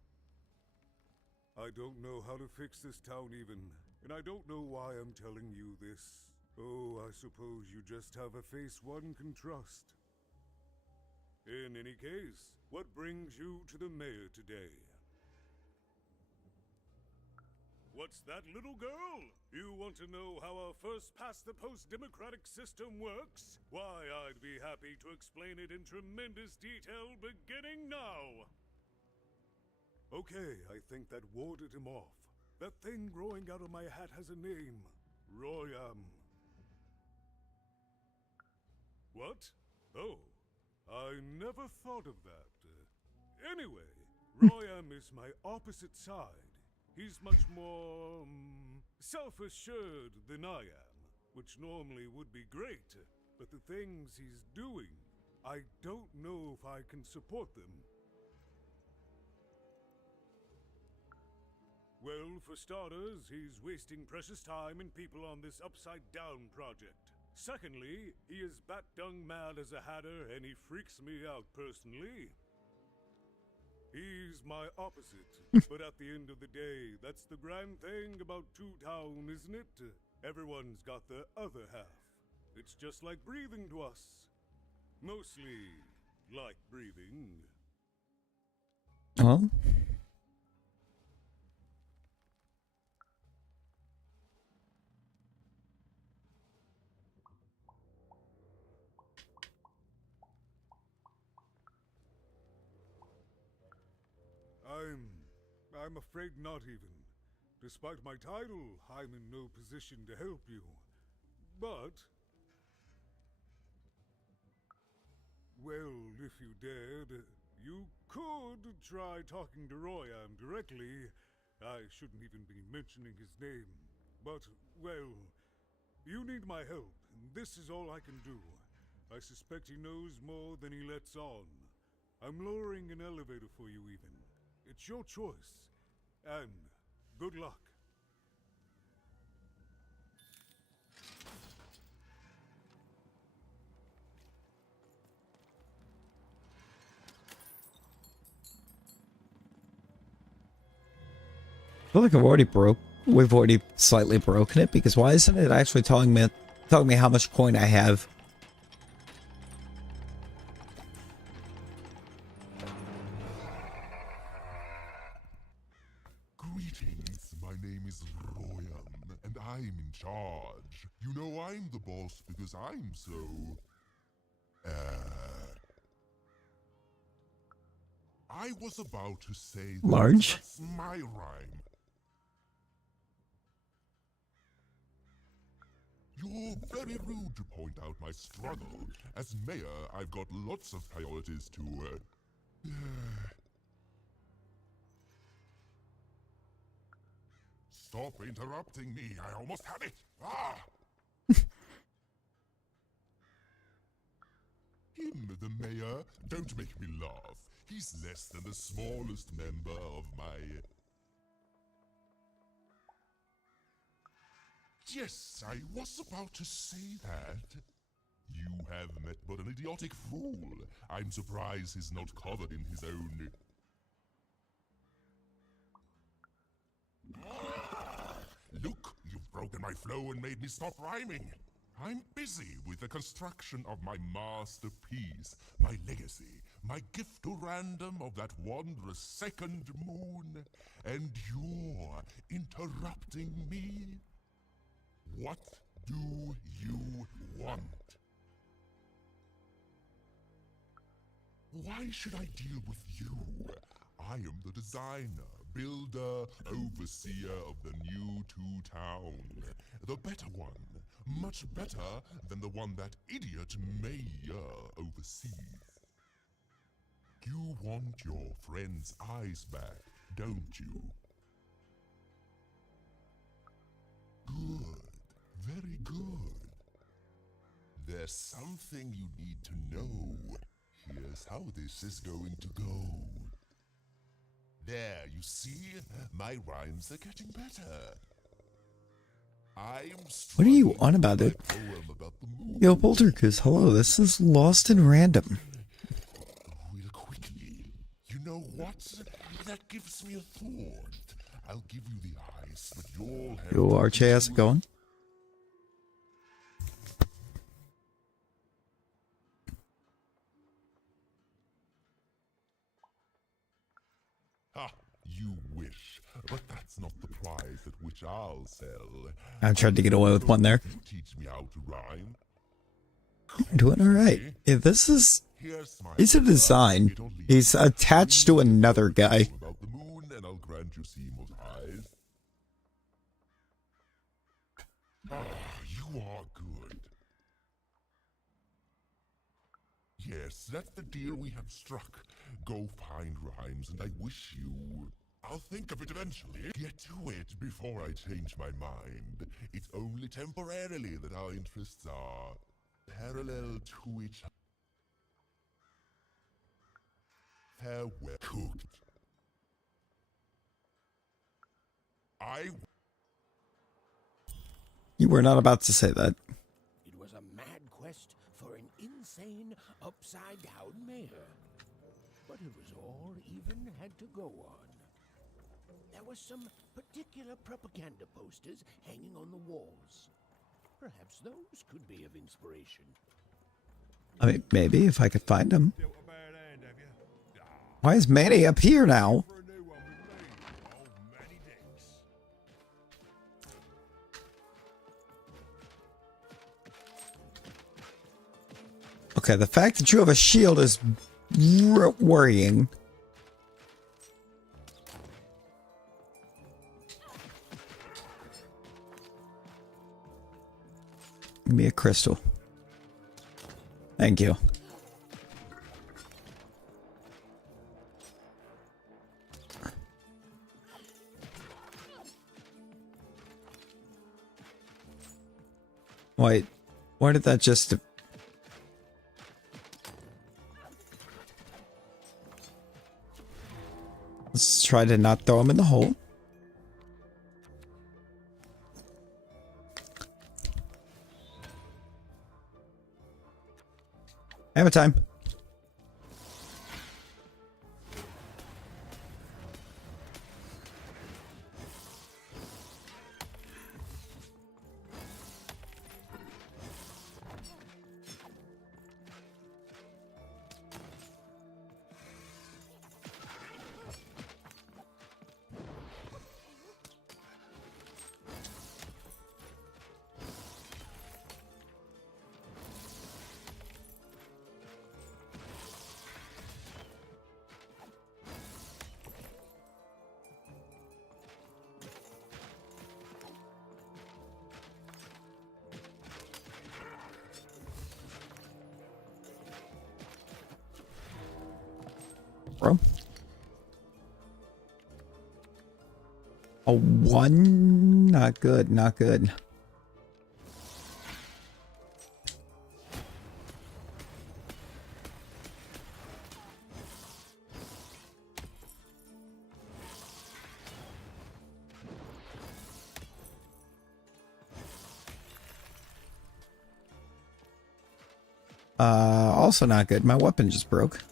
I don't know how to fix this town even, and I don't know why I'm telling you this. Oh, I suppose you just have a face one can trust. In any case, what brings you to the mayor today? What's that, little girl? You want to know how our first-past-the-post democratic system works? Why, I'd be happy to explain it in tremendous detail beginning now. Okay, I think that warded him off. That thing growing out of my hat has a name. Royam. What? Oh, I never thought of that. Anyway, Royam is my opposite side. He's much more, self-assured than I am, which normally would be great, but the things he's doing, I don't know if I can support them. Well, for starters, he's wasting precious time and people on this upside-down project. Secondly, he is bat-dung mad as a hatter, and he freaks me out personally. He's my opposite, but at the end of the day, that's the grand thing about Two Town, isn't it? Everyone's got their other half. It's just like breathing to us. Mostly like breathing. Well. I'm afraid not even. Despite my title, I'm in no position to help you. But... well, if you dared, you could try talking to Royam directly. I shouldn't even be mentioning his name. But, well, you need my help, and this is all I can do. I suspect he knows more than he lets on. I'm lowering an elevator for you even. It's your choice. And good luck. I feel like we've already slightly broken it, because why isn't it actually telling me how much coin I have? Greetings, my name is Royam, and I'm in charge. You know I'm the boss because I'm so... I was about to say that Large? that's my rhyme. You're very rude to point out my struggle. As mayor, I've got lots of priorities to, Stop interrupting me. I almost had it. Ah! Him, the mayor? Don't make me laugh. He's less than the smallest member of my... Yes, I was about to say that. You have met but an idiotic fool. I'm surprised he's not covered in his own... Look, you've broken my flow and made me stop rhyming. I'm busy with the construction of my masterpiece, my legacy, my gift to random of that wondrous second moon, and you're interrupting me? What do you want? Why should I deal with you? I am the designer, builder, overseer of the new town. The better one. Much better than the one that idiot mayor oversees. You want your friend's eyes back, don't you? Good. Very good. There's something you need to know. Here's how this is going to go. There, you see? My rhymes are getting better. What are you on about it? Yo, Poltergeist, hello, this is Lost in Random. Real quickly. You know what? That gives me a thought. I'll give you the ice, but you'll have... Yo, Archie, how's it going? Ha! You wish. But that's not the price at which I'll sell. I tried to get away with one there. Teach me how to rhyme. You're doing alright. Yeah, this is... It's a design. He's attached to another guy. About the moon, and I'll grant you Seymour's eyes. You are good. Yes, that's the deal we have struck. Go find rhymes, and I wish you... I'll think of it eventually. Get to it before I change my mind. It's only temporarily that our interests are parallel to each other. Farewell. Cooked. You were not about to say that. It was a mad quest for an insane, upside-down mayor. But it was all even had to go on. There were some particular propaganda posters hanging on the walls. Perhaps those could be of inspiration. I mean, maybe, if I could find him. Why is Manny up here now? Okay, the fact that you have a shield is worrying. Give me a crystal. Thank you. Wait, why did that just... Let's try to not throw him in the hole. Hammer time. Bro. A 1? Not good, not good. Also not good. My weapon just broke.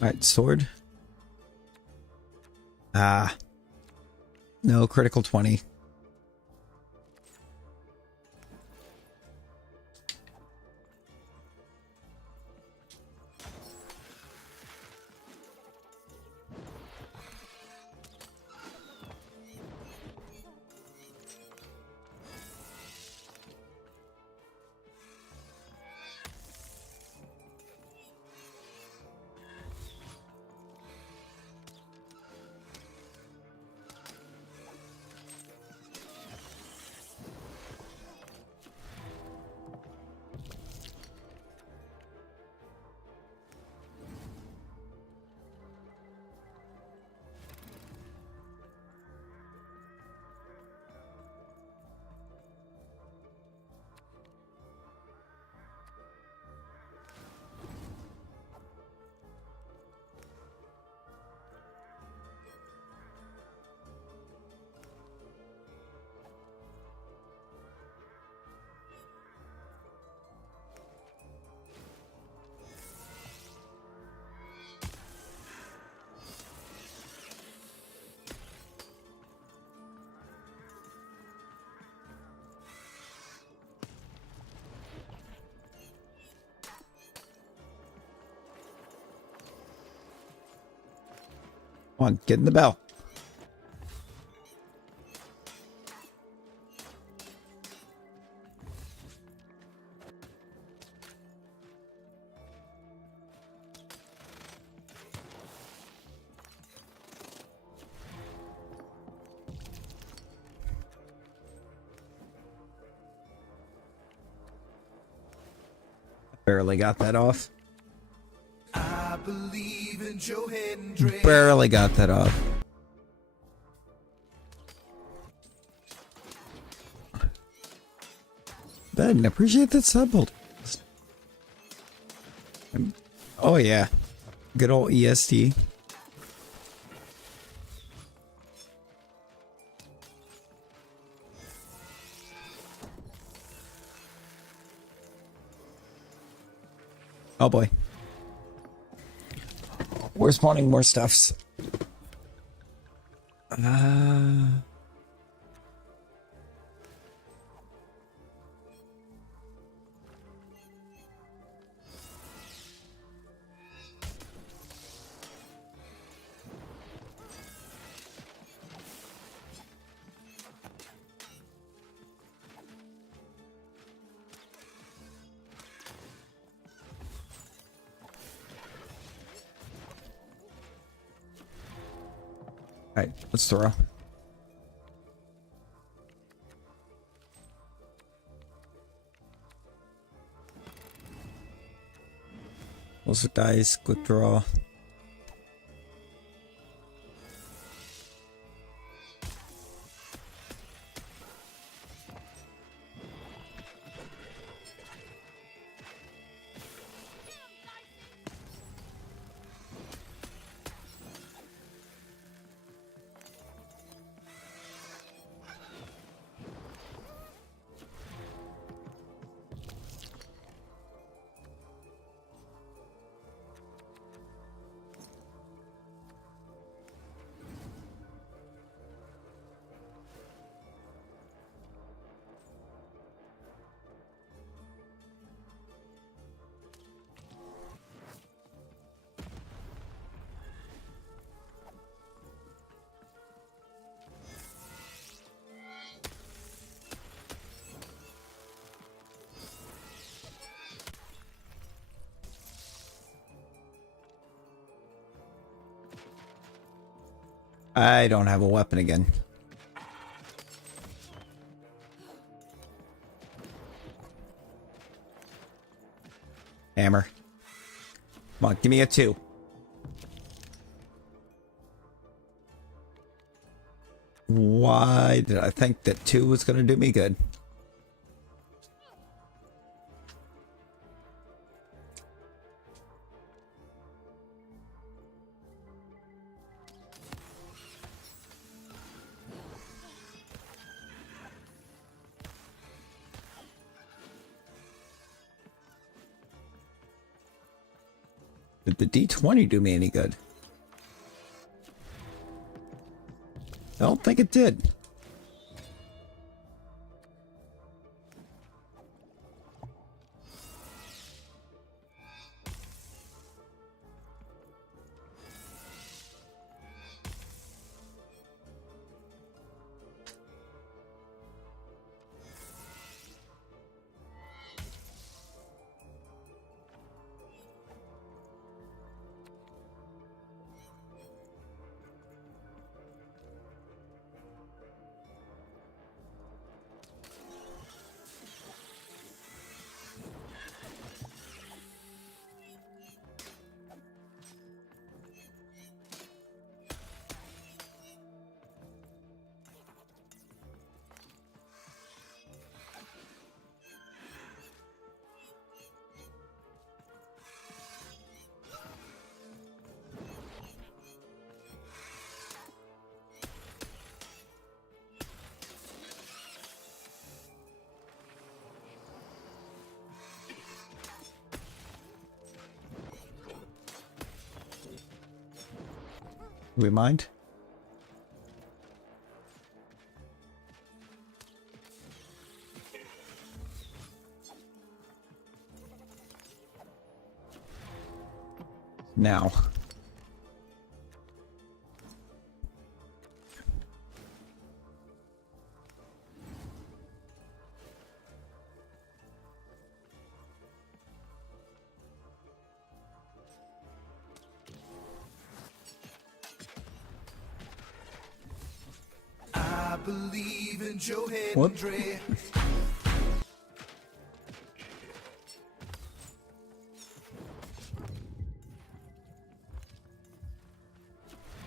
Alright, sword. Ah. No, critical 20. Come on, get in the bell. Barely got that off. I believe in Joe Hendry. Barely got that off. Ben, appreciate that sub hold. Oh yeah. Good old EST. Oh boy. We're spawning more stuffs. Alright, let's throw. Also dice, quick draw. I don't have a weapon again. Hammer. Come on, give me a 2. Why did I think that 2 was going to do me good? Did the D20 do me any good? I don't think it did. Do we mind? Now. I believe in Joe What? Hendry.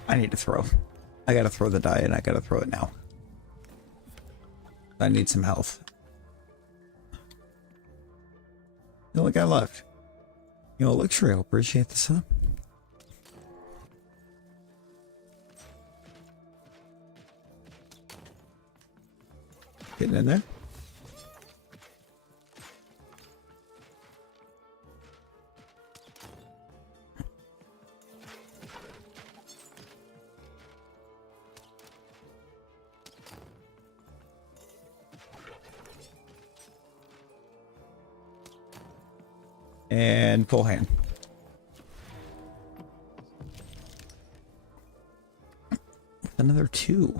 I need to throw. I gotta throw the die and I gotta throw it now. I need some health. The only guy left. You know, luxury, I'll appreciate the sub. Getting in there. And full hand. Another 2.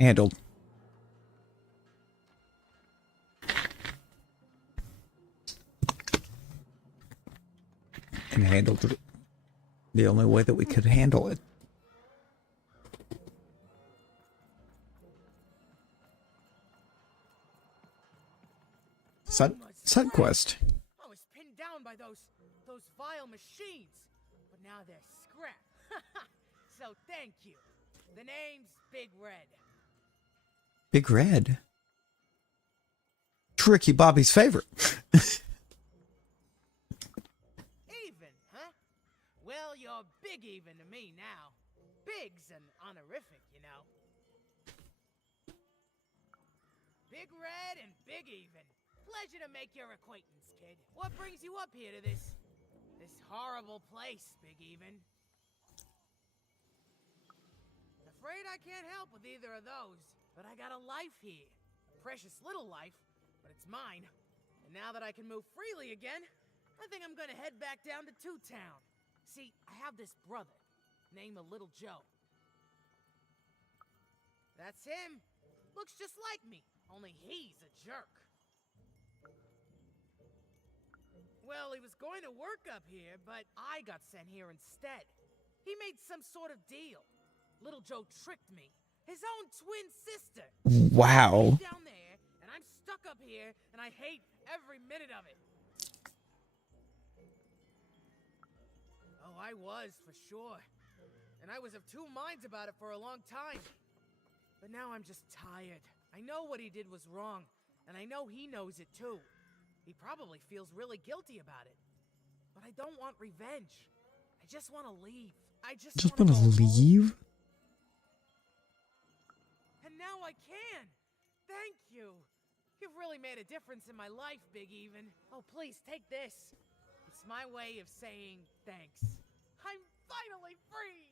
Handled. And handled it the only way that we could handle it. Side quest. I was pinned down by those vile machines, but now they're scrap. So thank you. The name's Big Red. Big Red. Tricky Bobby's favorite. Even, huh? Well, you're big even to me now. Big's an honorific, you know. Big Red and Big Even. Pleasure to make your acquaintance, kid. What brings you up here to this horrible place, Big Even? Afraid I can't help with either of those, but I got a life here. Precious little life, but it's mine. And now that I can move freely again, I think I'm gonna head back down to Two Town. See, I have this brother, named Little Joe. That's him. Looks just like me, only he's a jerk. Well, he was going to work up here, but I got sent here instead. He made some sort of deal. Little Joe tricked me. His own twin sister. Wow. He's down there, and I'm stuck up here, and I hate every minute of it. Oh, I was, for sure. And I was of two minds about it for a long time. But But now I'm just tired. I know what he did was wrong, and I know he knows it too. He probably feels really guilty about it. But I don't want revenge. I just want to leave. I just want to leave? And now I can! Thank you! You've really made a difference in my life, Big Even. Oh, please, take this. It's my way of saying thanks. I'm finally free!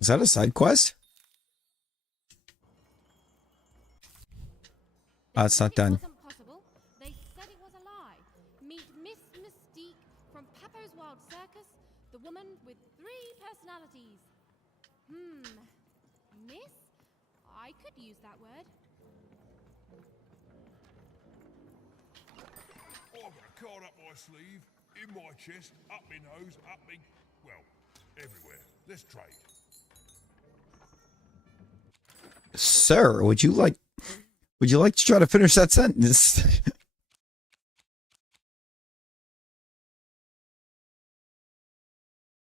Is that a side quest? Oh, it's not done. Wasn't possible. They said it was a lie. Meet Miss Mystique from Papo's Wild Circus, the woman with 3 personalities. Miss? I could use that word. I've got a card up my sleeve, in my chest, up my nose, up me... well, everywhere. Let's trade. Sir, would you like to try to finish that sentence?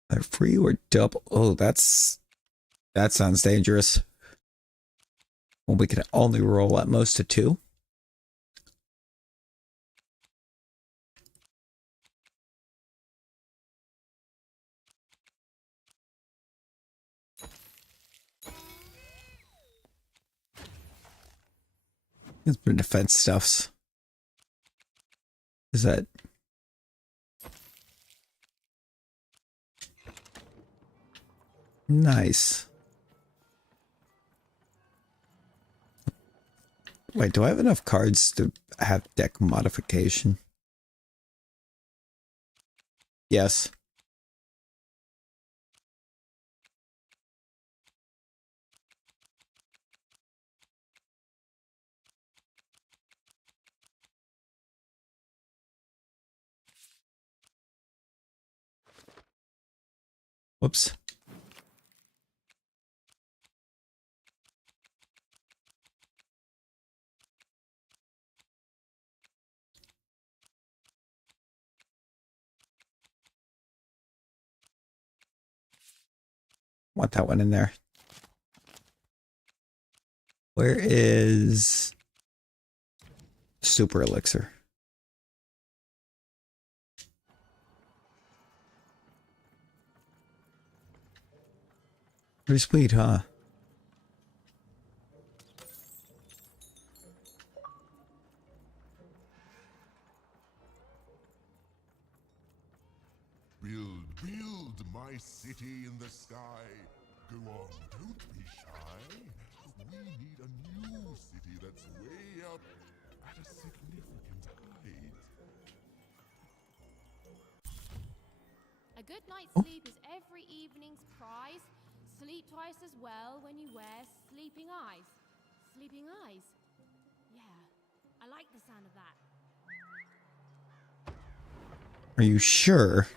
They're free or double? Oh, that sounds dangerous. Well, we can only roll at most a 2. It's been defense stuffs. Is that... Nice. Wait, do I have enough cards to have deck modification? Yes. Whoops. Want that one in there. Where is Super Elixir? Pretty sweet, huh? Build my city in the sky. Go on, don't be shy. We need a new city that's way up at a significant height. A good night's sleep is every evening's prize. Sleep twice as well when you wear sleeping eyes. Sleeping eyes? Yeah, I like the sound of that. Are you sure?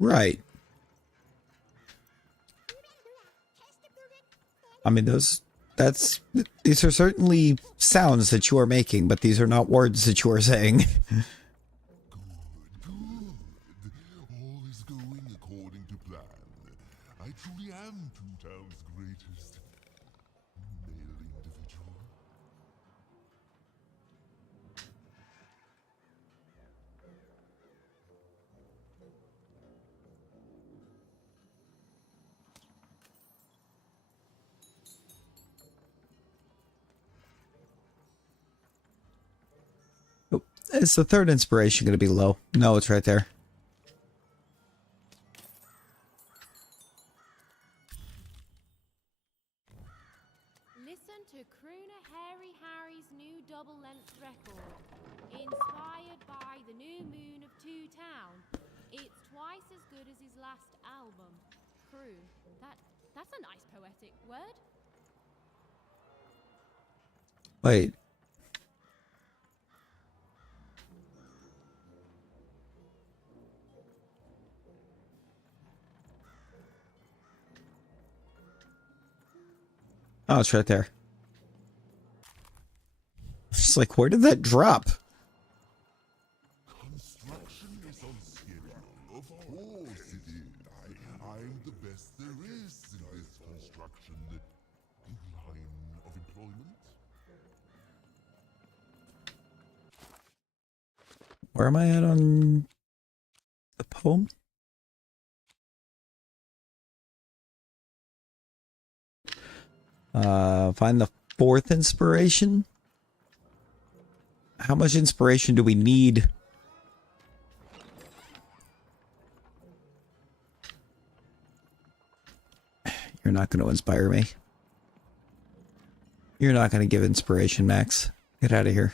Right. I mean, these are certainly sounds that you are making, but these are not words that you are saying. All is going according to plan. I truly am Toontown's greatest male individual. Is the third inspiration going to be low? No, it's right there. Listen to crooner Harry Harry's new double-length record. Inspired by the new moon of Two Town. It's twice as good as his last album. Croon. That's a nice poetic word. Wait. Oh, it's right there. She's like, where did that drop? Construction is on schedule. Of course it is. I'm the best there is in this construction line of employment. Where am I at on the poem? Find the fourth inspiration. How much inspiration do we need? You're not going to inspire me. You're not going to give inspiration, Max. Get out of here.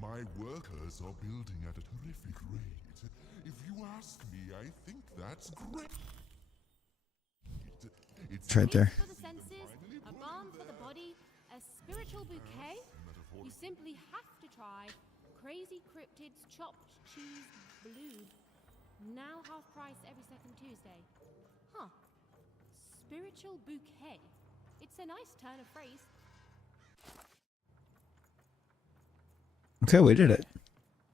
My workers are building at a terrific rate. If you ask me, I think that's great. It's right there. For the senses, a balm for the body, a spiritual bouquet. You simply have to try Crazy Cryptid's chopped cheese blue. Now half price every second Tuesday. Huh. Spiritual bouquet. It's a nice turn of phrase. Okay, we did it.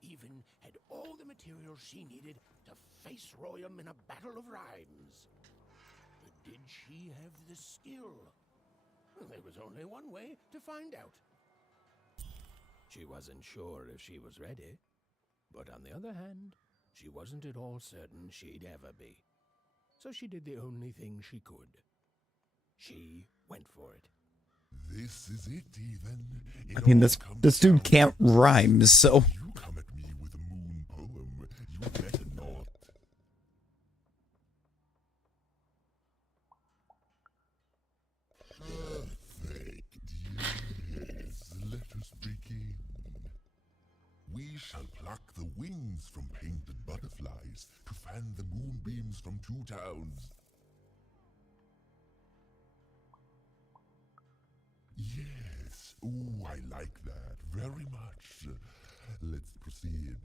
Even had all the materials she needed to face Royam in a battle of rhymes. But did she have the skill? Well, there was only one way to find out. She wasn't sure if she was ready, but on the other hand, she wasn't at all certain she'd ever be. So she did the only thing she could. She went for it. This is it, even. I mean, this dude can't rhyme, so. You come at me with a moon poem. You better not. Perfect. Yes. Let us begin. We shall pluck the wings from painted butterflies to fan the moonbeams from two towns. Yes. Ooh, I like that very much. Let's proceed.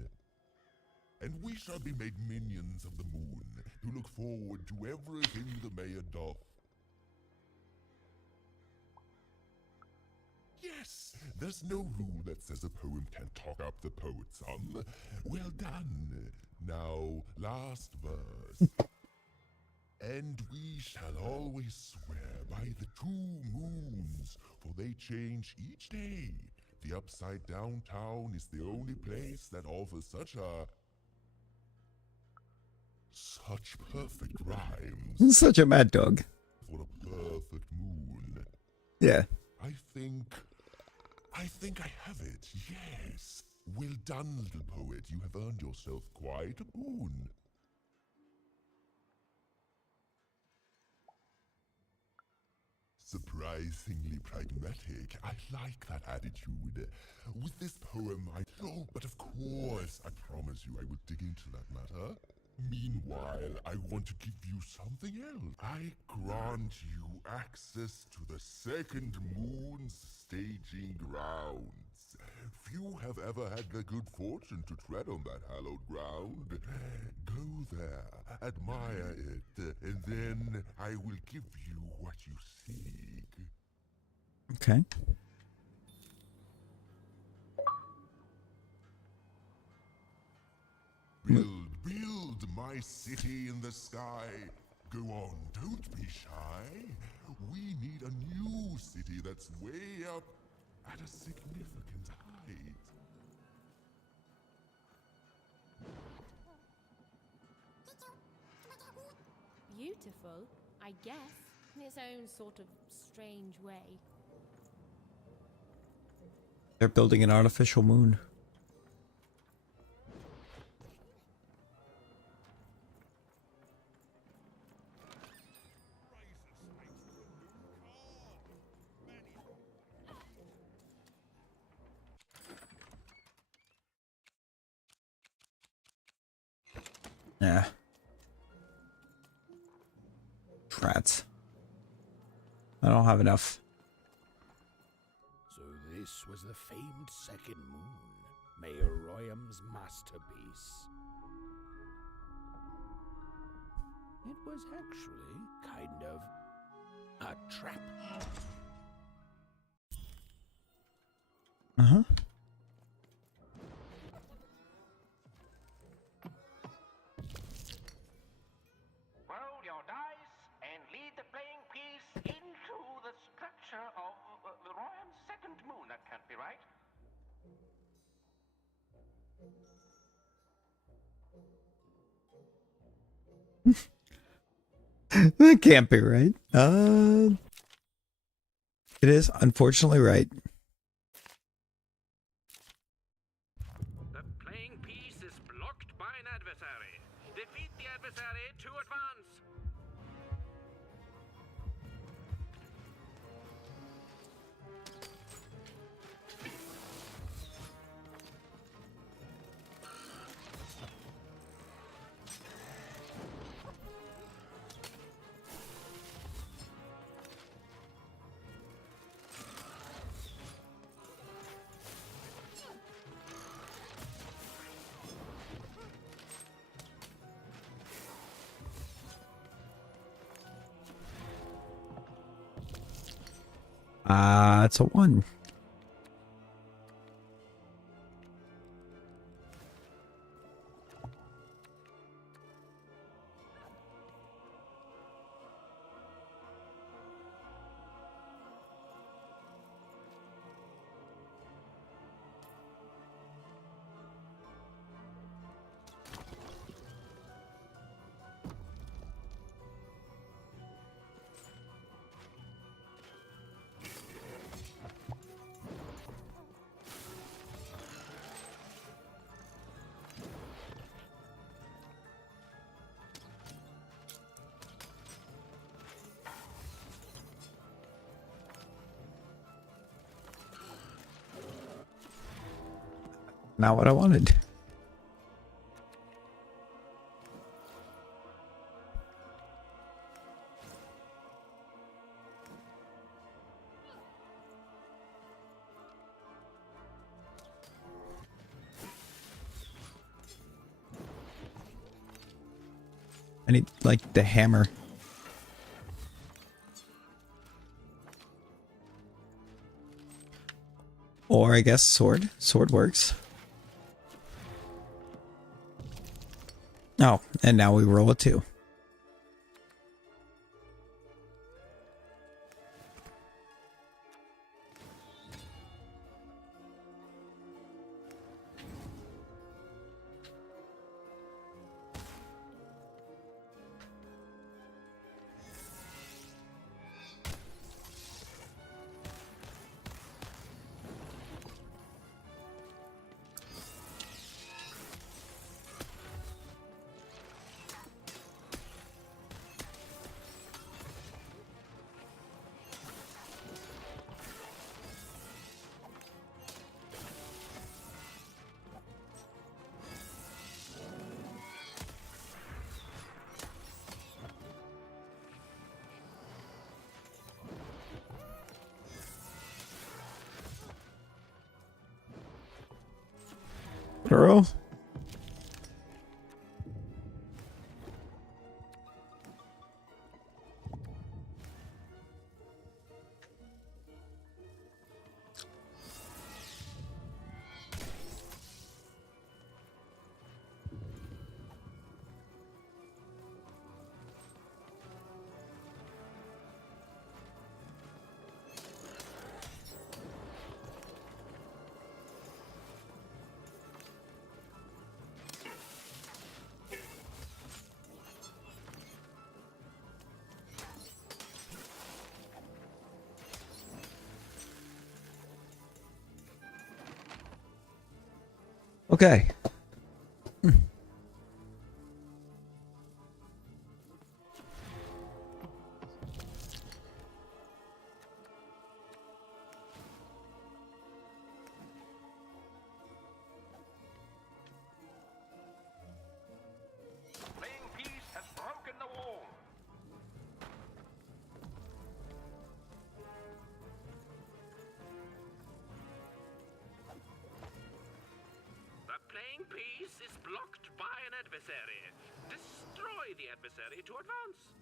And we shall be made minions of the moon, who look forward to everything the mayor doth. Yes, there's no rule that says a poem can't talk up the poet's son. Well done. Now, last verse. And we shall always swear by the two moons, for they change each day. The upside down town is the only place that offers such perfect rhymes. Such a mad dog. For a perfect moon. Yeah. I think I have it, yes. Well done, little poet. You have earned yourself quite a boon. Surprisingly pragmatic. I like that attitude. With this poem, Oh, but of course, I promise you I will dig into that matter. Meanwhile, I want to give you something else. I grant you access to the second moon's staging grounds. Few have ever had the good fortune to tread on that hallowed ground. Go there, admire it, and then I will give you what you seek. Okay. Build my city in the sky. Go on, don't be shy. We need a new city that's way up at a significant height. Beautiful, I guess, in its own sort of strange way. They're building an artificial moon. Yeah. Trats. I don't have enough. So This was the famed second moon, Mayor Royam's masterpiece. It was actually kind of a trap. Uh-huh. Roll your dice and lead the playing piece into the structure of the Royam's second moon. That can't be right. That can't be right. It is unfortunately right. The playing piece is blocked by an adversary. Defeat the adversary to advance. It's a 1. Not what I wanted. I need, like, the hammer. Or I guess sword. Sword works. Oh, and now we roll a 2. Girl. Okay. Playing piece has broken the wall. adversary. Destroy the adversary to advance.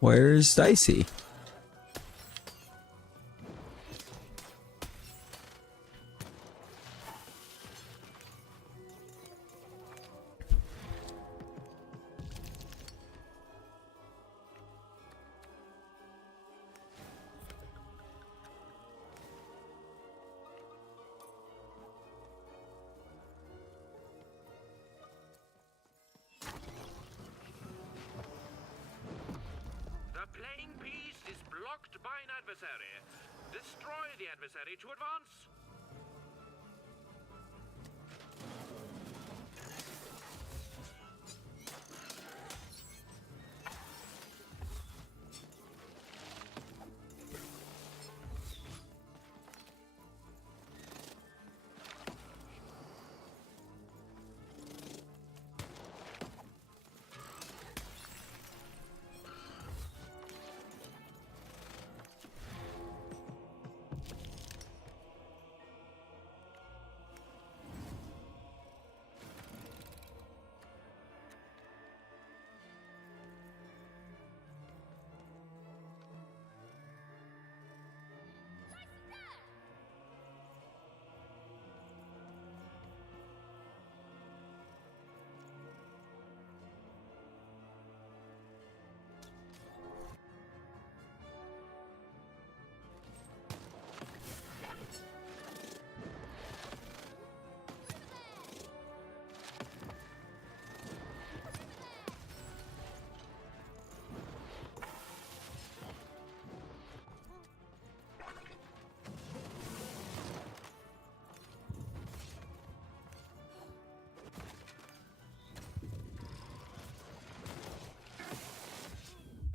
Where's Dicey? The playing piece is blocked by an adversary. Destroy the adversary to advance.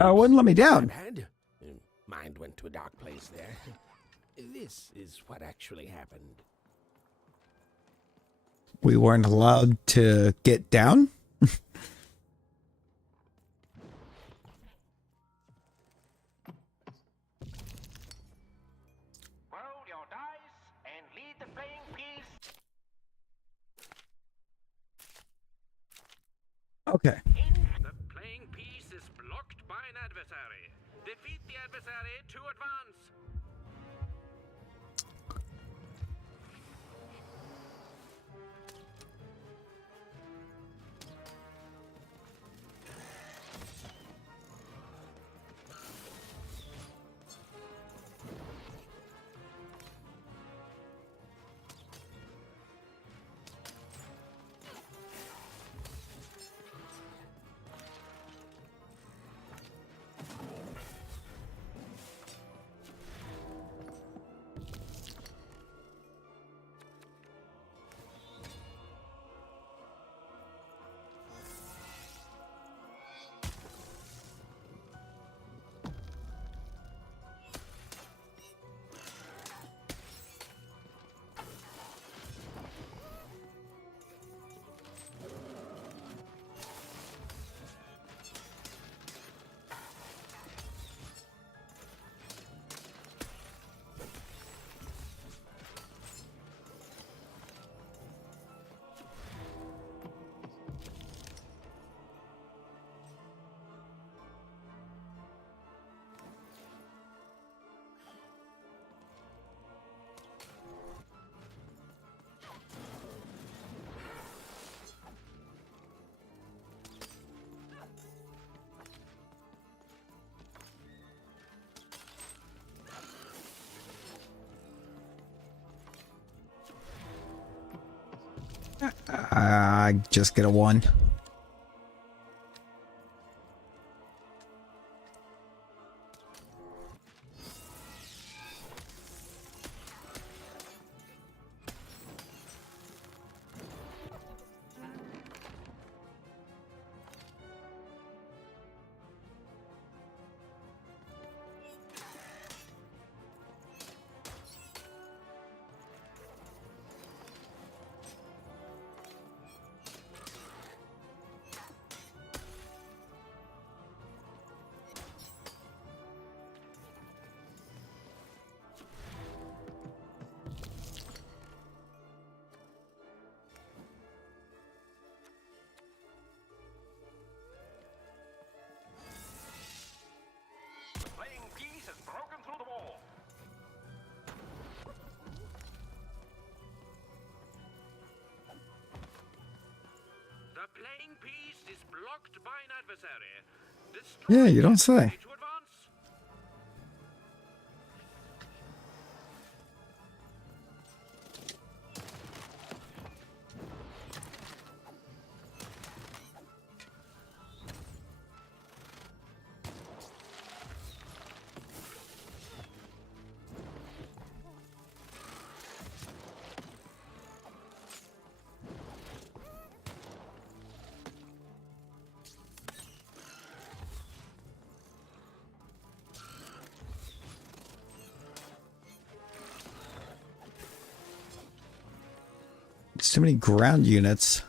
Wouldn't let me down. Mind went to a dark place there. This is what actually happened. We weren't allowed to get down? Roll your dice and lead the playing piece. Okay. The playing piece is blocked by an adversary. Defeat the adversary to advance. I just get a 1. playing piece is blocked by an adversary. Yeah, you don't say. To advance. There's too many ground units.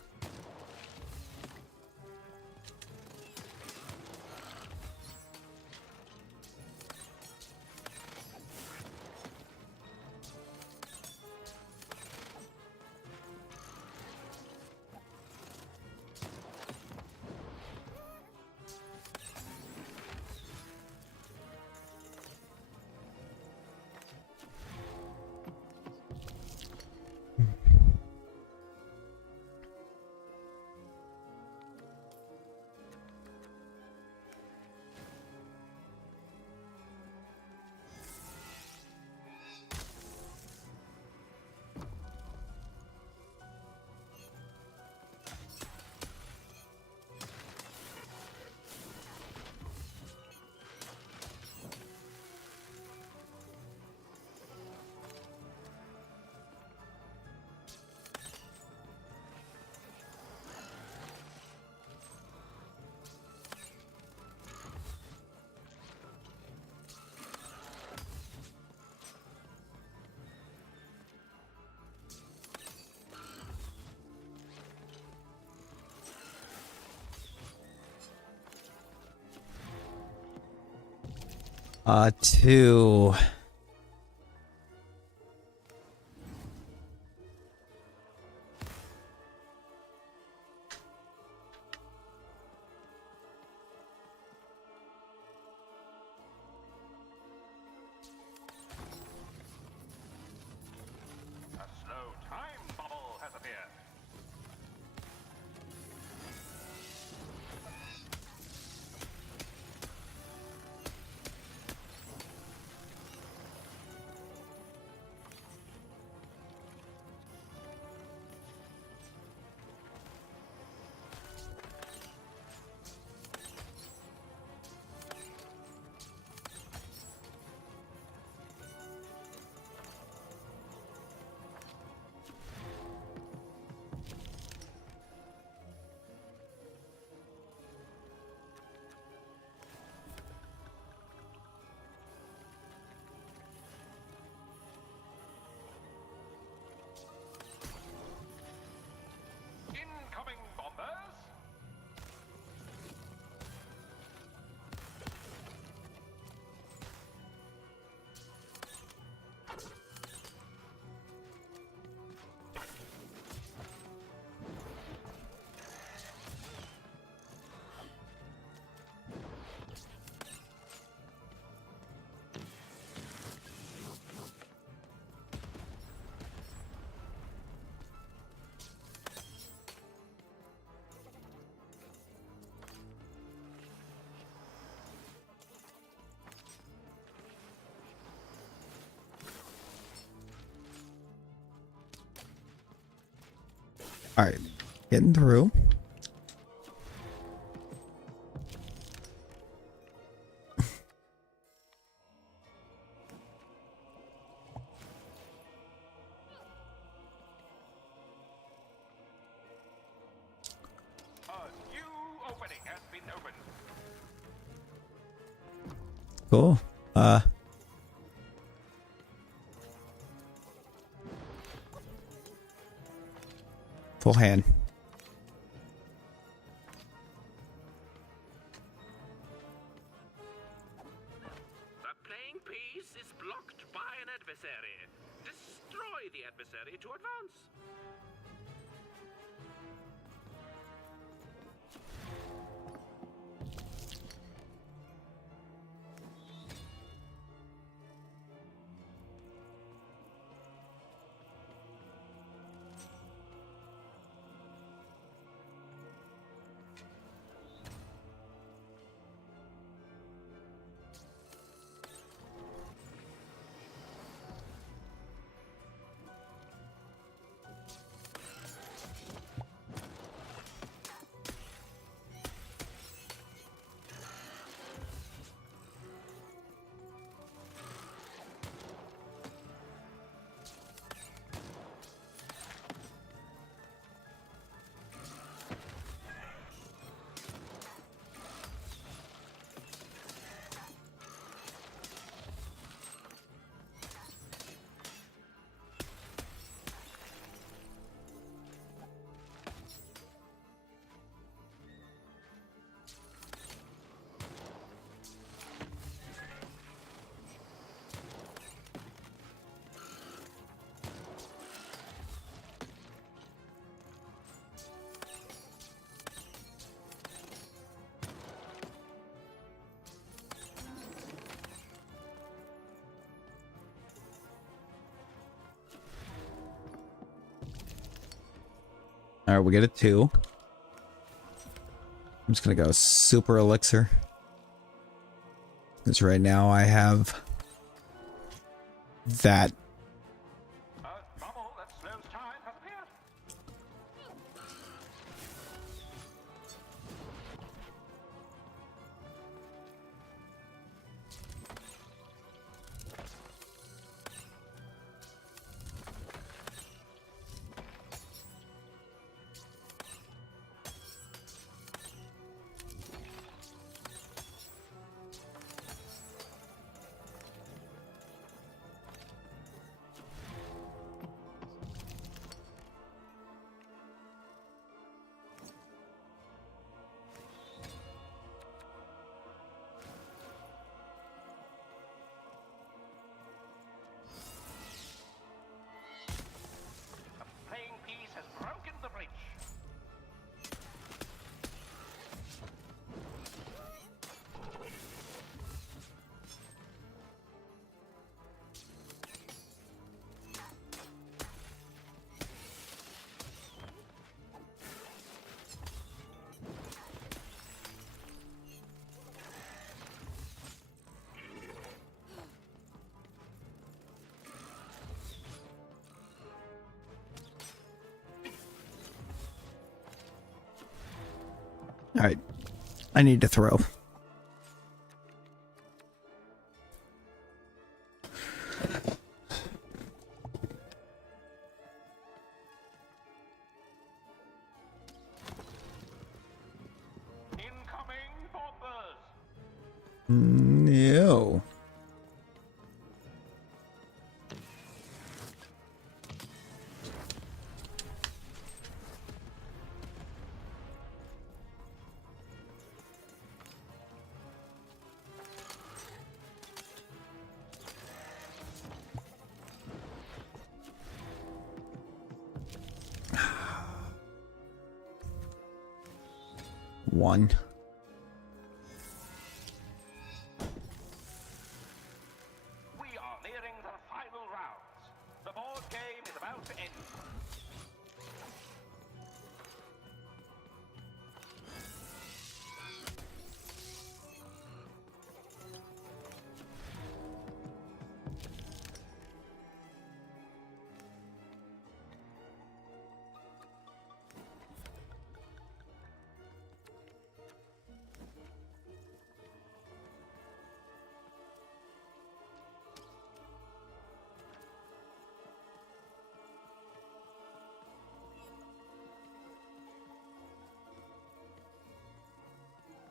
Two. A slow time bubble has appeared. Incoming bombers. All right, getting through. A new opening has been opened. Cool. Full hand. The playing piece is blocked by an adversary. Destroy the adversary to advance. Alright, we get a 2. I'm just gonna go super elixir. Because right now I have that. Bubble that slows time has appeared. Alright. I need to throw. Incoming bombers. No. One. We are nearing the final rounds. The board game is about to end.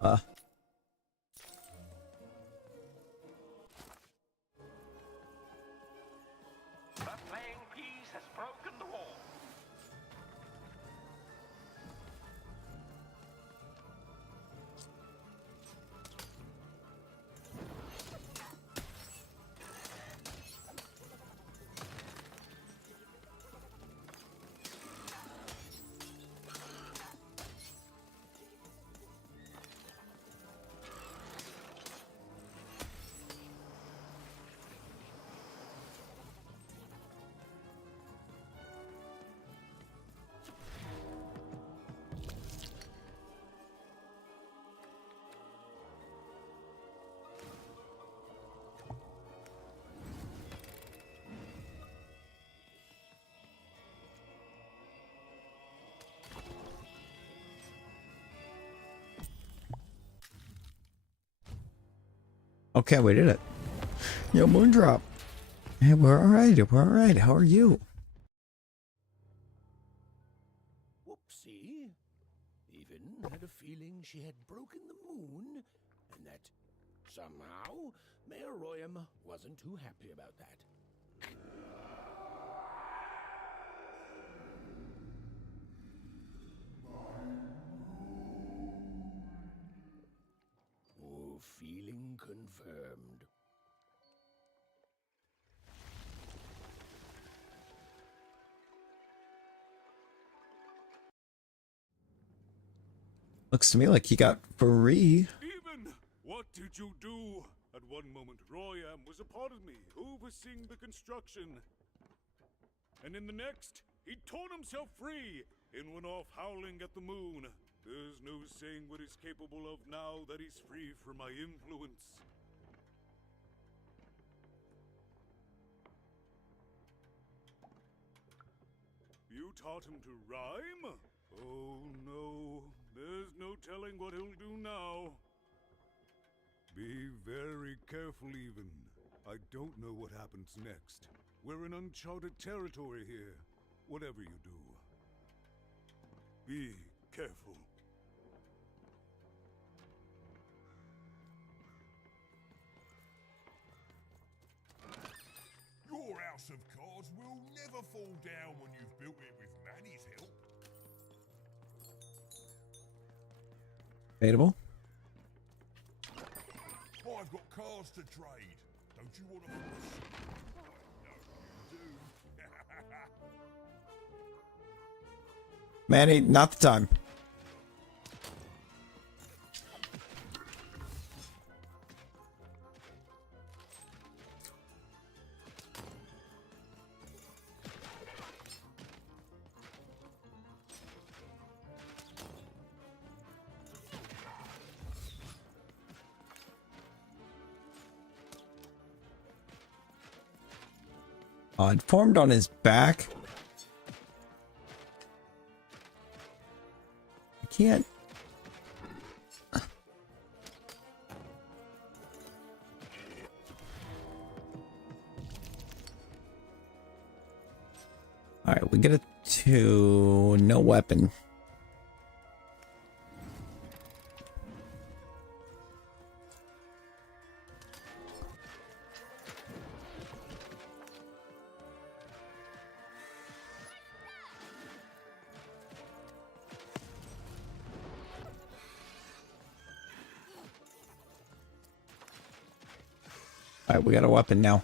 The playing piece has broken the wall. Okay, we did it. Yo, Moondrop. Hey, we're alright. We're alright. How are you? Whoopsie. Even had a feeling she had broken the moon, and that somehow Mayor Royam wasn't too happy about that. Oh, feeling confirmed. Looks to me like he got free. Even, what did you do? At one moment, Royam was a part of me, overseeing the construction. And in the next, he torn himself free and went off howling at the moon. There's no saying what he's capable of now that he's free from my influence. You taught him to rhyme? Oh no, there's no telling what he'll do now. Be very careful, even. I don't know what happens next. We're in uncharted territory here, whatever you do. Be careful. Your house of cards will never fall down when you've built it with Manny's help. Debatable. I've got cards to trade. Don't you want to force? I know you do. Manny, not the time. It formed on his back. I can't. All right, we get it to no weapon. All right, we got a weapon now.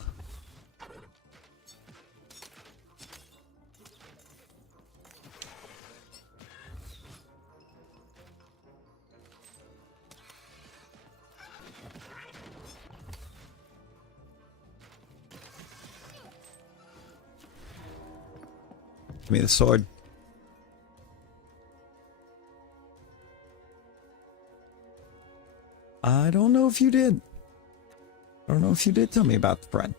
Give me the sword. I don't know if you did. I don't know if you did tell me about the friend.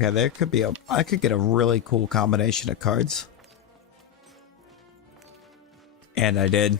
Okay, there could be I could get a really cool combination of cards. And I did.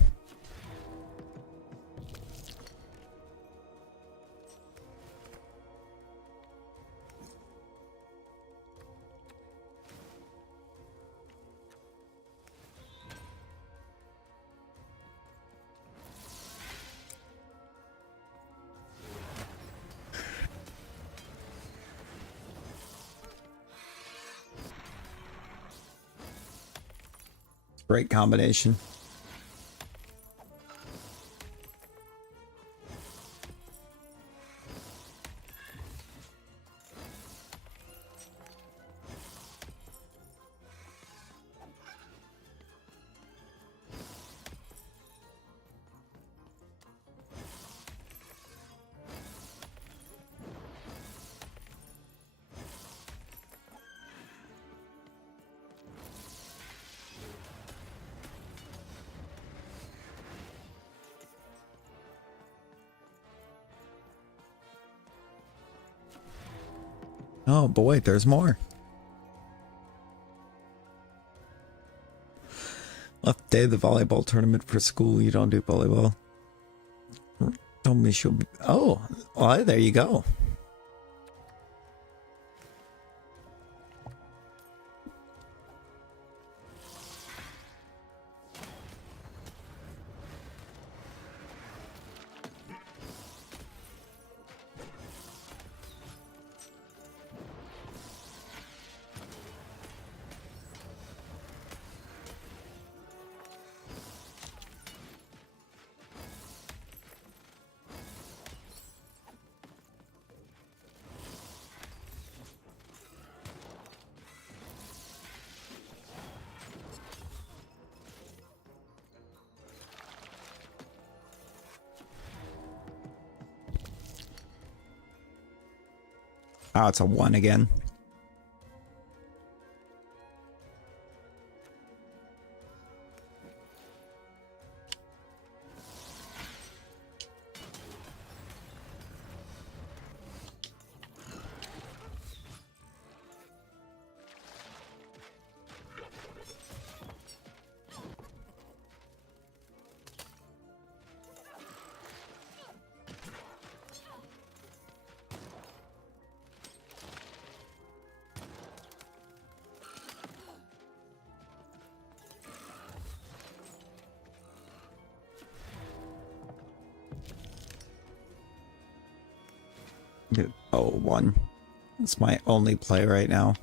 Great combination. Oh boy, there's more. Left day of the volleyball tournament for school. You don't do volleyball. Told me she'll be. Oh, well, there you go. Oh, it's a 1 again. Oh, 1. That's my only play right now.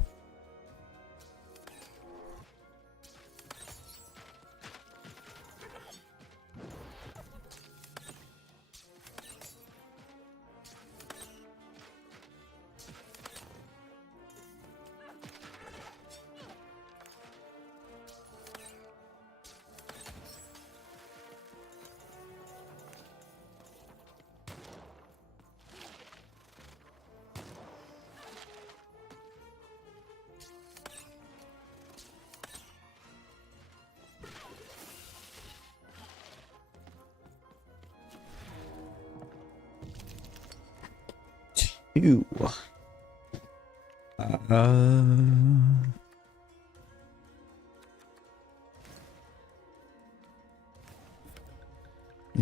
Ew.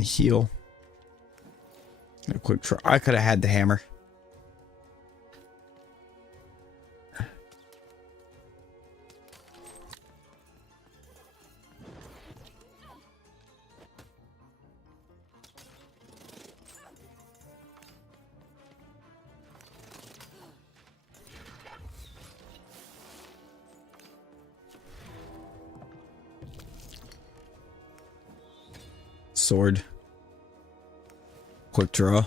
Heal. A quick try. I could have had the hammer. Sword. Quick draw.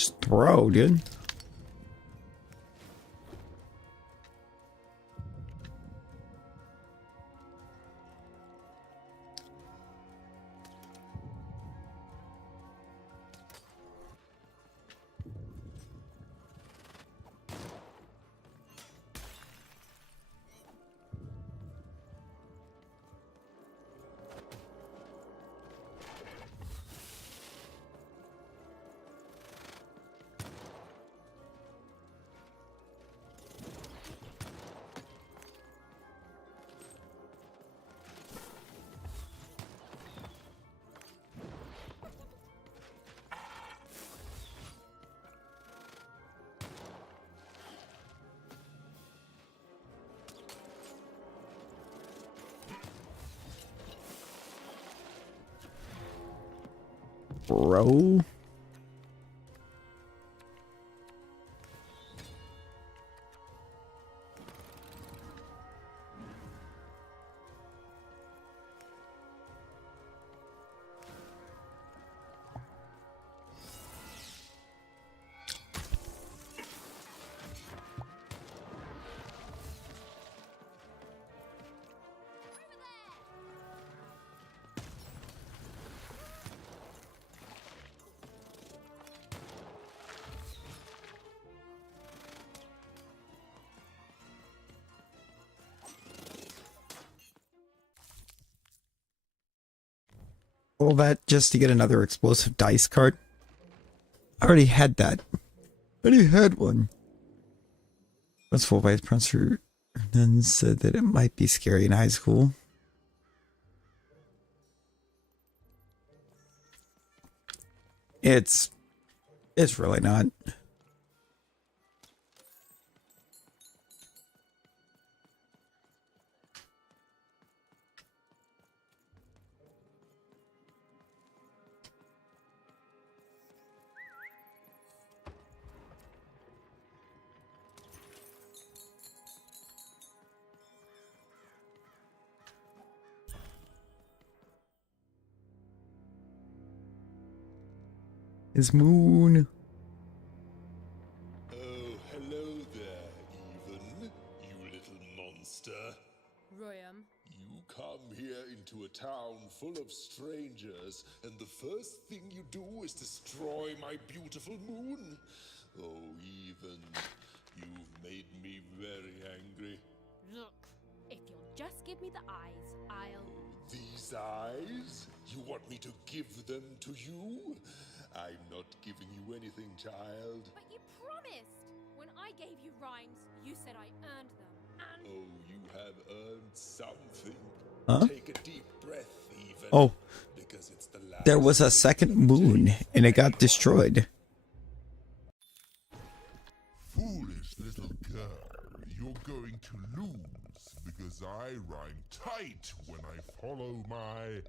Just throw, dude. Bro. All that just to get another explosive dice card? I already had that. I already had one. That's full vice professor then said that it might be scary in high school. It's It's really not. His moon. Oh, hello there, Even, you little monster. Royam. You come here into a town full of strangers, and the first thing you do is destroy my beautiful moon? Oh, Even, you've made me very angry. Look, if you'll just give me the eyes, I'll... These eyes? You want me to give them to you? I'm not giving you anything, child. But you promised! When I gave you rhymes, you said I earned them, and... Oh, you have earned something. Huh? Take a deep breath, Even. Oh, Because it's the last there was a second moon and it got destroyed. Foolish little girl, you're going to lose because I rhyme tight when I follow my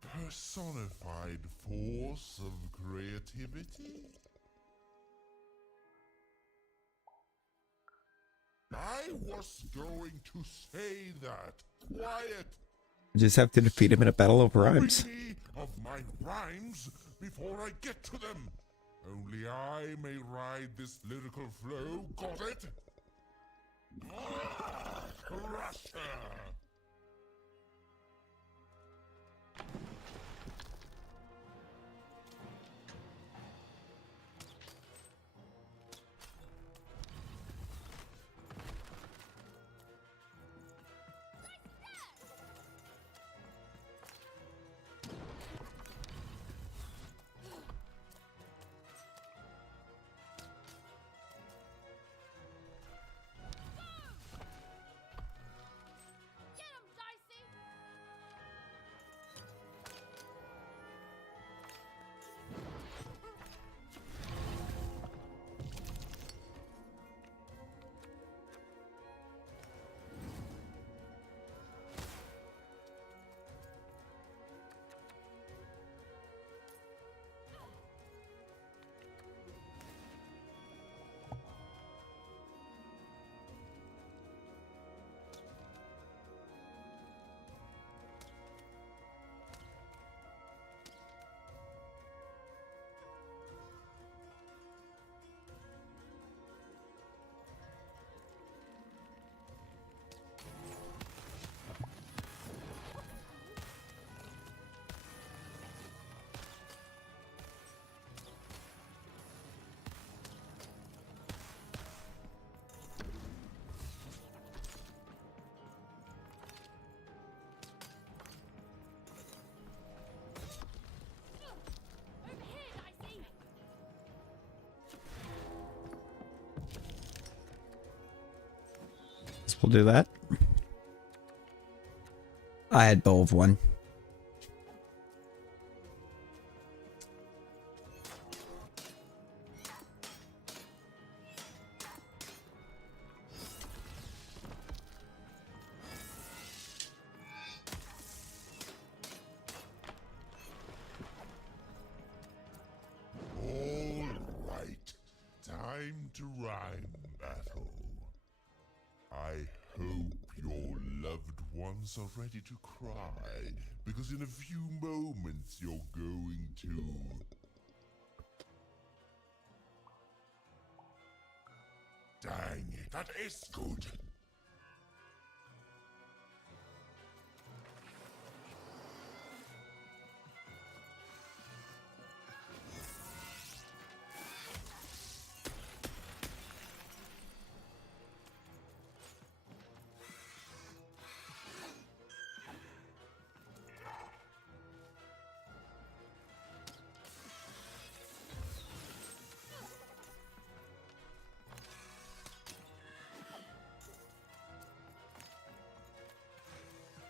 personified force of creativity. I was going to say that. Quiet. You just have to defeat him in a battle of rhymes. Rid me of my rhymes before I get to them. Only I may ride this lyrical flow. Got it? Crusher! Get him, Dicey! Over here, Dicey! So we'll do that. I had bow of one. All right. Time to rhyme battle. I hope your loved ones are ready to cry, because in a few moments you're going to... Dang it, that is good.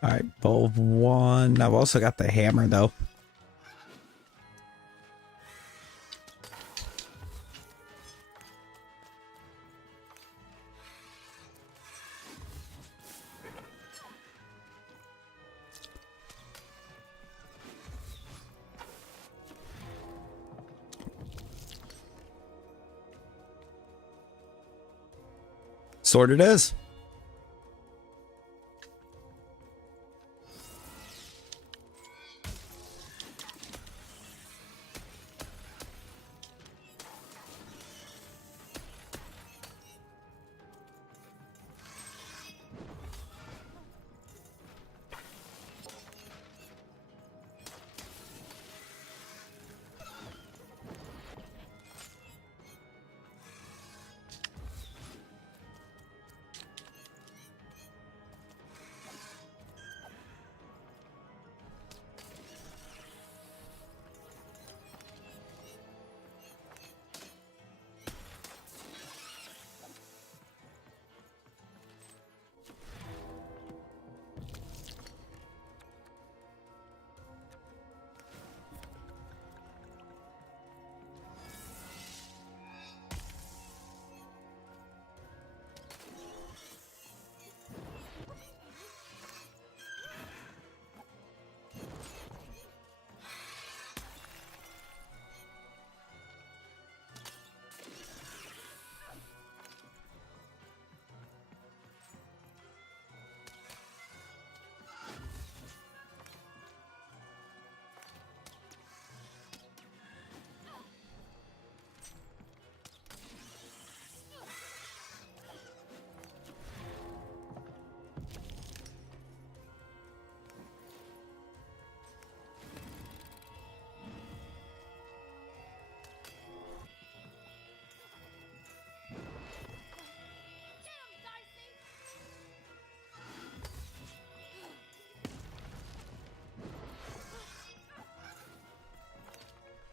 Alright, bow of one. I've also got the hammer though. Sword it is.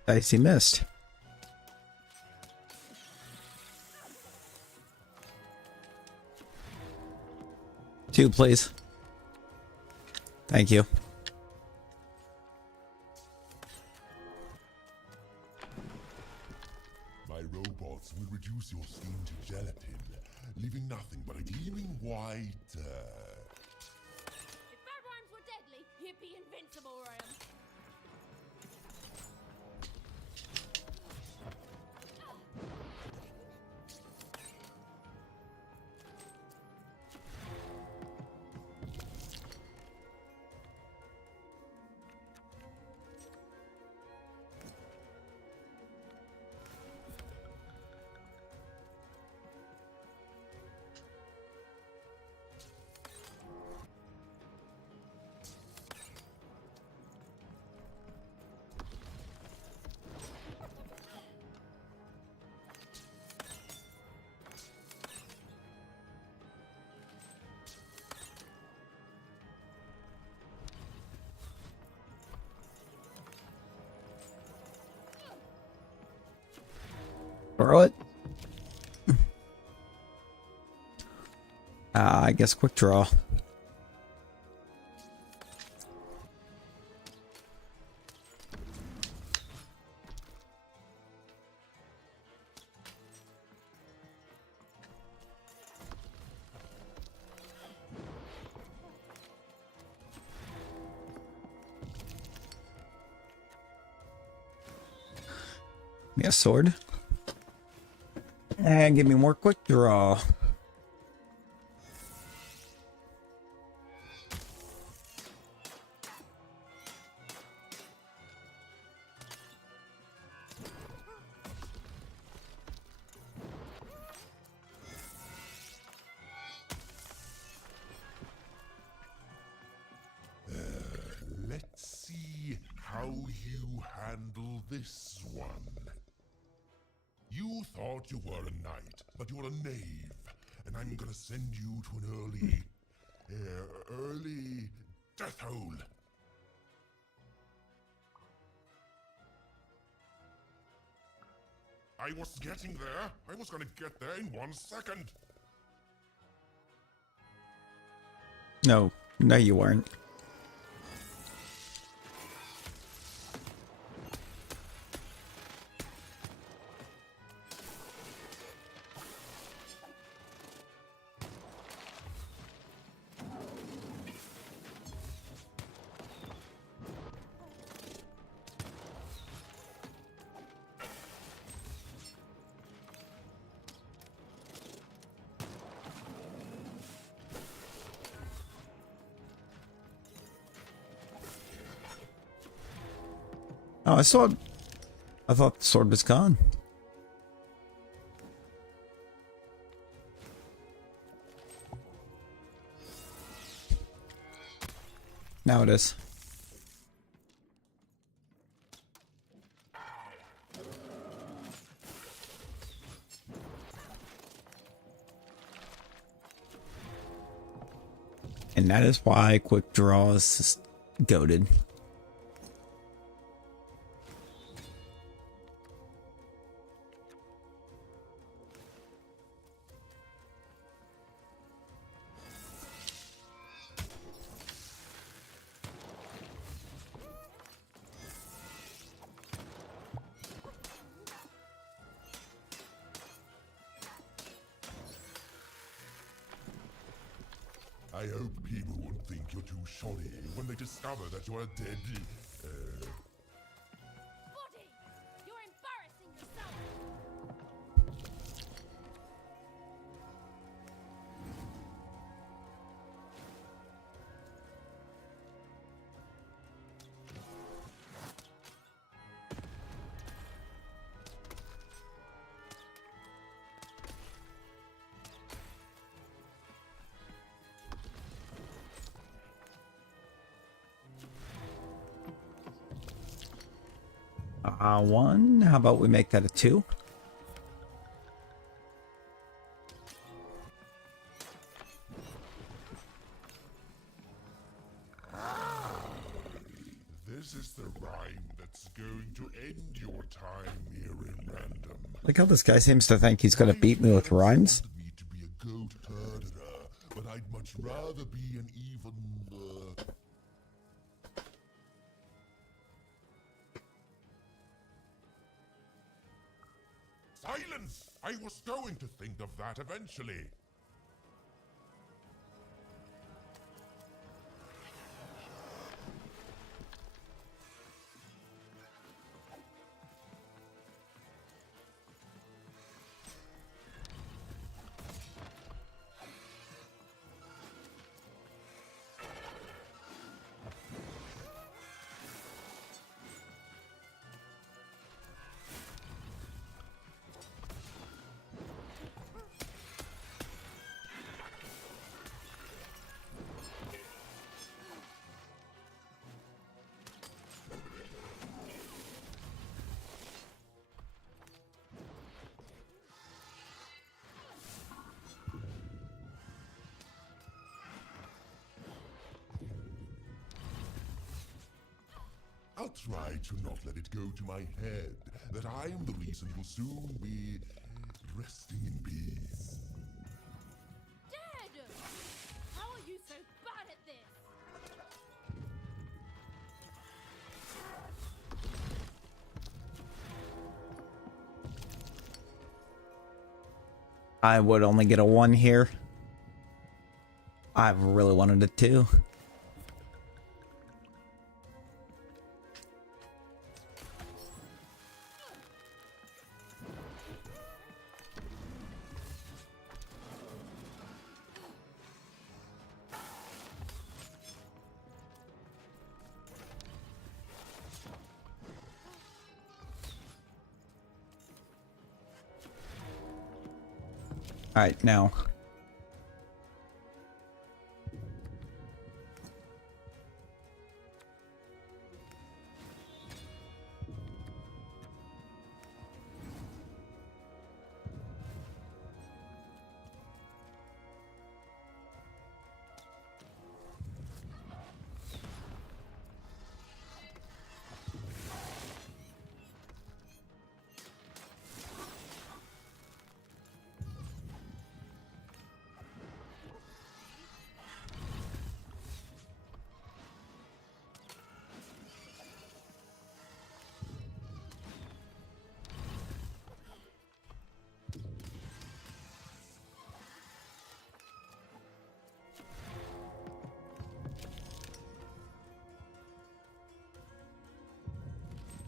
Dicey missed. 2, please. Thank you. My robots will reduce your skin to gelatin, leaving nothing but a gleaming white, If bad rhymes were deadly, you'd be invincible, Ryan. Throw it. I guess quick draw. Me a sword. And give me more quick draw. let's see how you handle this one. You thought you were a knight, but you're a knave, and I'm gonna send you to an early death hole. I was getting there. I was gonna get there in 1 second. No, you weren't. Oh, I thought the sword was gone. Now it is. And that is why quick draw is goated. I hope people won't think you're too shoddy when they discover that you're a dead, Buddy, you're embarrassing yourself. One. How about we make that a 2? This is the rhyme that's going to end your time here in random. Like how this guy seems to think he's gonna beat me with rhymes. Me to be a goat herder, but I'd much rather be an even, Silence! I was going to think of that eventually. I'll try to not let it go to my head that I am the reason you'll soon be resting in peace. Dad! How are you so bad at this? I would only get a 1 here. I really wanted a 2. Alright, now.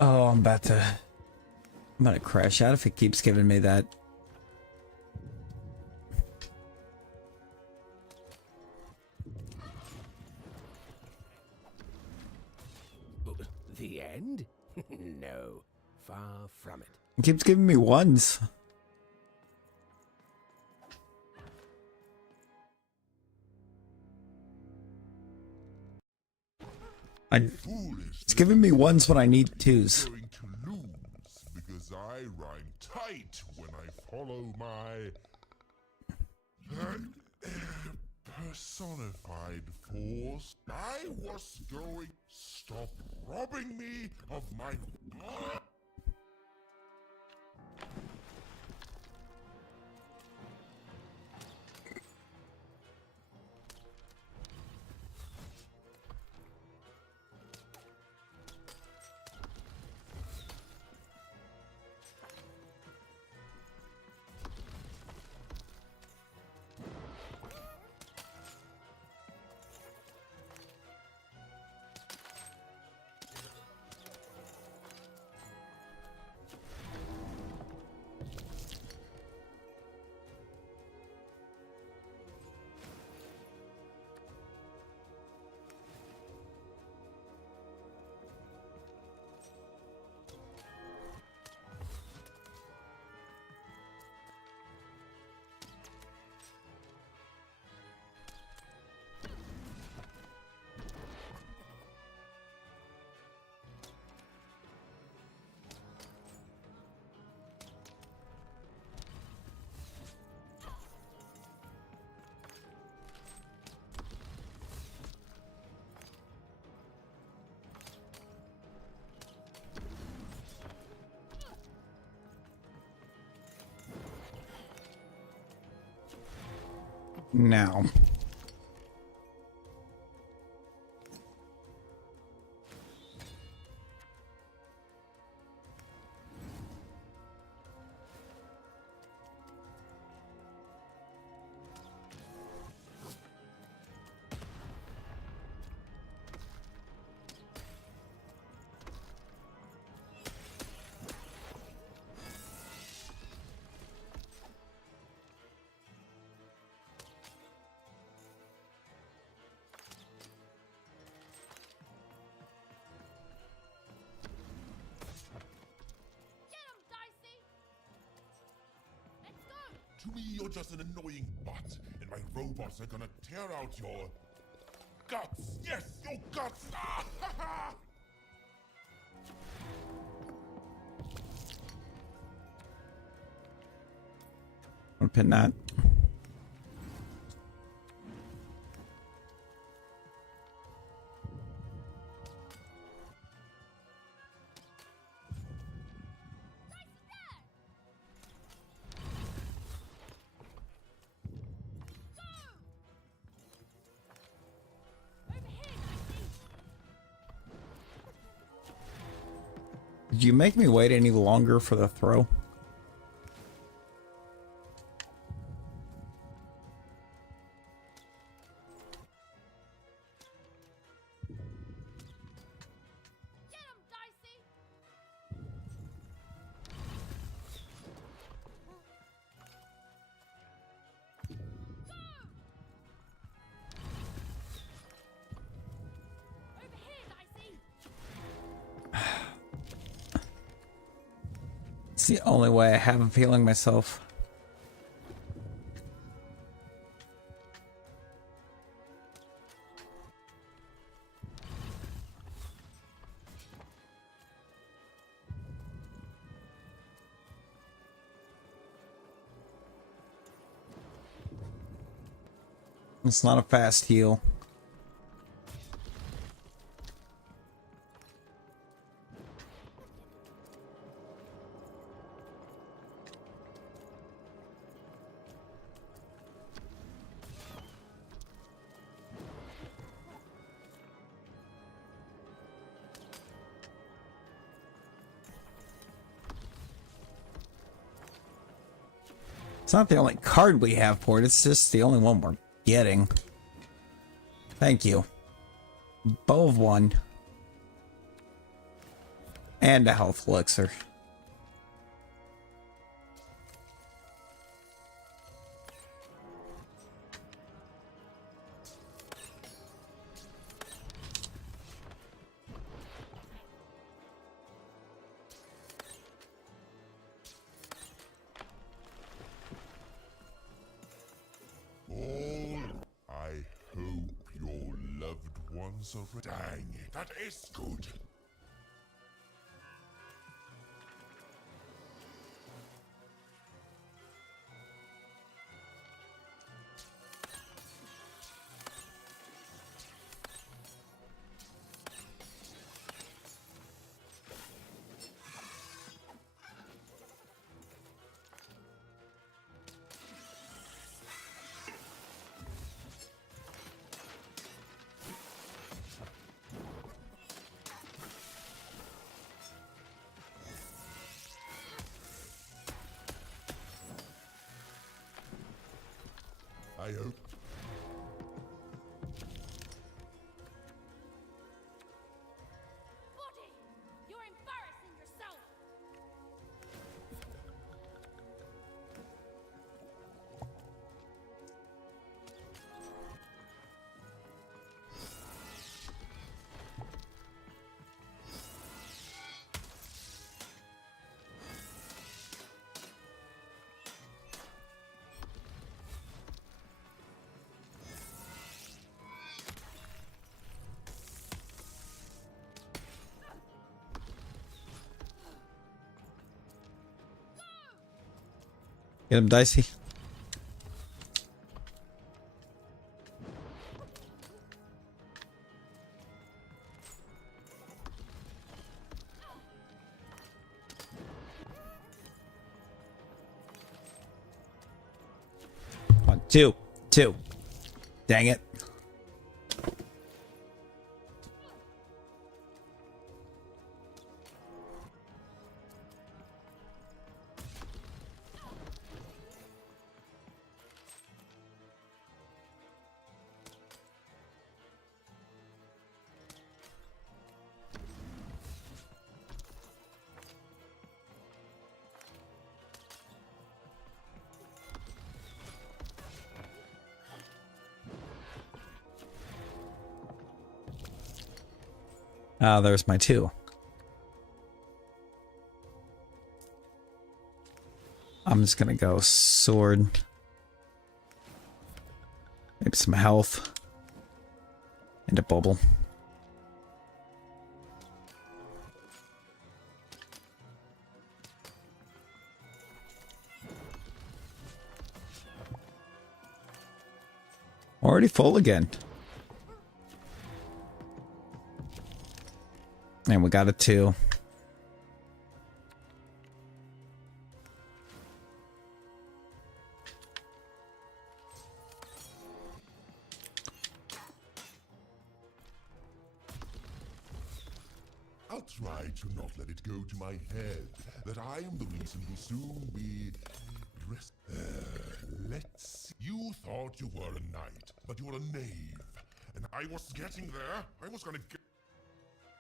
Oh, I'm gonna crash out if it keeps giving me that. The end? No, far from it. It keeps giving me ones. It's giving me ones when I need twos. Going to lose because I rhyme tight when I follow my personified force. I was going. Stop robbing me of my. Now. To me, you're just an annoying butt, and my robots are gonna tear out your guts. Yes, your guts. Ah, ha, ha. I'll pin that. Did you make me wait any longer for the throw? It's the only way I have of healing myself. It's not a fast heal. It's not the only card we have for it, it's just the only one we're getting. Thank you. Bow of one. And a health elixir. so dang it, that is good. I hope. Buddy, you're embarrassing yourself. Get him, Dicey. Come on, two. Dang it. Ah, there's my two. I'm just gonna go sword. Maybe some health. And a bubble. Already full again. And we got a 2. I'll try to not let it go to my head that I am the reason we'll soon be rest. Let's. You thought you were a knight, but you're a knave. And I was getting there. I was gonna get.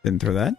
Been through that?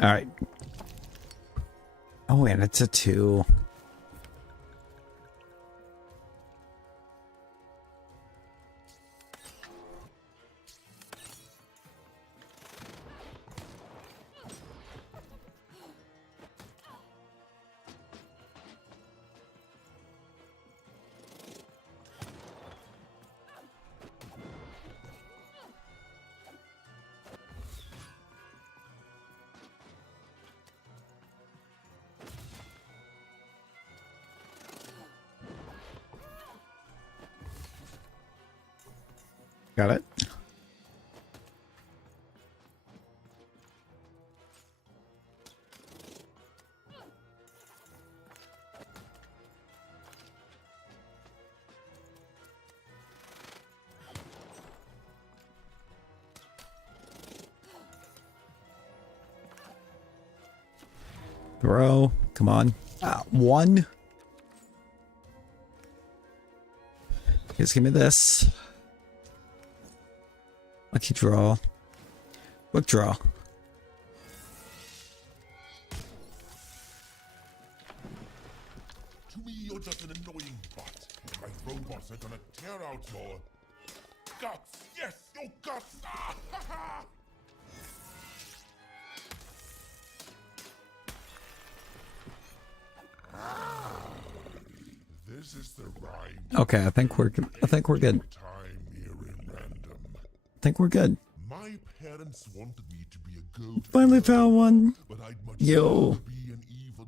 All right. Oh, and it's a 2. Got it. Throw. Come on. 1. Just give me this. Lucky draw. Quick draw. To me, you're just an annoying butt, and my robots are gonna tear out your guts. Yes, your guts. Ah, ha, ha. This is the rhyme. Okay, I think we're good. I think we're good. My parents wanted me to be a goat. Finally found one. But I'd much Yo. rather be an even.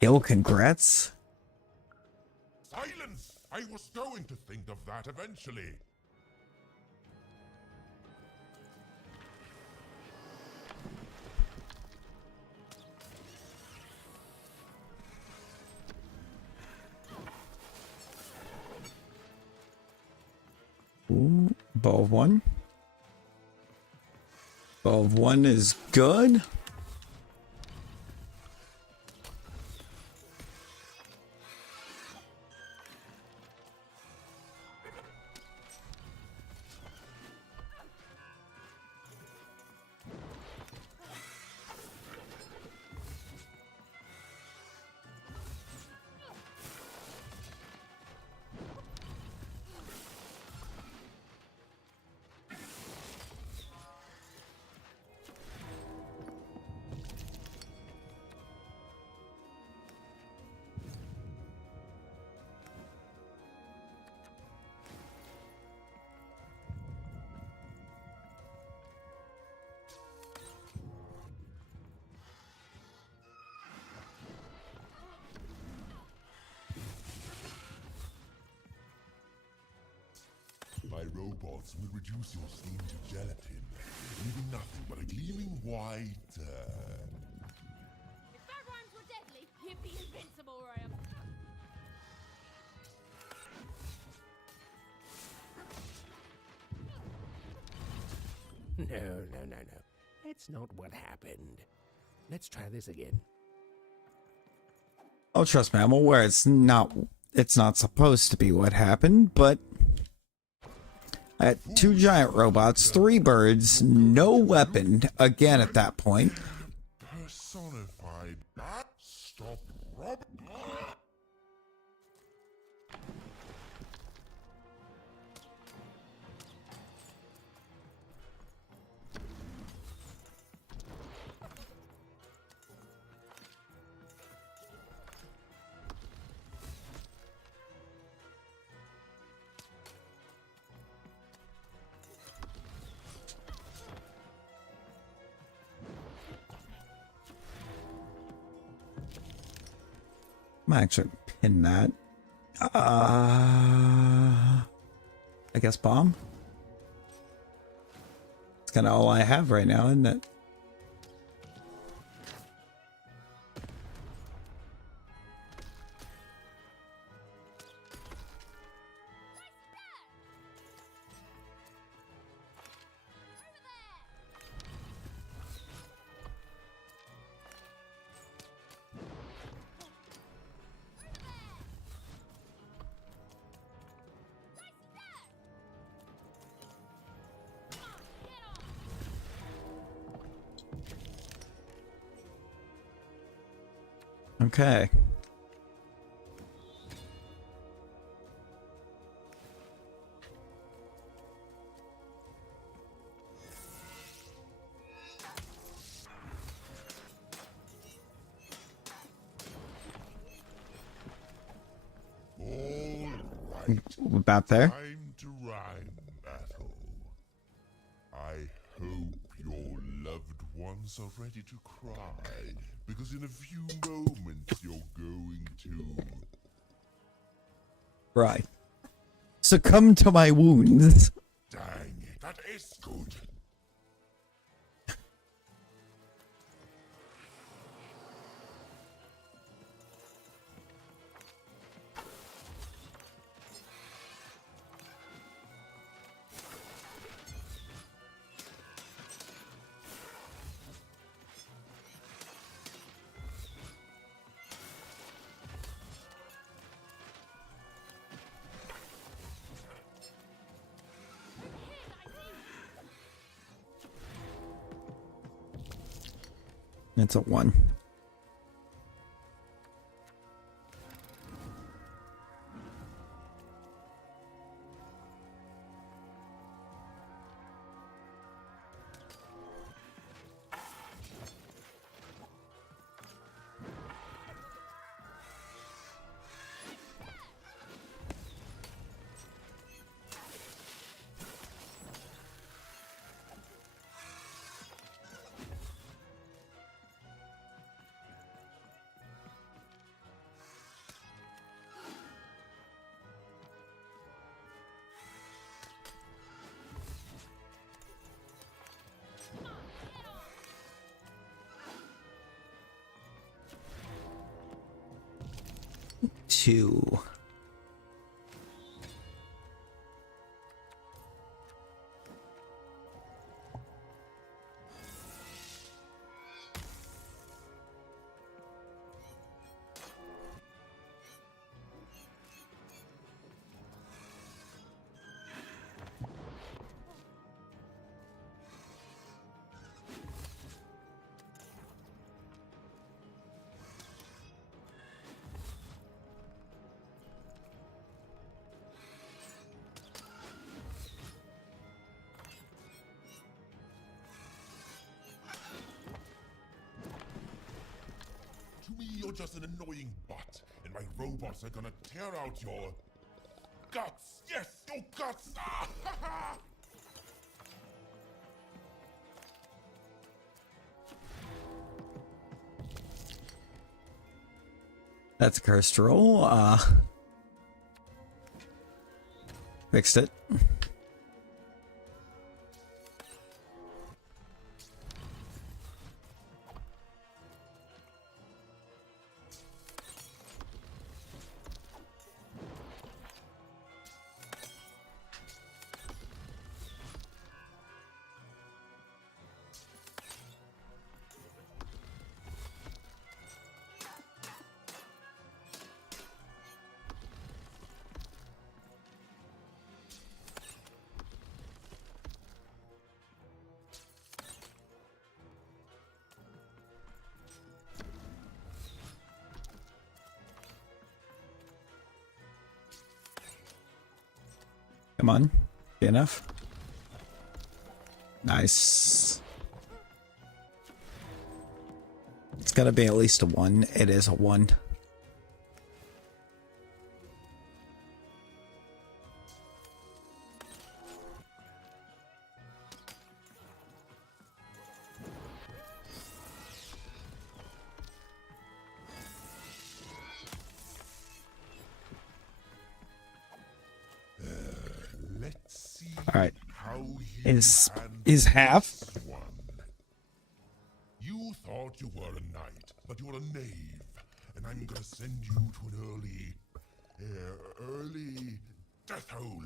Yo, congrats. Silence! I was going to think of that eventually. Ooh, bow of 1. Bow of 1 is good. My robots will reduce your steam to gelatin, leaving nothing but a gleaming white. If that rhymes were deadly, he'd be invincible, Ram. No. That's not what happened. Let's try this again. Oh, trust me, I'm aware it's not supposed to be what happened, but I had 2 giant robots, 3 birds, no weapon again at that point. Personified. Stop robbing. I'm actually pin that. I guess bomb. It's kind of all I have right now, isn't it? Okay. About there. Time to rhyme battle. I hope your loved ones are ready to cry, because in a few moments you're going to... Right. Succumb to my wounds. Dang, that is good. It's a 1. Two. To me, you're just an annoying butt, and my robots are gonna tear out your guts. Yes, your guts. Ah, ha, ha. That's a cursed roll. Fixed it. Come on. Be enough. Nice. It's gotta be at least a 1. It is a 1. Let's see All right. how you Is handle half? this one. You thought you were a knight, but you're a knave, and I'm gonna send you to an early death hole.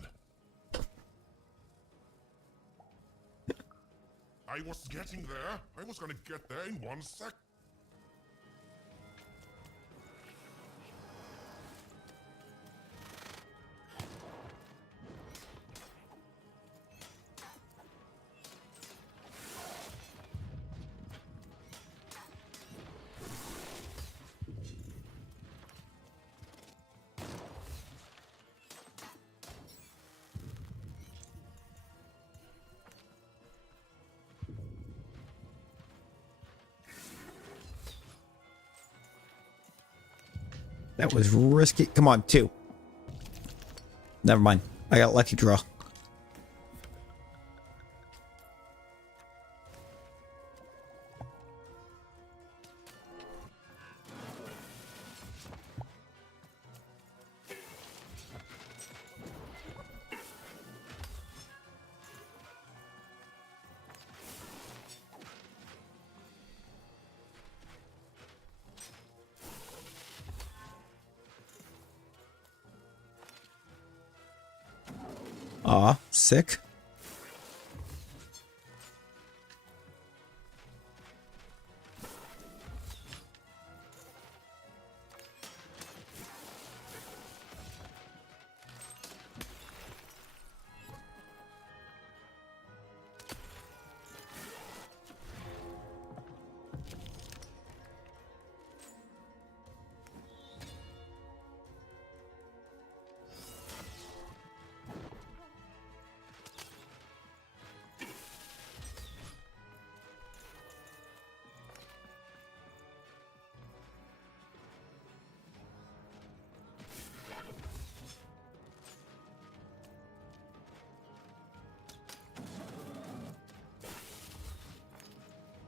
I was getting there. I was gonna get there in 1 sec. That was risky. Come on, 2. Never mind. I got lucky draw. Aw, sick.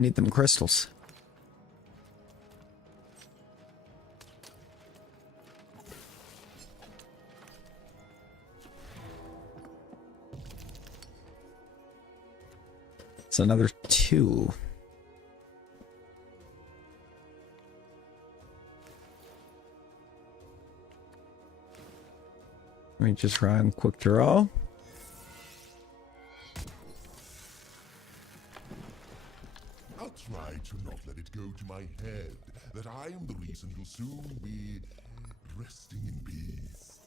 Need them crystals. It's another 2. Let me just run quick draw. I'll try to not let it go to my head that I am the reason you'll soon be resting in peace.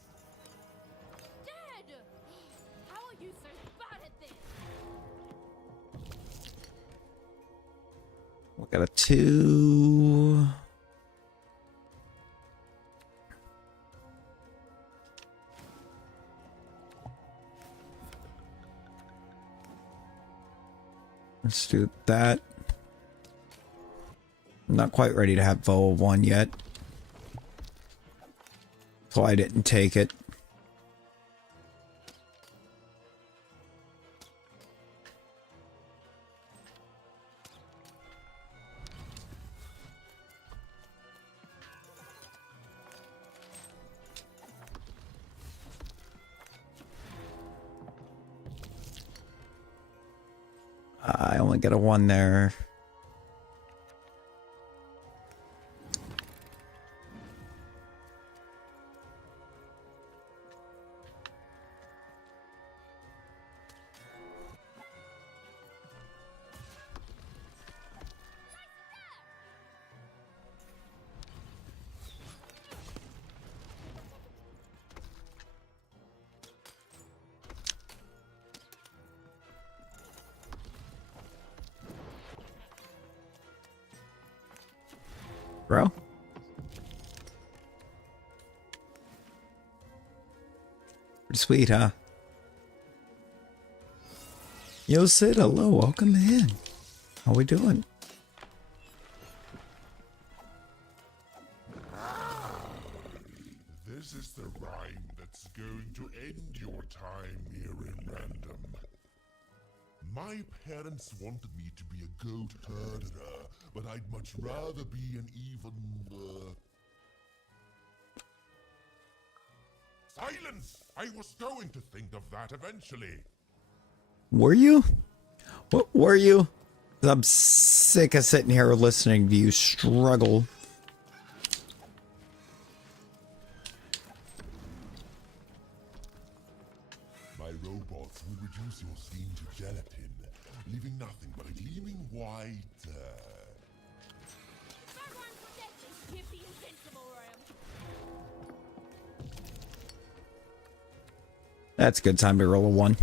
Dad! How are you so bad at this? We got a 2. Let's do that. I'm not quite ready to have Vol 1 yet. So I didn't take it. I only get a 1 there. Bro. Pretty sweet, huh? Yo, Sid, hello, welcome in. How we doing? This is the rhyme that's going to end your time here in Random. My parents wanted me to be a goat herder, but I'd much rather be an even, Silence! I was going to think of that eventually. Were you? What were you? I'm sick of sitting here listening to you struggle. My robots will reduce your steam to gelatin, leaving nothing but a gleaming white, Give the invincible room. That's a good time to roll a 1.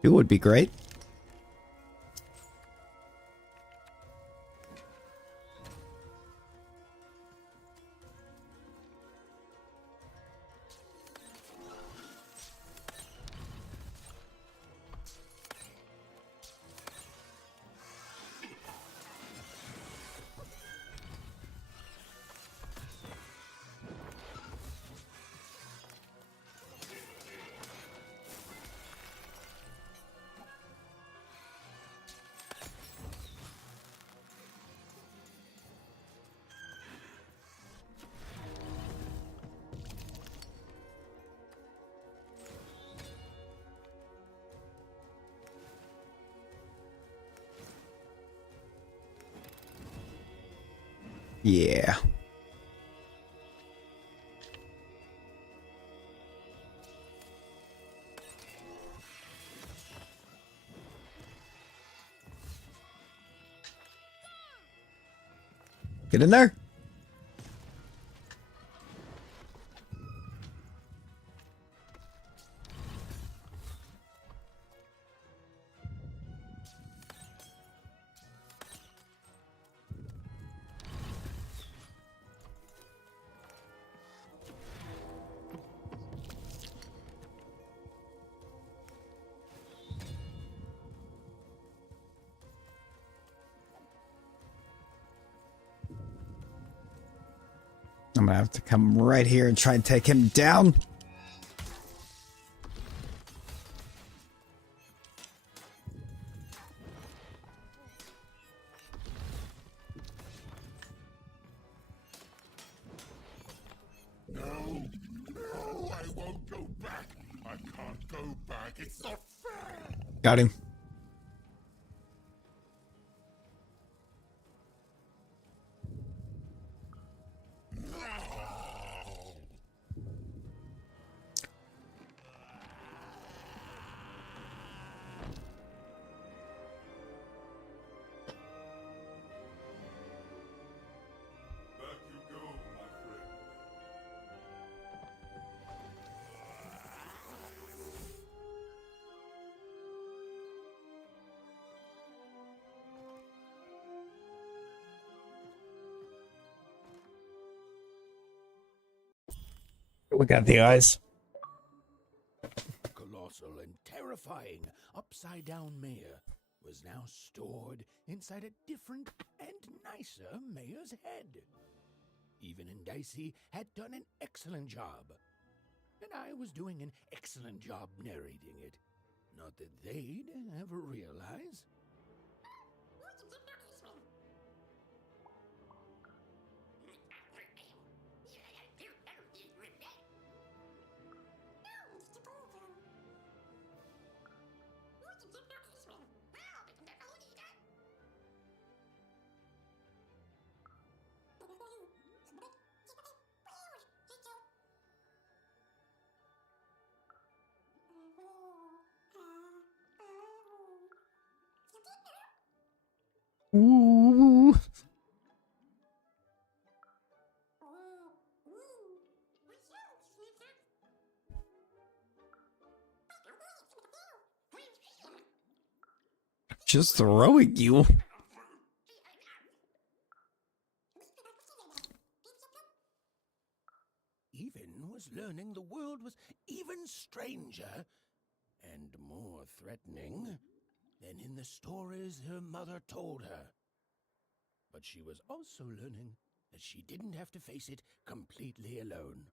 It would be great. Yeah. Get in there. I'm gonna have to come right here and try and take him down. No, no, I won't go back. I can't go back. It's not fair. Got him. Back you go, my friend. We got the eyes. Colossal and terrifying upside-down mayor was now stored inside a different and nicer mayor's head. Even and Dicey had done an excellent job, and I was doing an excellent job narrating it. Not that they'd ever realize. Ooh. Just throwing you. Even was learning the world was even stranger and more threatening than in the stories her mother told her. But she was also learning that she didn't have to face it completely alone.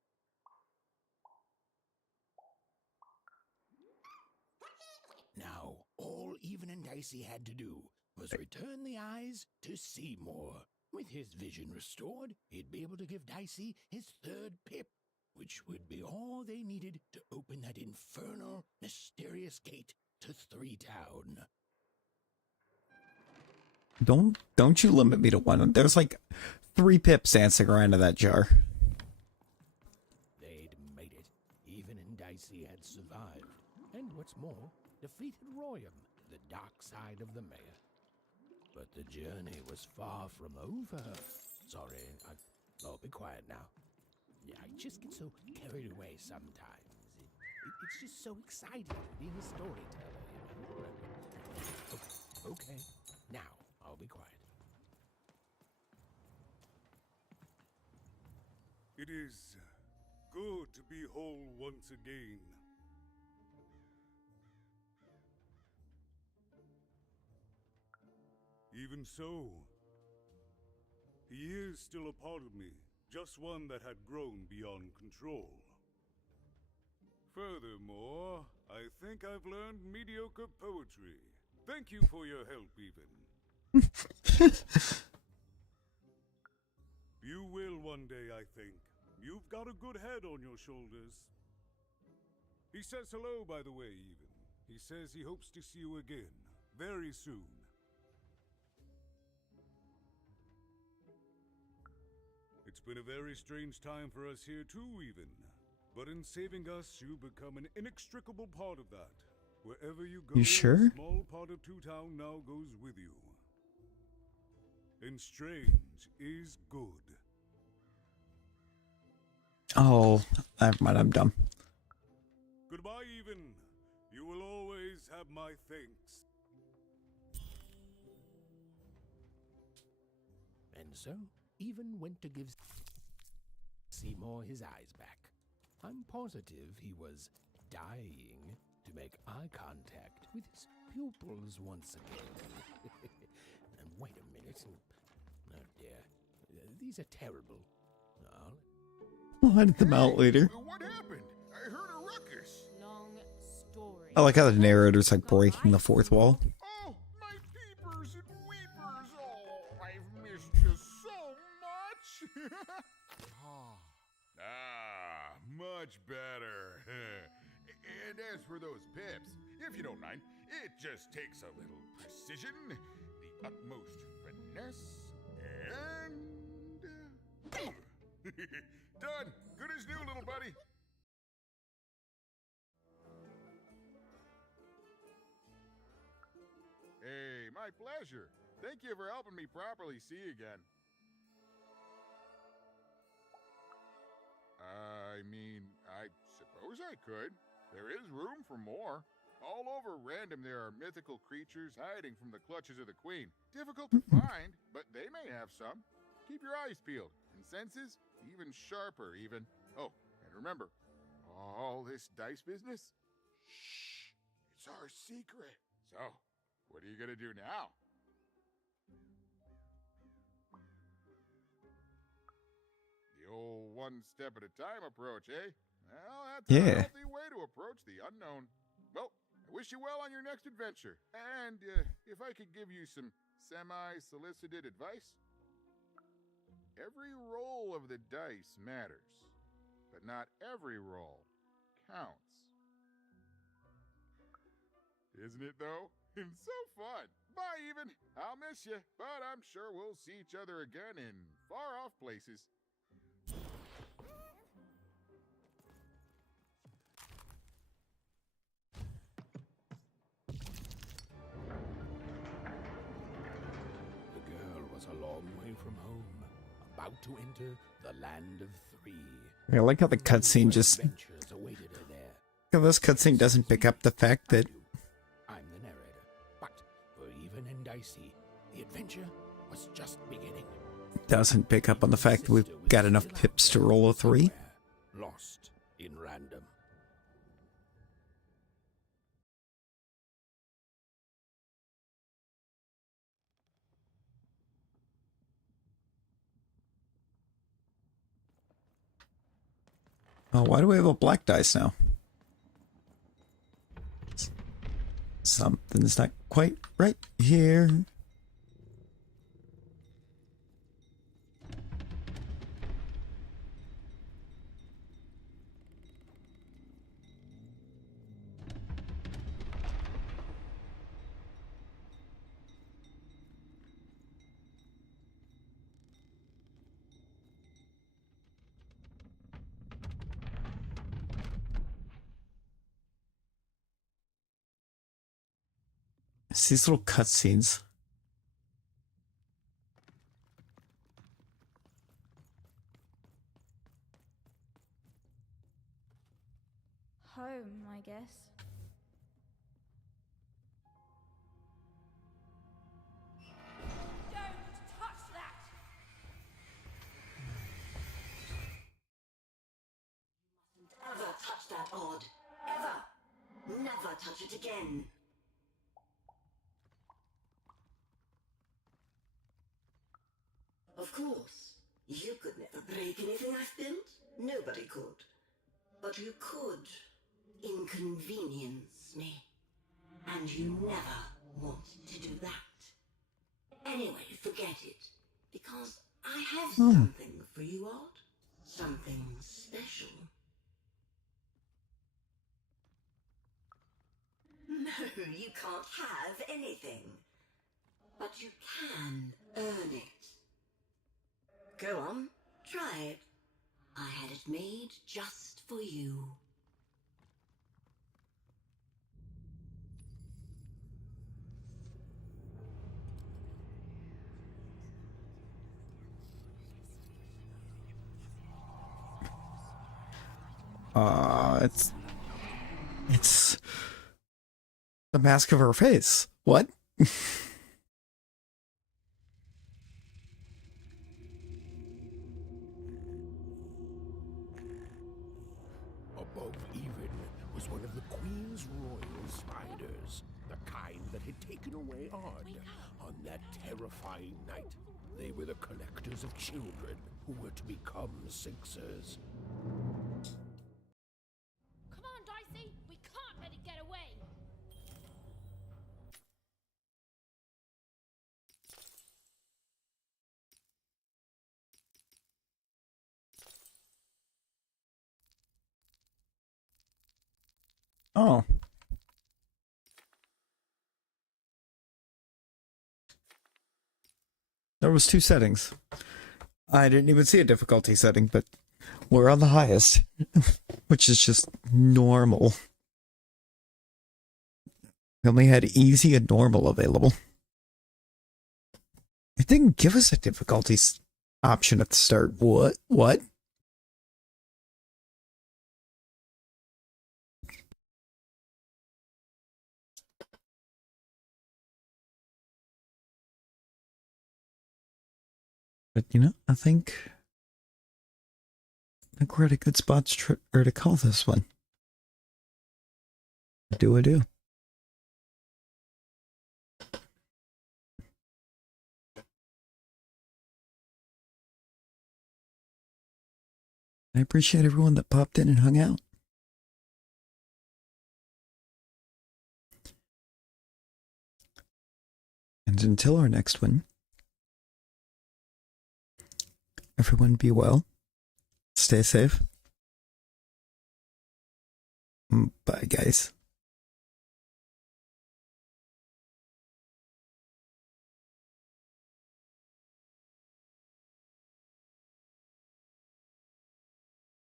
Now, all Even and Dicey had to do was return the eyes to Seymour. With his vision restored, he'd be able to give Dicey his third pip, which would be all they needed to open that infernal, mysterious gate to Three Town. Don't you limit me to one. There's like 3 pips dancing around in that jar. They'd made it. Even and Dicey had survived. And what's more, defeated Royam, the dark side of the mayor. But the journey was far from over. Sorry, I'll be quiet now. Yeah, I just get so carried away sometimes. It's just so exciting being a storyteller, you know? Okay, now I'll be quiet. It is good to be whole once again. Even so, he is still a part of me, just one that had grown beyond control. Furthermore, I think I've learned mediocre poetry. Thank you for your help, Even. You will one day, I think. You've got a good head on your shoulders. He says hello, by the way, Even. He says he hopes to see you again, very soon. It's been a very strange time for us here too, Even. But in saving us, you become an inextricable part of that. Wherever you go, You sure? a small part of Two Town now goes with you. And strange is good. Oh, never mind, I'm dumb. Goodbye, Even. You will always have my thanks. And so, Even went to give Seymour his eyes back. I'm positive he was dying to make eye contact with his pupils once again. And wait a minute. Oh dear. These are terrible. We'll hunt them out later. What happened? I heard a ruckus. Long story. I like how the narrator's like breaking the fourth wall. Oh, my peepers and weepers. Oh, I've missed you so much. Much better. And as for those pips, if you don't mind, it just takes a little precision, the utmost finesse, and... done. Good as new, little buddy. Hey, my pleasure. Thank you for helping me properly see again. I mean, I suppose I could. There is room for more. All over Random there are mythical creatures hiding from the clutches of the Queen. Difficult to find, but they may have some. Keep your eyes peeled, and senses even sharper even. Oh, and remember, all this dice business? Shh, it's our secret. So, what are you gonna do now? The old one step at a time approach, eh? Well, that's a healthy way to approach the unknown. Well, I wish you well on your next adventure. And if I could give you some semi-solicited advice, every roll of the dice matters, but not every roll counts. Isn't it, though? It's so fun. Bye, even. I'll miss you, but I'm sure we'll see each other again in far-off places. The girl was a long way from home, about to enter the land of three. I like how the cutscene just... Adventures awaited her there. How this cutscene doesn't pick up the fact that... I'm the narrator, but for even and Dicey, the adventure was just beginning. Doesn't pick up on the fact that we've got enough pips to roll a 3. Lost in random. Oh, why do we have a black dice now? Something's not quite right here. It's these little cutscenes. Home, I guess. Don't touch that! Ever touch that odd. Ever. Never touch it again. Of course, you could never break anything I've built. Nobody could. But you could inconvenience me. And you never want to do that. Anyway, forget it. Because I have something for you, Odd. Something special. No, you can't have anything. But you can earn it. Go on, try it. I had it made just for you. It's the mask of her face. What? Above even was one of the Queen's royal spiders, the kind that had taken away Odd on that terrifying night. They were the collectors of children who were to become Sixers. There was 2 settings. I didn't even see a difficulty setting, but we're on the highest, which is just normal. We only had easy and normal available. It didn't give us a difficulty option at the start. What? What? But you know, I think we're at a good spot to call this one. Do I do? I appreciate everyone that popped in and hung out. And until our next one, everyone be well. Stay safe. Bye, guys.